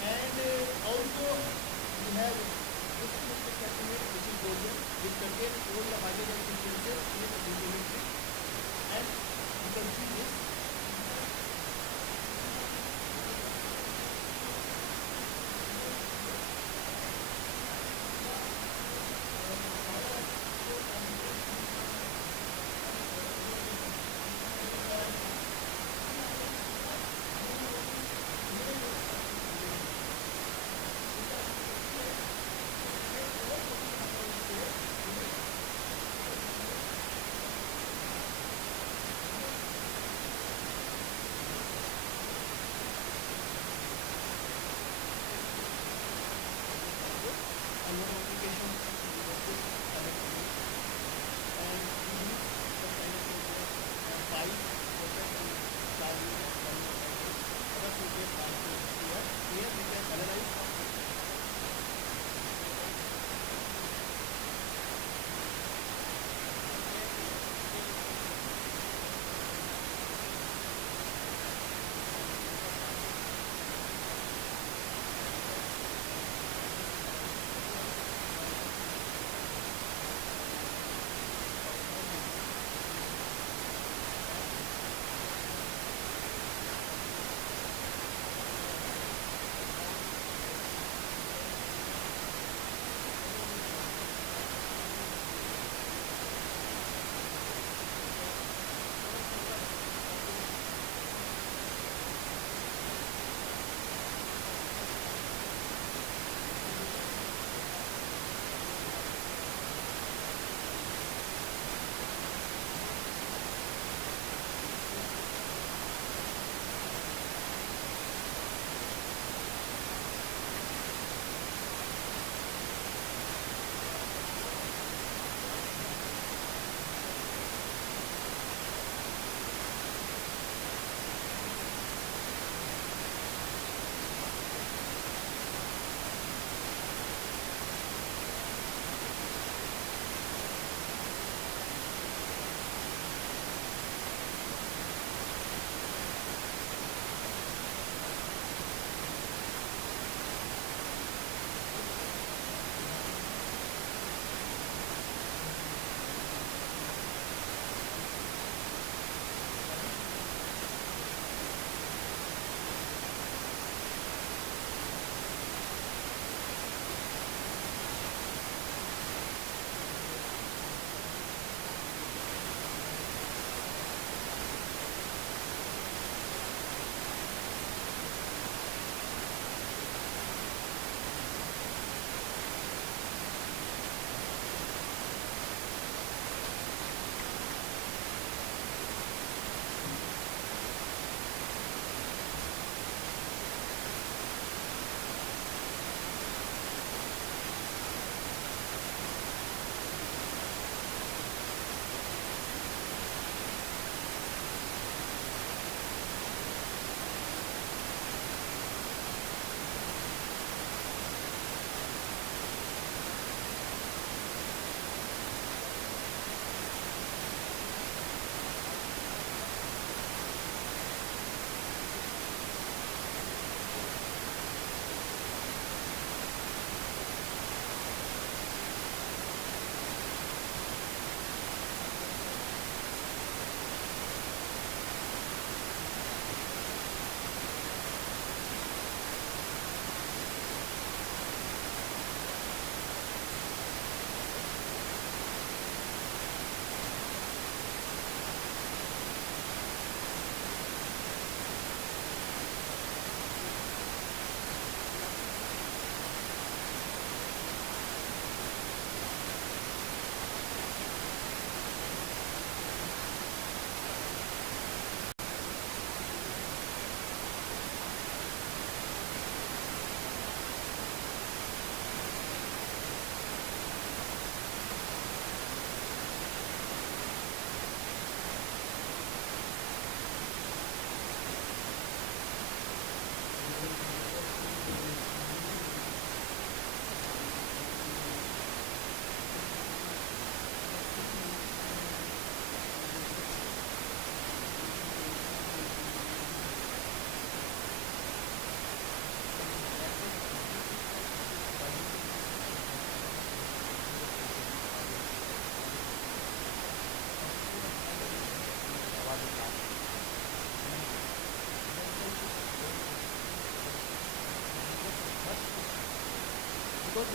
and also we have this certificate which is Boolean, which contains all the mileage and sequences in the geometry, and you can see this. Now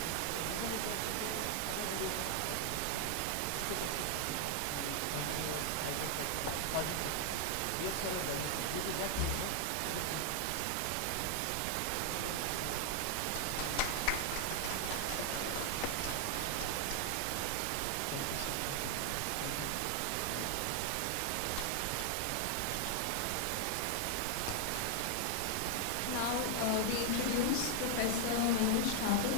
we introduce Professor Manish Thakur,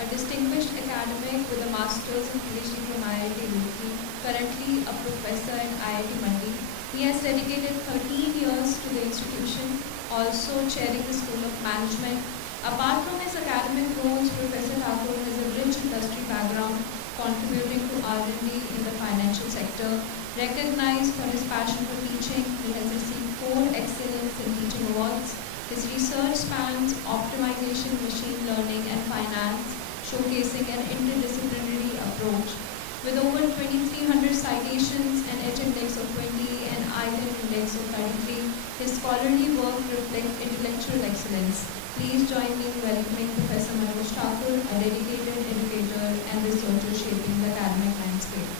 a distinguished academic with a master's and PhD from IIT Roorkee, currently a professor in IIT Mandi. He has dedicated 13 years to the institution, also chairing the School of Management. Apart from his academic roles, Professor Thakur has a rich industry background, contributing to R&D in the financial sector. Recognized for his passion for teaching, he has received 4 Excellence in Teaching Awards. His research spans optimization, machine learning, and finance, showcasing an interdisciplinary approach. With over 2,300 citations, an H index of 20, and ILM index of 33, his scholarly work reflects intellectual excellence. Please join me in welcoming Professor Manish Thakur, a dedicated educator and researcher shaping the academic landscape.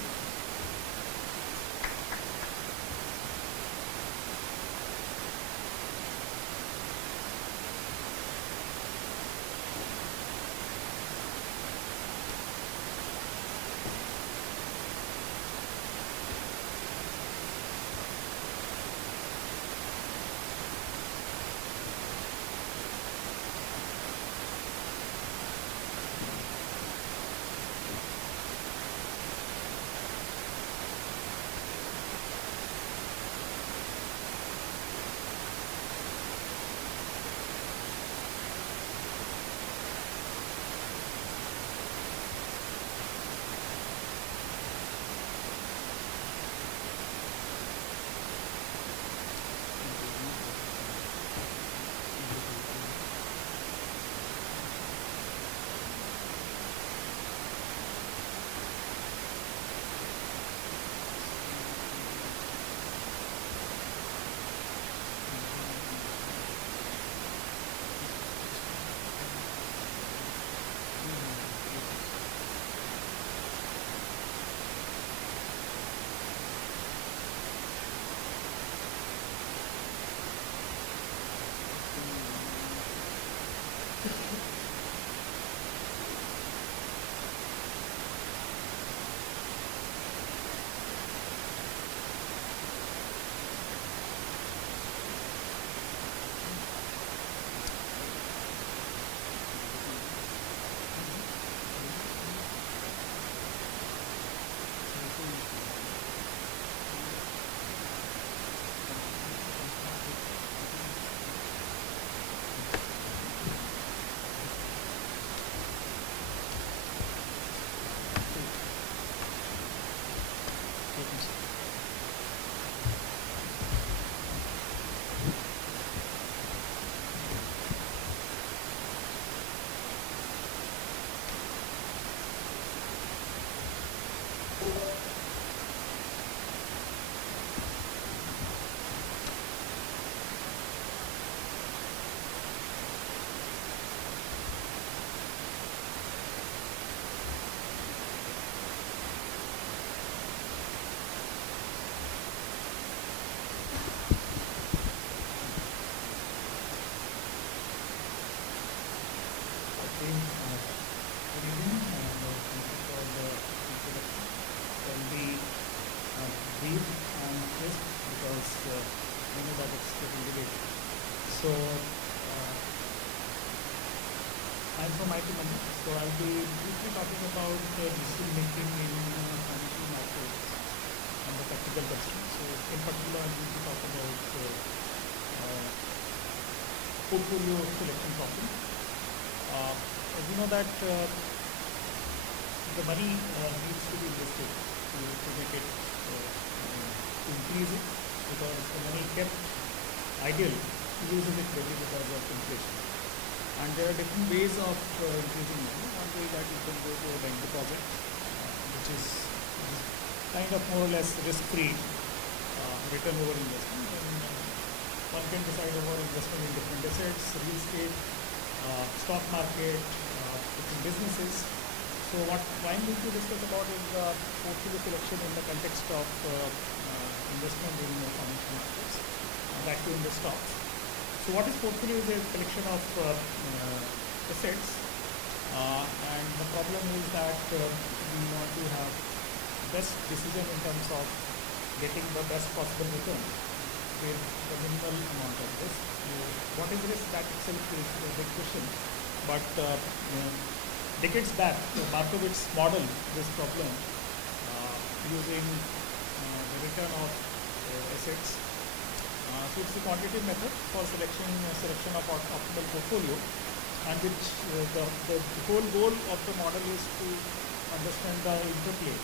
Good evening, and thank you for the introduction. I'll be brief and crisp because I know that it's getting late. So, I'm from IT Mandi, so I'll be briefly talking about decision making in financial markets and the practical constraints. So, in particular, I'm going to talk about portfolio selection problem. As you know that the money needs to be invested to make it to increase it, because the money kept idle loses its value because of inflation. And there are different ways of increasing money. One way that you can go to a bank deposit, which is kind of more or less risk-free return over investment. And one can decide over investment in different assets, real estate, stock market, different businesses. So what I'm going to discuss about is portfolio selection in the context of investment in financial markets, back to in the stocks. So what is portfolio? Is a collection of assets, and the problem is that we want to have best decision in terms of getting the best possible return with the minimal amount of risk. What is risk? That itself is a big question. But decades back, Markowitz modeled this problem using the return of assets. So it's a quantitative method for selection of optimal portfolio, and which the whole goal of the model is to understand the interplay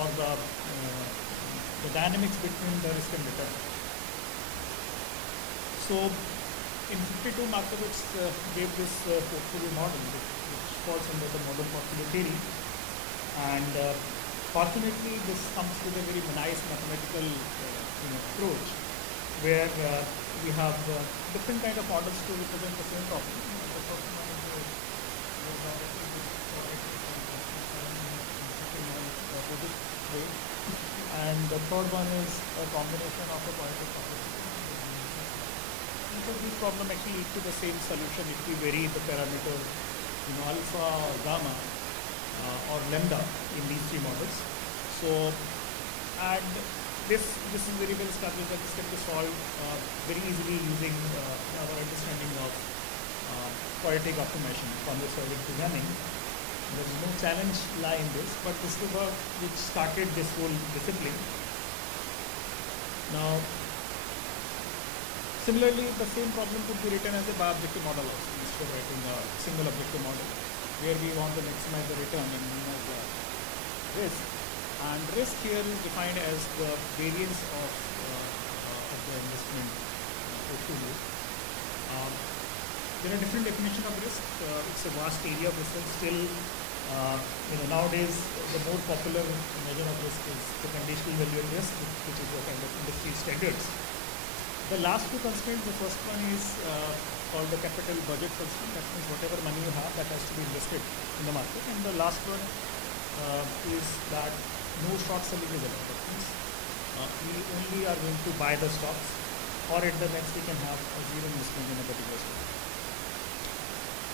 or the dynamics between the risk and return. So in 52, Markowitz gave this portfolio model, which falls under the model portfolio theory, and fortunately this comes with a very nice mathematical approach, where we have different kind of models to represent the same problem. The first one is way, and the third one is a combination of a quadratic property. Each of these problems actually lead to the same solution if we vary the parameter alpha or gamma or lambda in these three models. So, and this is very well established that this can be solved very easily using our understanding of quadratic optimization, convex quadratic programming. There is no challenge lie in this, but this is what which started this whole discipline. Now, similarly, the same problem could be written as a bi-objective model also, instead of writing a single objective model, where we want to maximize the return and minimize the risk. And risk here is defined as the variance of the investment portfolio. There are different definitions of risk. It's a vast area of research. Still, nowadays the more popular measure of risk is the conditional value of risk, which is a kind of industry standards. The last two constraints, the first one is called the capital budget constraint. That means whatever money you have, that has to be invested in the market. And the last one is that no short selling is allowed. That means we only are going to buy the stocks, or at the next we can have a zero investment in a particular stock.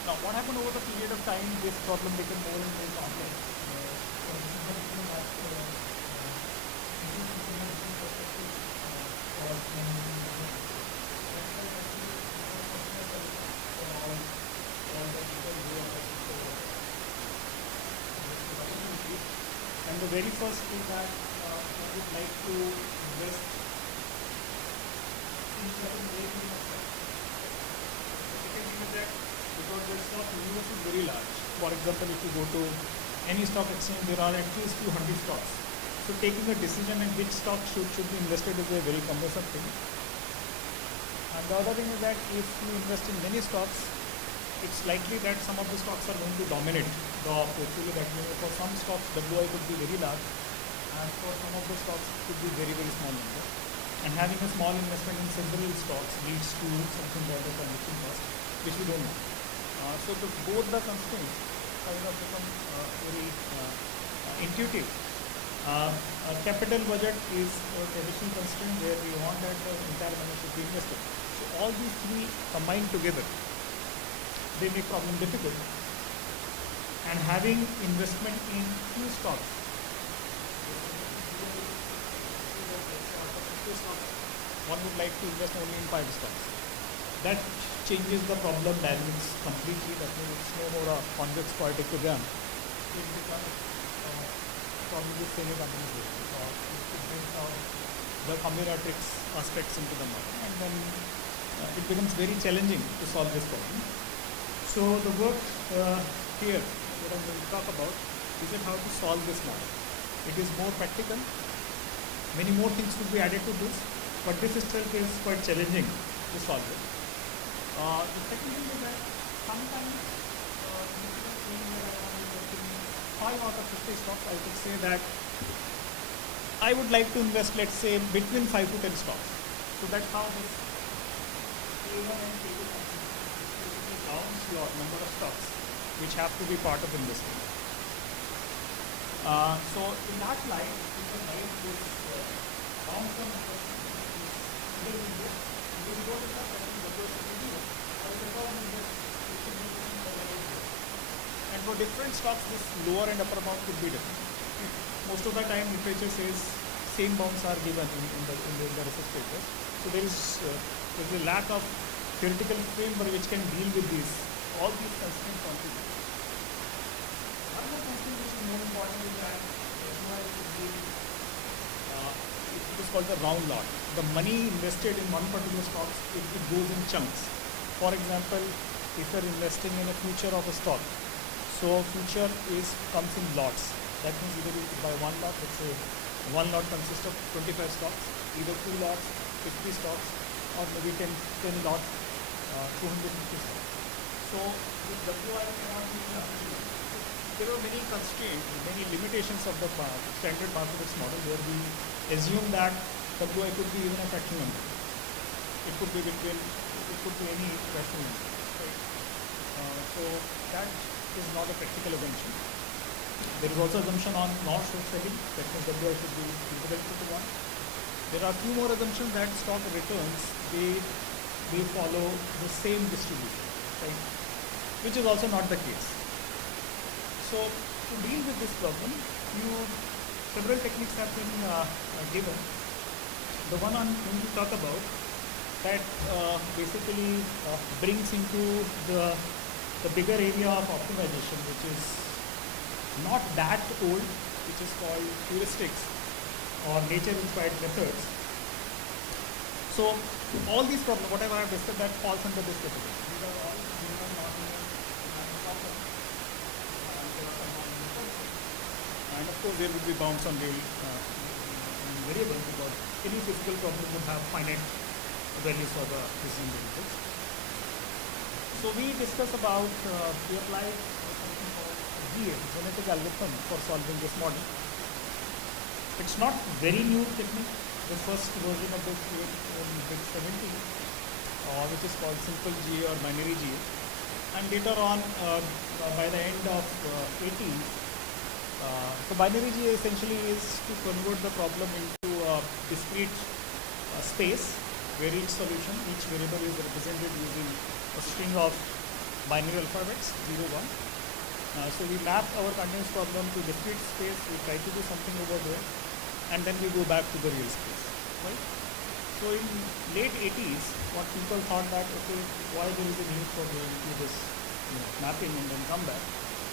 Now, what happened over the period of time? This problem became more and more complex. And the very first is that I would like to invest in certain ways in the stock. The second thing is that because the stock universe is very large. For example, if you go to any stock exchange, there are at least 200 stocks. So taking a decision on which stock should be invested is a very cumbersome thing. And the other thing is that if you invest in many stocks, it's likely that some of the stocks are going to dominate the portfolio. That means for some stocks, WI could be very large, and for some of the stocks, it could be very, very small number. And having a small investment in several stocks leads to something called the transaction cost, which we don't know. So both the constraints kind of become very intuitive. Capital budget is a traditional constraint where we want that the entire money should be invested. So all these three combined together, they make problem difficult. And having investment in few stocks, one would like to invest only in 5 stocks. That changes the problem dynamics completely. That means it's no more a convex quadratic program. It becomes problem with semi-combination, or it brings out the combinatorics aspects into the model, and then it becomes very challenging to solve this problem. So the work here, what I'm going to talk about, is how to solve this model. It is more practical. Many more things could be added to this, but this itself is quite challenging to solve it. The second thing is that sometimes 5 out of 50 stocks, I could say that I would like to invest, let's say, between 5 to 10 stocks. So that's how this K1 and K2 basically counts your number of stocks. which have to be part of investment. So in that light, we can write this bound sum equation. We will go to some and for different stocks, this lower and upper bound could be different. Most of the time, literature says same bounds are given in the research papers. So there is a lack of theoretical framework which can deal with these all these constraints contribute. Another constraint which is more important is that it is called the round lot. The money invested in one particular stock, it goes in chunks. For example, if you are investing in a future of a stock, so future comes in lots. That means either you buy one lot, let's say one lot consists of 25 stocks, either 2 lots, 50 stocks, or maybe 10 lots, 250 stocks. So with WI cannot be applicable. There are many constraints, many limitations of the standard mathematics model where we assume that WI could be even a fraction number. It could be any fraction number. Right? So that is not a practical assumption. There is also assumption on not short selling, that means WI should be equivalent to 1. There are few more assumptions that stock returns, they follow the same distribution, right? Which is also not the case. So to deal with this problem, several techniques have been given. The one I'm going to talk about that basically brings into the bigger area of optimization, which is not that old, which is called heuristics or nature-inspired methods. So all these problems, whatever I have discussed, that falls under this category. These are all human, non-human problems. And of course, there would be bounds on real variables because any physical problem would have finite values for the decision variables. So we discuss about, we apply something called GA, genetic algorithm, for solving this model. It's not very new technique. The first version of this came in bit 70, which is called simple GA or binary GA. And later on, by the end of 80s, so binary GA essentially is to convert the problem into a discrete space where each solution, each variable is represented using a string of binary alphabets, 0, 1. So we map our continuous problem to discrete space, we try to do something over there, and then we go back to the real space, right? So in late 80s, what people thought that, okay, why there is a need for going to this mapping and then come back,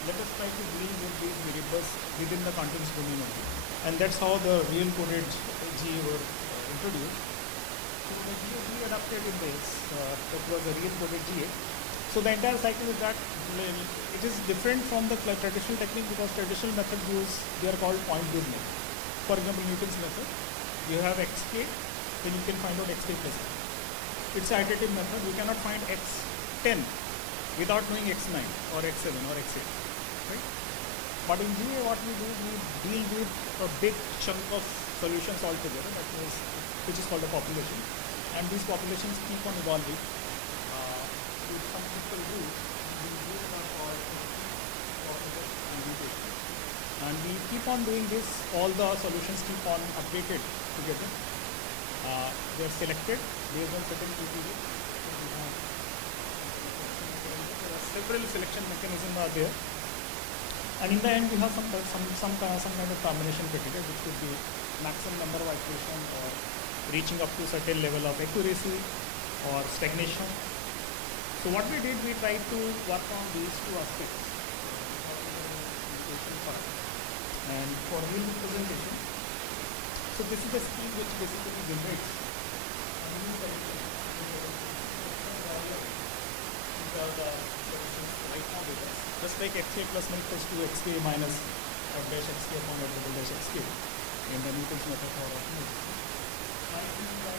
let us try to deal with these variables within the continuous domain only. And that's how the real coded GA were introduced. So the GA we adapted in this, that was a real coded GA. So the entire cycle is that it is different from the traditional technique because traditional methods they are called point-based methods. For example, Newton's method, you have xk, then you can find out xk plus 1. It's an iterative method. We cannot find x10 without knowing x9 or x7 or x8, right? But in GA, what we do, we deal with a big chunk of solutions altogether, that means, which is called a population, and these populations keep on evolving with some simple rules. These rules are called and mutation. And we keep on doing this. All the solutions keep on updated together. They are selected based on certain criteria. Several selection mechanisms are there, and in the end we have some kind of combination criteria, which could be maximum number of iteration or reaching up to certain level of accuracy or stagnation. So what we did, we tried to work on these two aspects, and for real representation. So this is the scheme which basically generates a new solution. These are the solutions right now with us. Just like xk plus 1 equals to xk minus f dash xk upon f double dash xk in the Newton's method for optimization. I think that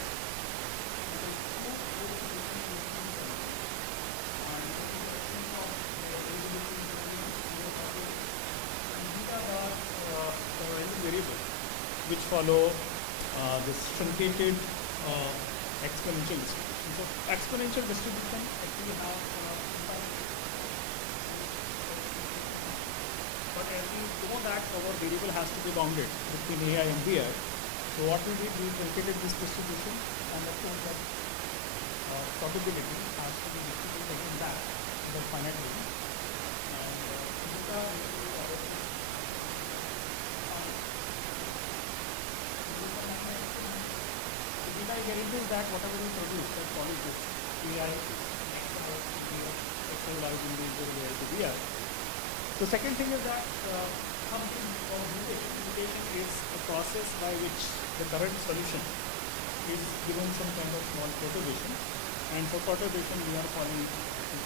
variable which follow this truncated exponential distribution. So exponential distribution actually have But as we know that our variable has to be bounded between ai and bi. So what we did, we calculated this distribution and of course that probability has to be distributed in that the finite range. And theta basically obviously theta guarantees that whatever we produce, that quality ai is next about to be xi lies in the ai to bi. The second thing is that something called mutation. Mutation is a process by which the current solution is given some kind of small perturbation, and for perturbation we are calling certain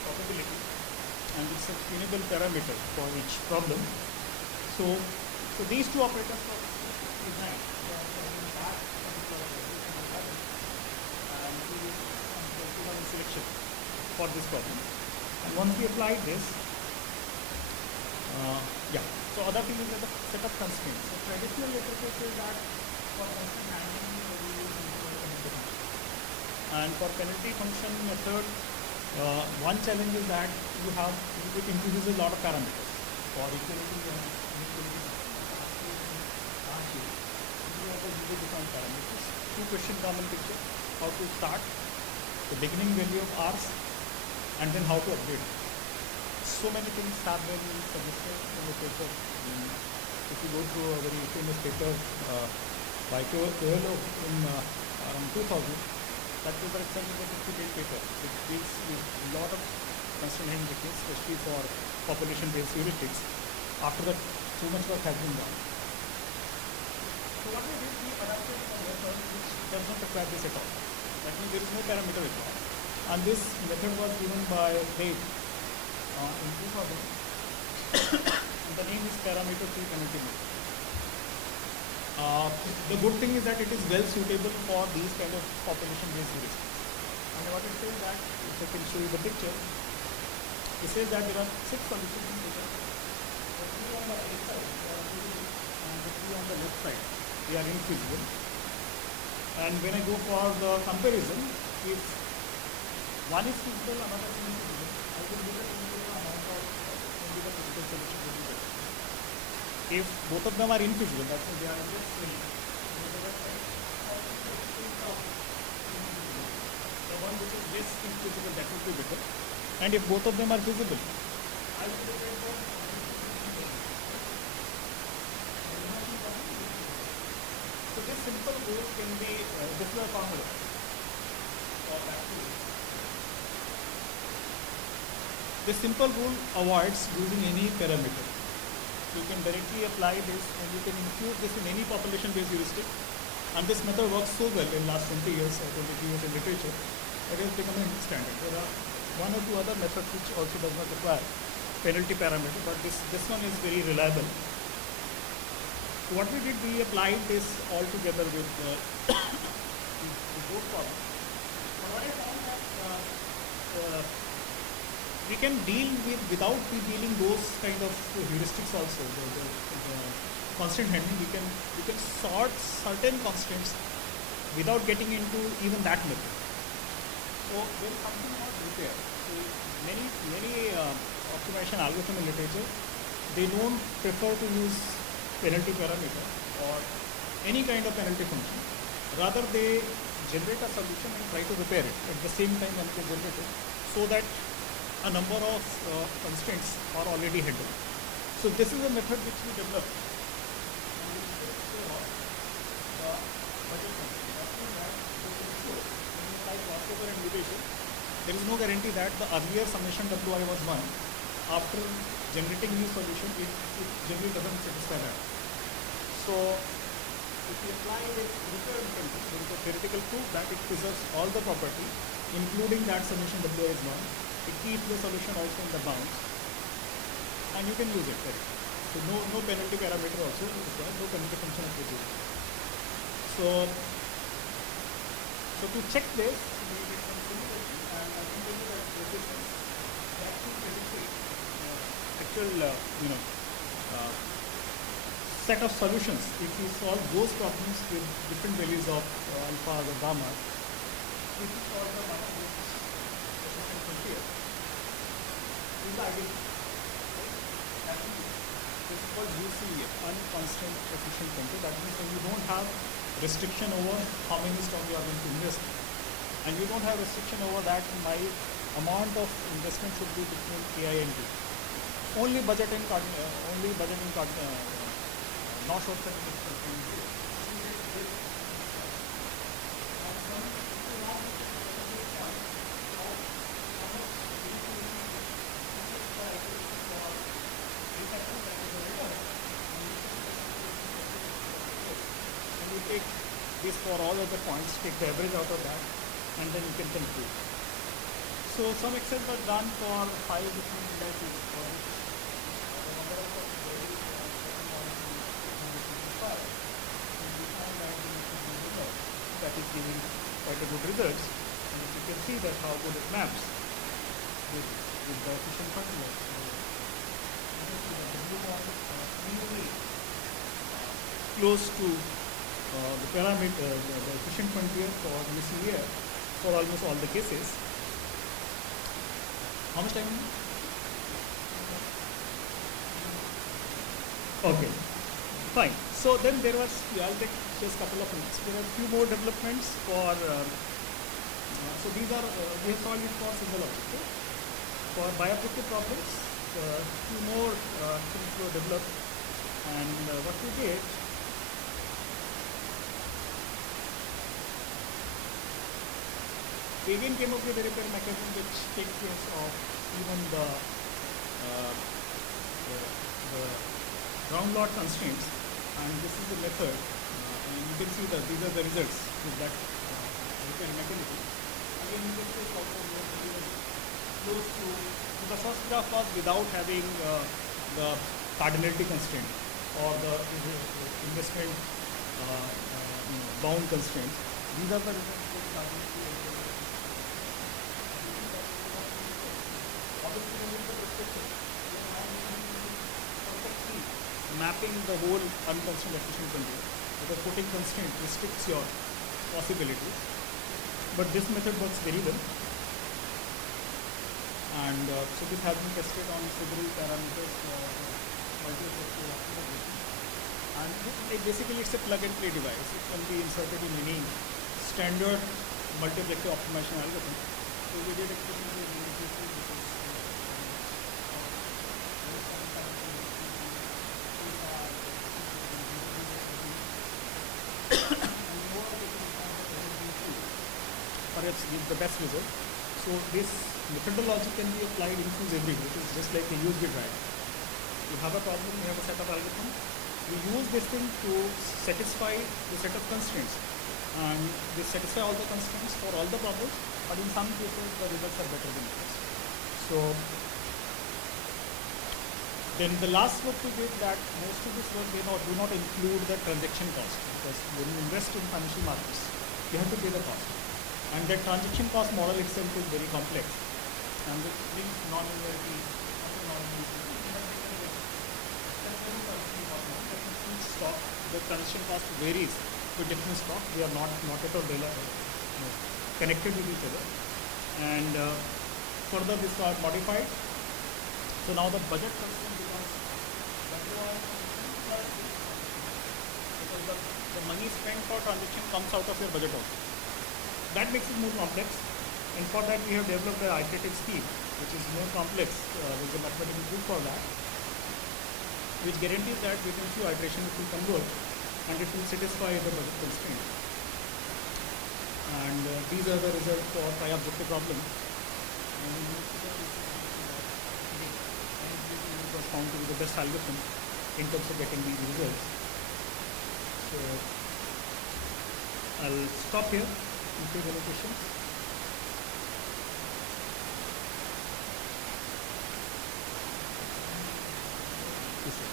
probability, and it's a tunable parameter for each problem. So these two operators were designed for that particular problem, and we use equivalent selection for this problem. And once we applied this, so other thing is that the set of constraints. So traditional literature says that for function handling we use penalty function. And for penalty function method, one challenge is that it introduces a lot of parameters for equality and inequality. We have to use different parameters. Two question common picture: how to start, the beginning value of r's, and then how to update. So many things have been suggested in the paper. If you go through a very famous paper by Coelho in around 2000, that paper itself is a 50-page paper. It deals with a lot of constraint handling techniques, especially for population-based heuristics. After that, so much work has been done. So what we did, we adapted a method which does not require this at all. That means there is no parameter at all. And this method was given by Dave in 2000, and the name is parameter free penalty method. The good thing is that it is well suitable for these kind of population-based heuristics. And what it says that, if I can show you the picture, it says that there are 6 solutions in paper. The 3 on the right side are feasible, and the 3 on the left side they are infeasible. And when I go for the comparison, if one is feasible, another is infeasible, I will give a similar amount of maybe the physical solution will be better. If both of them are infeasible, that means they are less free. The one which is less infeasible, that would be better. And if both of them are feasible, I will decide for so this simple rule can be this is a formula for that rule. This simple rule avoids using any parameter. You can directly apply this, and you can include this in any population-based heuristic. And this method works so well in last 20 years or 22 years in literature, it has become a standard. There are one or two other methods which also does not require penalty parameter, but this one is very reliable. So what we did, we applied this all together with both problems. But what I found that we can deal with without dealing those kind of heuristics also. The constraint handling, we can sort certain constraints without getting into even that method. So there is something called repair. So many optimization algorithm in literature, they don't prefer to use penalty parameter or any kind of penalty function. Rather, they generate a solution and try to repair it at the same time when they generate it, so that a number of constraints are already handled. So this is a method which we developed. And we should show off the budget function. That means that when you apply crossover and mutation, there is no guarantee that the earlier summation wi was 1. After generating new solution, it generally doesn't satisfy that. So if you apply this repair mechanism, there is a theoretical proof that it preserves all the property, including that summation wi is 1. It keeps the solution also in the bounds, and you can use it. Right? So no penalty parameter also is required, no penalty function associated. So to check this, we did some simulation, and I can tell you that this is actually predicted actual set of solutions. If you solve those problems with different values of alpha or gamma, if you solve the frontier, is the ideal condition. This is called UCE, unconstrained efficient control. That means when you don't have restriction over how many stock you are going to invest, and you don't have restriction over that my amount of investment should be between AI and B. Only budget and not shortcut investment. You take this for all of the points, take the average out of that, and then you can conclude. So some exercises are done for 5 different indices for which the number of varies from certain molecules to 5. And we find that that is giving quite a good results. And you can see that how good it maps with the efficient formula. So you can see that the blue one is really close to the parameter, the efficient frontier for UC here for almost all the cases. How much time? Okay, fine. So then there was, I'll take just a couple of minutes. There are a few more developments for, so these are, we have solved it for single objective. For bioptictive problems, few more things were developed, and what we did, we again came up with a repair mechanism which takes care of even the ground lot constraints, and this is the method, and you can see that these are the results with that repair mechanism. Again, you can see how close to the first graph was without having the cardinality constraint or the investment bound constraints. These are the results with cardinality. Obviously, when you look at restriction, mapping the whole unconstrained efficient control, because putting constraint restricts your possibilities. But this method works very well, and so this has been tested on several parameters for multi-objective optimization. And basically, it's a plug-and-play device. It can be inserted in any standard multi-objective optimization algorithm. So we did experimentally in MDP because perhaps give the best result. So this methodology can be applied inclusively, which is just like a USB drive. You have a problem, you have a set of algorithm. We use this thing to satisfy the set of constraints, and they satisfy all the constraints for all the problems, but in some cases the results are better than others. So then the last work we did, that most of this work do not include the transaction cost, because when you invest in financial markets, you have to pay the cost. And that transaction cost model itself is very complex, and it brings non-linearity after non-linearity. Each stock, the transaction cost varies with different stocks. They are not at all connected with each other. And further, this got modified. So now the budget constraint becomes because the money spent for transaction comes out of your budget also. That makes it more complex, and for that we have developed an iterative scheme, which is more complex, with a mathematical proof for that, which guarantees that within few iterations it will converge and it will satisfy the budget constraint. And these are the results for tri-objective problem. And it was found to be the best algorithm in terms of getting these results. So I'll stop here. If you have any questions. Yes, sir.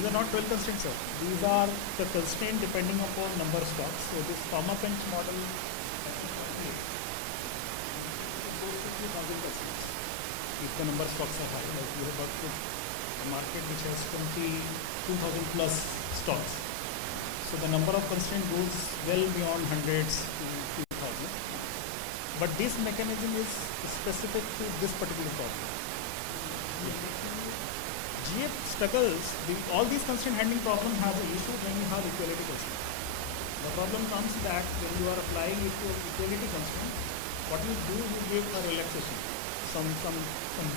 These are not 12 constraints, sir. These are the constraint depending upon number of stocks. So this comma bench model goes to 2000 constraints. If the number of stocks are high, like we have got a market which has 22,000 plus stocks. So the number of constraints goes well beyond hundreds to 2,000. But this mechanism is specific to this particular problem. GF struggles, all these constraint handling problems have an issue when you have equality constraint. The problem comes that when you are applying equality constraint, what you do, you give a relaxation, some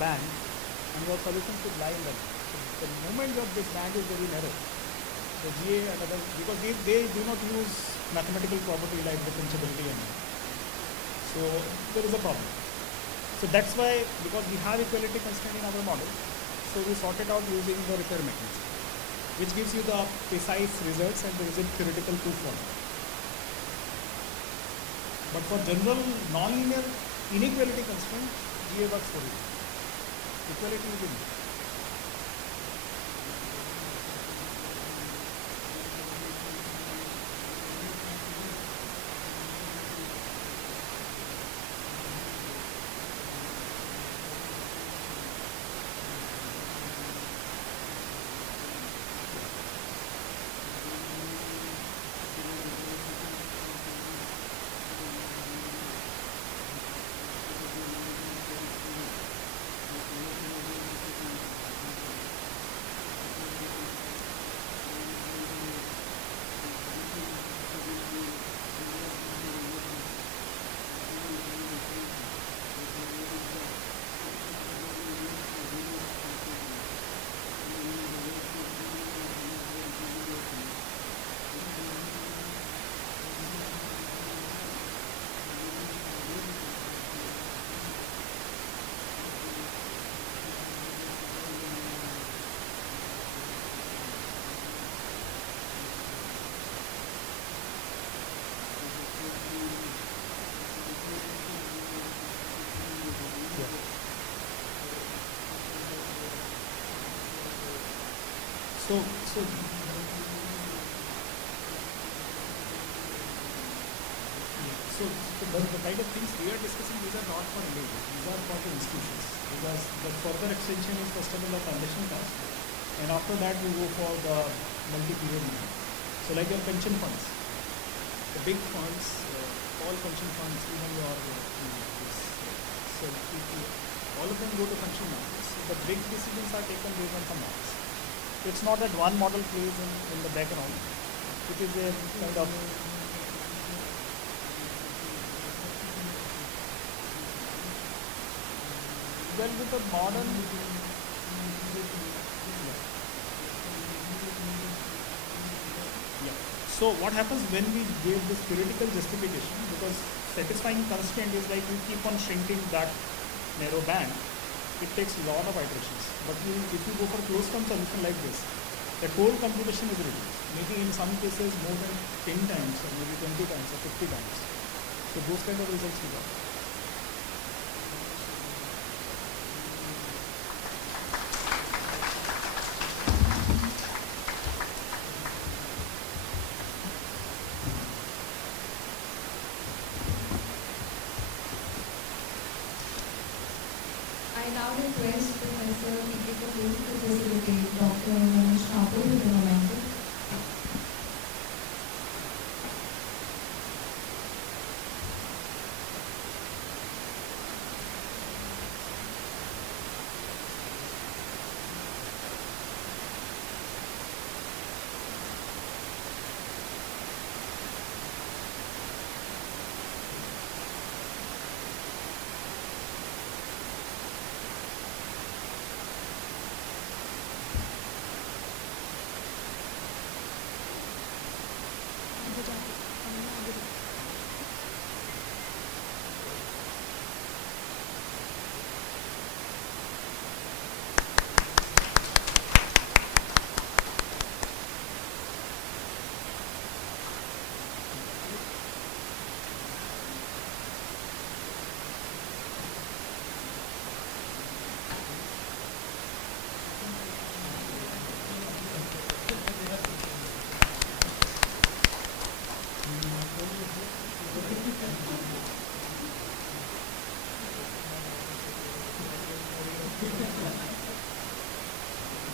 band, and your solution should lie in that. So the moment of this band is very narrow, the GA and other, because they do not use mathematical property like differentiability and so there is a problem. So that's why, because we have equality constraint in our model, so we sort it out using the repair mechanism, which gives you the precise results and there is a theoretical proof for it. But for general non-linear inequality constraint, GA works for you. Equality is in. So the kind of things we are discussing, these are not for individuals, these are for the institutions, because the further extension is first of all the transaction cost, and after that we go for the multi-period money. So like your pension funds, the big funds, all pension funds, even your all of them go to function models. So the big decisions are taken based on some models. It's not that one model plays in the background. It is a kind of well with the modern So what happens when we give this theoretical justification, because satisfying constraint is like you keep on shrinking that narrow band, it takes a lot of iterations. But if you go for closed form solution like this, the whole computation is reduced, maybe in some cases more than 10 times or maybe 20 times or 50 times. So those kind of results we got. I now request Professor P.K. Kapoor to facilitate Dr. Manish Thakur with the momentum.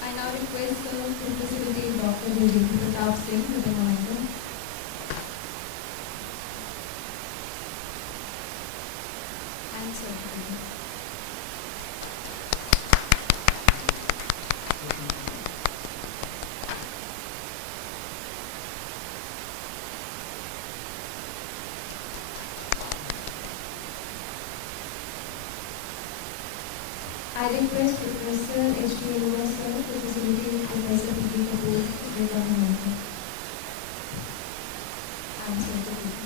I now request the to facilitate Dr. Devendra Pratap Singh with the momentum. And certificate. I request Professor H.D. Arora sir to facilitate Professor P.D. Kapoor with the momentum. And certificate.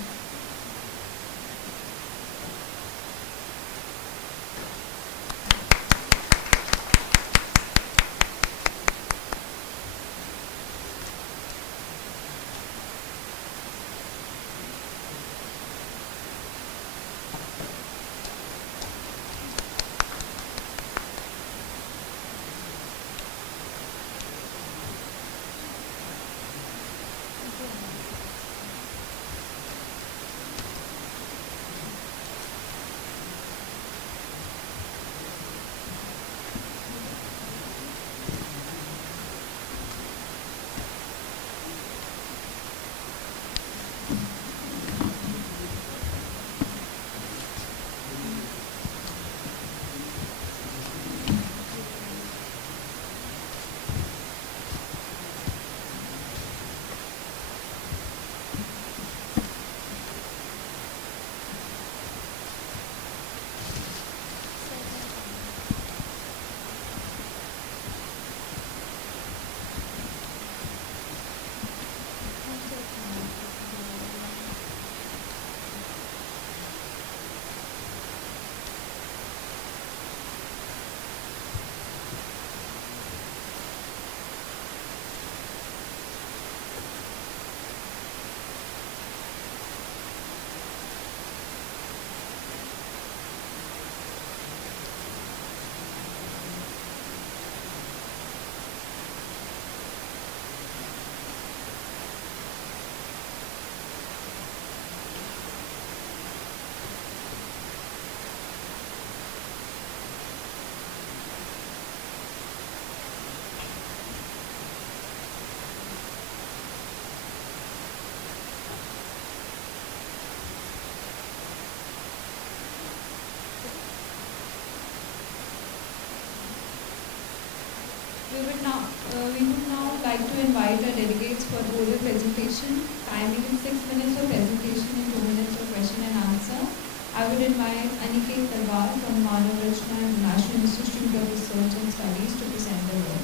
We would now like to invite our delegates for oral presentation. Timing is 6 minutes for presentation and 2 minutes for question and answer. I would invite Aniket Talwar from Manav Rachna National Institute of Research and Studies to present the work.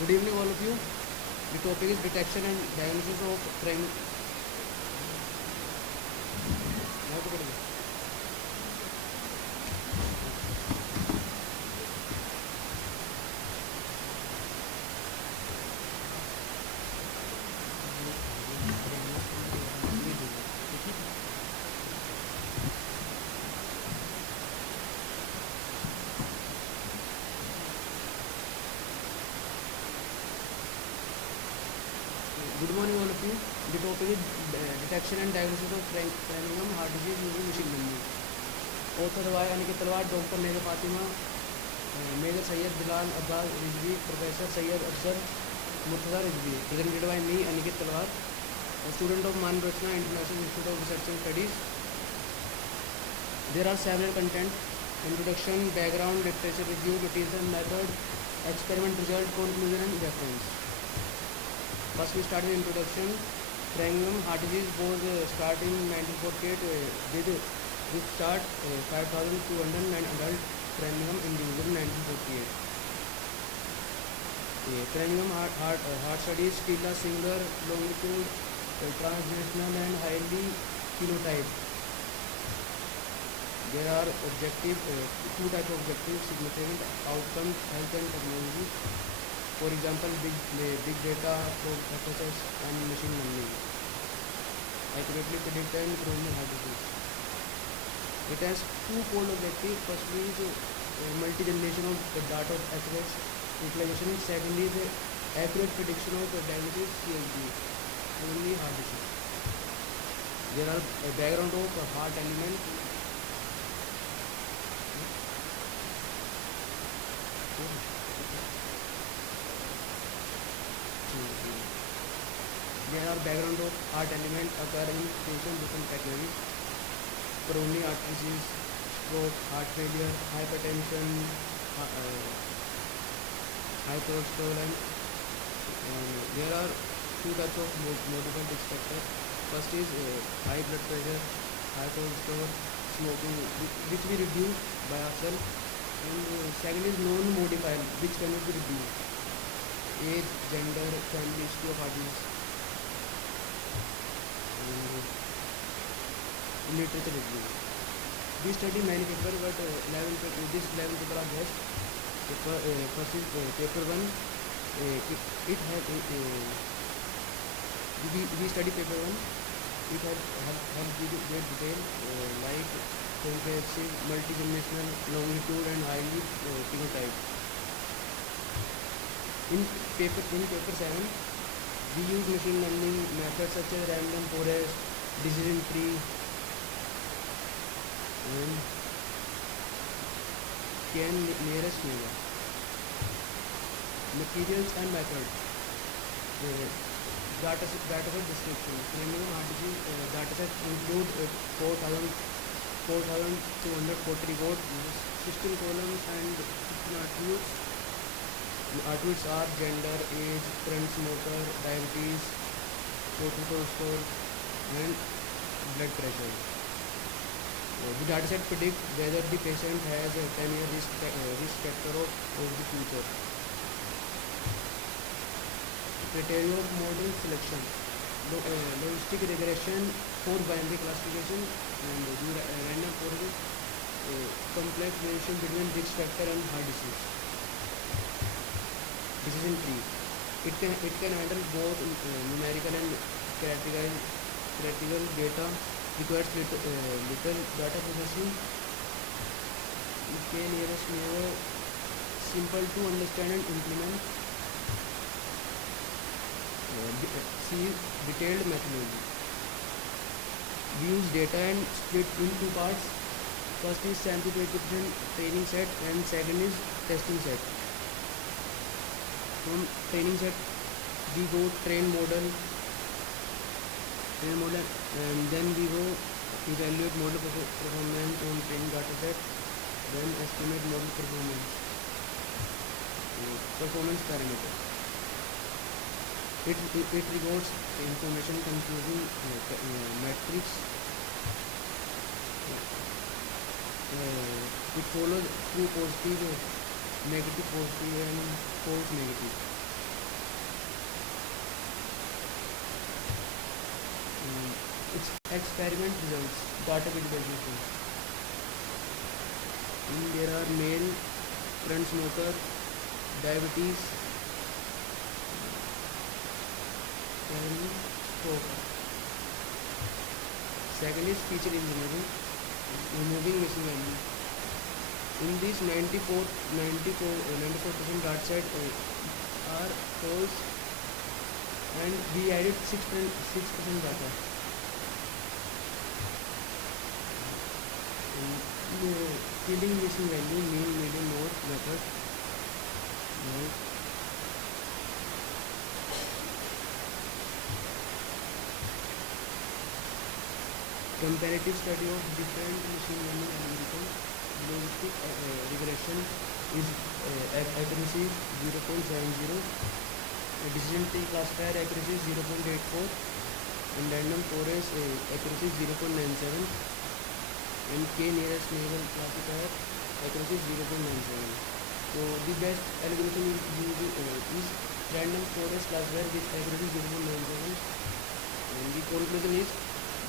Good evening, all of you. The topic is detection and diagnosis of crime. Good morning, all of you. The topic is detection and diagnosis of cranium heart disease using machine learning. Authored by Aniket Talwar, Dr. Mega Fatima, Major Sayyid Bilal Abbas Rizvi, Professor Sayyid Afzal Murtaza Rizvi. Presented by me, Aniket Talwar, a student of Man Rachna International Institute of Research and Studies. There are several content: introduction, background, literature review, material method, experiment result, conclusion, and reference. First, we start with introduction. Cranium heart disease was started in 1948 with start 5,209 adult cranium individual in 1948. Cranium heart studies still a single longitude, transnational and highly phenotype. There are objective, two types of objectives: significant outcomes, health and technology. For example, big data, process, and machine learning accurately predict and prone heart disease. It has two-fold objective. Firstly is multi-generation of the data of accurate utilization. Secondly is accurate prediction of the diabetes, CLD, only heart disease. There are a background of heart element. There are background of heart element occur in different categories: coronary heart disease, stroke, heart failure, hypertension, high cholesterol, and there are two types of modified risk factors. First is high blood pressure, high cholesterol, smoking, which we reduce by ourselves, and second is non-modified, which cannot be reduced: age, gender, family history of heart disease, literature review. We study many papers, but 11 paper are best. First is paper 1. It has we study paper 1. It has great detail, like comprehensive, multi-dimensional, longitude, and highly phenotype. In paper 7, we use machine learning methods such as random forest, decision tree, and can nearest neighbor. Materials and methods. Dataset description. Premium heart disease dataset include 4,240 records, 16 columns, and 15 attributes. The attributes are gender, age, current smoker, diabetes, total cholesterol, and blood pressure. The dataset predicts whether the patient has a 10-year risk factor of the future. Criteria of model selection. Logistic regression for binary classification, and random forest complex relation between risk factor and heart disease. Decision tree. It can handle both numerical and theoretical data. Requires little data processing. K nearest neighbor, simple to understand and implement. C detailed methodology. We use data and split in two parts. First is 70 to 80% training set, and second is testing set. From training set, we go train model, and then we go evaluate model performance on training data set, then estimate model performance parameter. It records information confusing metrics. It follows true positive, negative positive, and false negative. It's experiment results, data visualization. There are male, current smoker, diabetes, and stroke. Second is feature engineering, removing missing value. In this 94% data set are false, and we added 6% data. Filling missing value, mean, median, mode method. Comparative study of different machine learning algorithms. Logistic regression is accuracy 0.70, decision tree classifier accuracy 0.84, and random forest accuracy 0.97, and K nearest neighbor classifier accuracy 0.97. So the best algorithm is random forest classifier, which accuracy 0.97, and the conclusion is,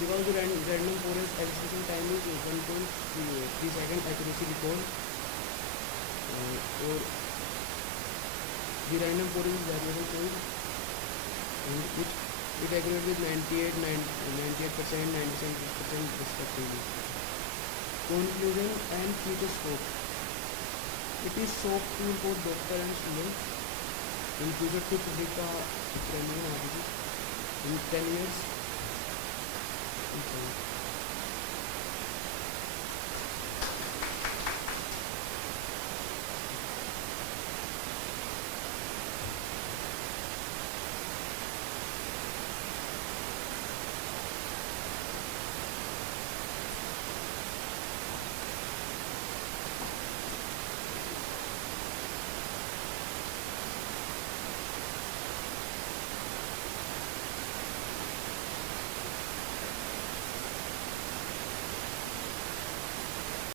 because the random forest execution time is 1.3 second accuracy recall, or The random forest is variable change, and it agreed with 98%, 97% respectively. Conclusion and future scope. It is soap tool for doctor and student in future to predict the epidemic in 10 years.